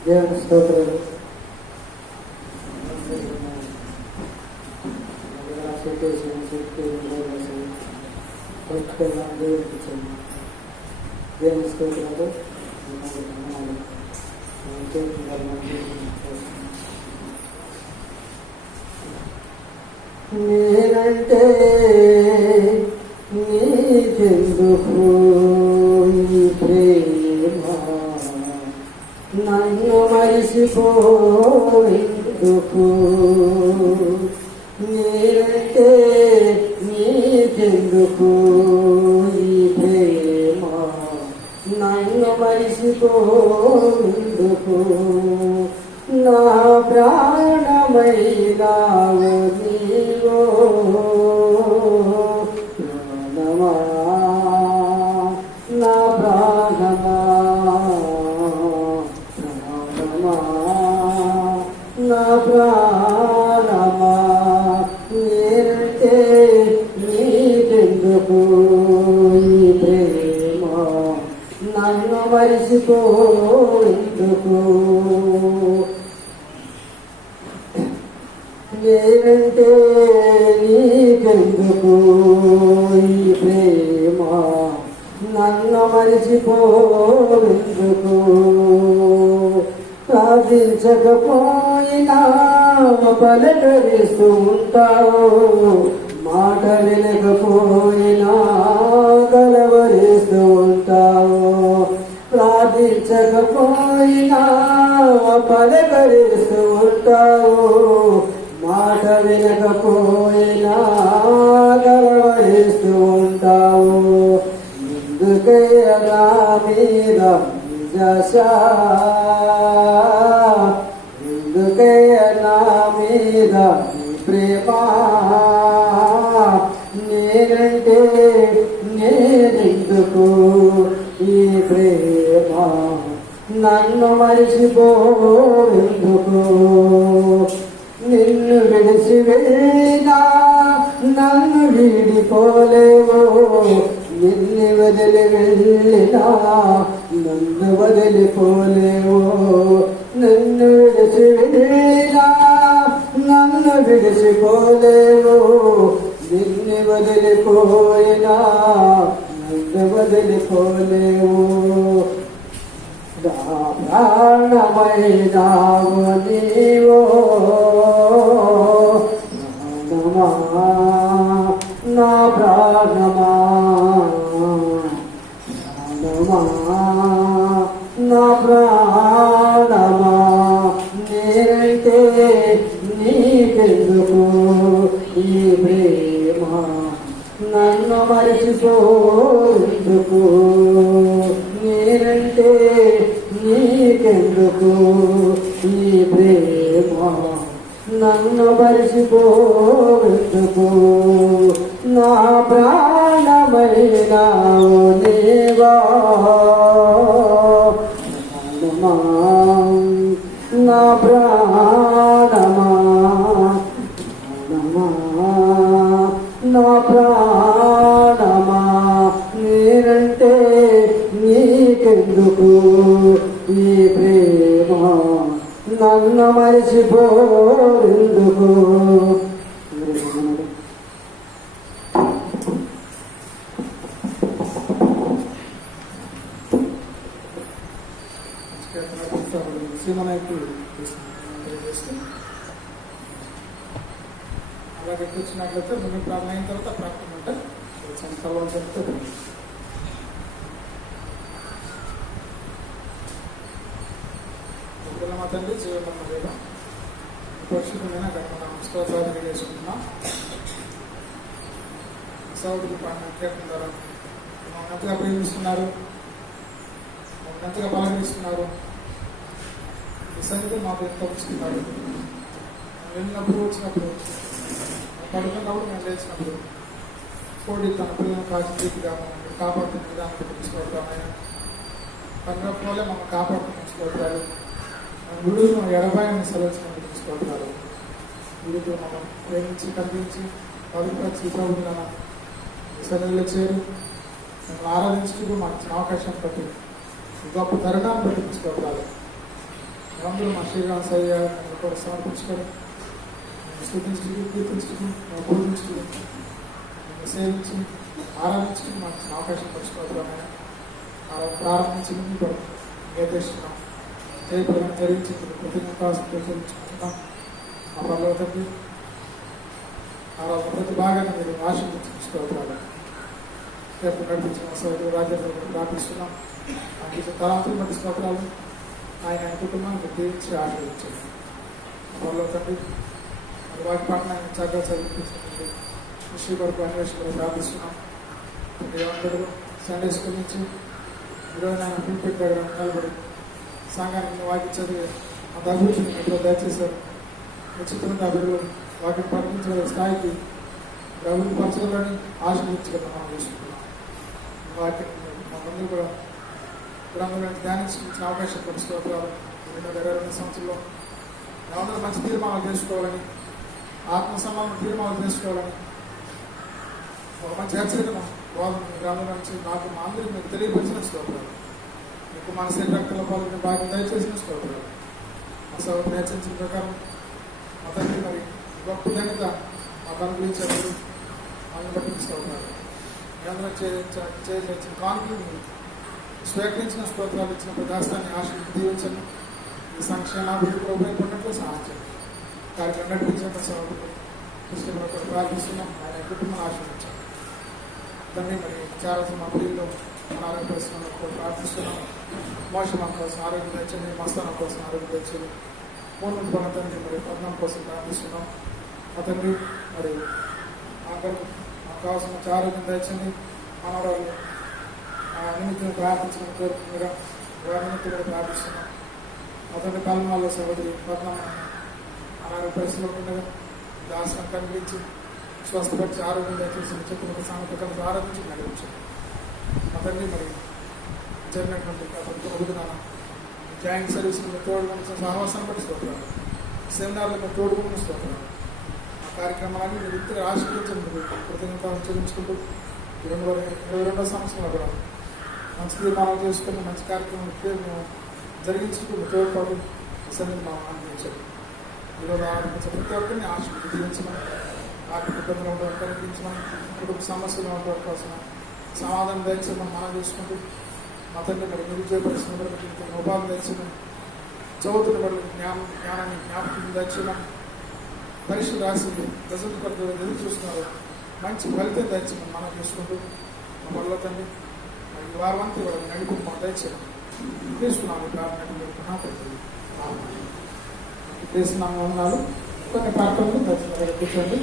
దేవుని స్తోత్రాలు. దేవుని స్తోత్రాలు. నేనంటే నీకెందుకు ఈ ప్రేమ, నన్ను మరిసిపోయిందుకు. నేనంటే నీకెందుకు ఈ ప్రేమ, నన్ను మరిసిపోయిందుకు. నా ప్రాణమైనావు నీవో ప్రాణమా, నా ప్రాణమా నా ప్రాణమా. నేనంటే నీకెందుకు ఈ ప్రేమ, నన్ను మరిసిపోయిందుకు. నేనంటే నీకెందుకు ఈ ప్రేమ, నన్ను మరిసిపోయిందుకు. ప్రార్థించకపోయినా పలకరిస్తూ ఉంటావు, మాట వినకపోయినా కలవరిస్తూ ఉంటావు. ప్రార్థించకపోయినా పలకరిస్తూ ఉంటావు, మాట వినకపోయినా కలవరిస్తూ ఉంటావు. ఎందుకయ్యా నా మీద ఎందుకయ్యా నా మీద ప్రేమ, నేనంటే నేనెందుకు ఈ ప్రేమ, నన్ను మరిచిపోవెందుకు. నిన్ను విడిచి వెళ్ళినా నన్ను వీడిపోలేవు, నిన్ను వదిలి వెళ్ళినా నన్ను వదిలిపోలేవు. నిన్ను విడిచి వెళ్ళినా నన్ను విడిచిపోలేవు, నిన్ను వదిలిపోయినా నన్ను వదిలిపోలేవు. నా ప్రాణమైనావు నీవో ప్రాణమా, నా ప్రాణమా ప్రాణమా, నా ప్రాణమా. నేనంటే నీకెందుకు ఈ ప్రేమ, నన్ను మరిచిపోయిందుకు. నేనంటే నీకెందుకు ఈ ప్రేమ, నన్ను మరిచిపోయిందుకు. నా ప్రాణమైనావు నీవా ప్రాణమా, నా ప్రాణమా ప్రాణమా, నా ప్రాణమా. నేనంటే నీకెందుకు ఈ ప్రేమ, నన్ను మరిచిపోయిందుకు. సీమనాయకు తెలియజేస్తూ అలాగే కూర్చున్నట్లయితే ముందు ప్రార్థన అయిన తర్వాత ప్రార్థన అంటే సంకల్పంతో మా తండ్రి జీవనమ్మ దేవ పరిశుభ్రమైన గర్భ స్తోత్రాలు చేసుకుంటున్నాం. సౌడికి పాడిన కీర్తన ద్వారా మమ్మల్ని ఎంతగా ప్రేమిస్తున్నారు, మమ్మల్ని ఎంతగా బలగిస్తున్నారు. ఈ సన్నిధి మాకు ఎంతో ఇస్తున్నారు. వెళ్ళినప్పుడు వచ్చినప్పుడు పడుకున్నప్పుడు మేము లేచినప్పుడు కోడి తన పిల్లలను కాచి తీపిగా మమ్మల్ని కాపాడుతున్న విధానం తెలుసుకోవడం ఆయన పనిపోలే మమ్మల్ని కాపాడుతున్న తెలుసుకోవడాలు గుడును ఎడబాయని సెలవులను తెలుసుకోవడాలు గుడితో మమ్మల్ని ప్రేమించి కనిపించి పవిత్రచి ప్రభుత్వ సన్నిధిలో చేరి మేము ఆరాధించుటకు మాకు ఇచ్చిన అవకాశం బట్టి గొప్ప తరుణాన్ని బట్టి తీసుకోవడాలు అందరూ మా శ్రీరామ్ సయ్య కూడా సమర్పించుకొని స్థుతించుటకు కీర్తించుటకు బోధించుటకు సేవించి ఆరాధించుటకు మాకు ఇచ్చిన అవకాశం పరుచుకోవడం ప్రారంభించి ముందు నిర్దేశిస్తున్నాం జయప్రదం జరిగించి కృతజ్ఞతాంచుకుంటున్నాం. మా పర్లోకి ప్రతి భాగాన్ని మీరు ఆశీర్వదించుకోవాలి. రేపు నడిపించిన సౌదీ రాజ్యాంగం ప్రార్థిస్తున్నాం. నాకు తలాంతులు మట్టి స్తోత్రాలు ఆయన కుటుంబాన్ని దీవించి ఆశీర్వదించండి. పర్లో తండ్రి వాటి పాటన చక్కగా చదివించండి. శ్రీ కొరకు అన్వేషణ ప్రార్థిస్తున్నాం. అందరూ సండే స్కూల్ నుంచి ఈరోజు ఆయన పిలిపెట్టి దగ్గర నిలబడి సంఘానికి వాకి చదివి అంత అభివృద్ధిని ఎప్పుడో దయచేశారు. ఉచితంగా బిడ్డలు వాటిని పండించే స్థాయికి అభివృద్ధి పరచాలని ఆశీర్వదించగలం మనం చేసుకుంటున్నాం. వాటిని మనందరూ కూడా గ్రంథంలో ధ్యానించిన అవకాశం పరిస్థితులు 2022 సంవత్సరంలో ఎవరైనా మంచి తీర్మానాలు చేసుకోవాలని, ఆత్మ సమానం తీర్మానాలు చేసుకోవాలని ఒక మంచి హెచ్చరికను వాళ్ళని గ్రామం నుంచి నాకు మా అందరికీ మీకు తెలియపరిచిన స్తోత్రాలు. మీకు మన శరీరక్తుల పాల్గొని బాగా దయచేసిన స్తోత్రాలు. మా సౌకర్యం హెచ్చరించిన ప్రకారం మా తండ్రి మరి గొప్ప ఘనత మాకు అనుగ్రహించారు. అందుని బట్టి స్తోత్రాలు. అందరం చేసిన కాన్ఫిడెంట్ స్వీకరించిన స్తోత్రాలు ఇచ్చిన ప్రదాస్తాన్ని ఆశకు దీవించండి. ఈ సంక్షేమాభివృద్ధిలో ఉపయోగపడినట్లు సహాయం చేయండి. కార్యక్రమం నడిపించిన సభకు కృష్ణ ప్రార్థిస్తున్నాం. ఆయన కుటుంబం ఆశీర్వించాలి. తండ్రి మరి చాలా మా ప్రియుల్లో ఆరోగ్య పరిశ్రమ ప్రార్థిస్తున్నాం. మోషం కోసం ఆరోగ్యం తెచ్చండి, మస్తానం కోసం ఆరోగ్యం తెచ్చండి. పూర్ణ పని తండ్రి మరి పద్నం కోసం ప్రార్థిస్తున్నాం. మా తండ్రి మరి మాకు కావాల్సిన ఆరోగ్యం తెచ్చండి. మనవరాలు నిమిత్తం ప్రార్థించడం కోరుకుంటుగా వారి నిమిత్తం కూడా ప్రార్థిస్తున్నాం. మా తండ్రి కల్మాల్లో సహోదరి పద్నం అనారోగ్య పరిస్థితిలో ఉండగా దాసనం కనిపించి స్వస్థపరిచి ఆరోగ్యం దయచేసి చెప్పిన సామెత కలిసి ఆరోగించి నడిపించండి. మా తండ్రి మరి జరిగినటువంటి అభివృద్ధిన జాయింట్ సర్వీసులు తోడుకున్న సహవాసాన్ని బట్టి స్తోత్రాలు. సెమినార్లకు తోడుకున్న స్తోత్రాలు. ఆ కార్యక్రమాన్ని మీరు ఇంతగా ఆశీర్వదించండి. కృతజ్ఞతలు చెల్లించుకుంటూ 2022 సంవత్సరంలో కూడా మంచి తీర్మానం చేసుకుని మంచి కార్యక్రమం జరిగించుకుంటూ తోడ్పాటు సన్నిధి మా అందించండి. ఈరోజు ఆరంభించే ప్రతి ఒక్కరిని ఆశీర్వదించమని, ఆర్థిక ఇబ్బందులు ఉండడం కలిగించమని, కుటుంబ సమస్యలు ఉండడం కోసం సమాధానం దయచేయమని మనం చేసుకుంటూ మా తండ్రి మరి నిరుద్యోగ పరిశ్రమ ఉపాధి దయచేయమని, చదువుతున్న వాళ్ళు జ్ఞానాన్ని జ్ఞాపకం దయచేయమని, పరీక్షలు రాసి రిజల్ట్ కొరకు ఎదురు చూస్తున్నారు. మంచి ఫలితం దయచేయమని మనం చేసుకుంటూ మా వల్ల తండ్రి ఈ వారమంతా వాళ్ళని నడిపి మా దయచేయమని తీసుకున్నాము. ప్రార్థన చేస్తున్నాము. వందనాలు. కొన్ని ప్రార్థనలు కూర్చోండి.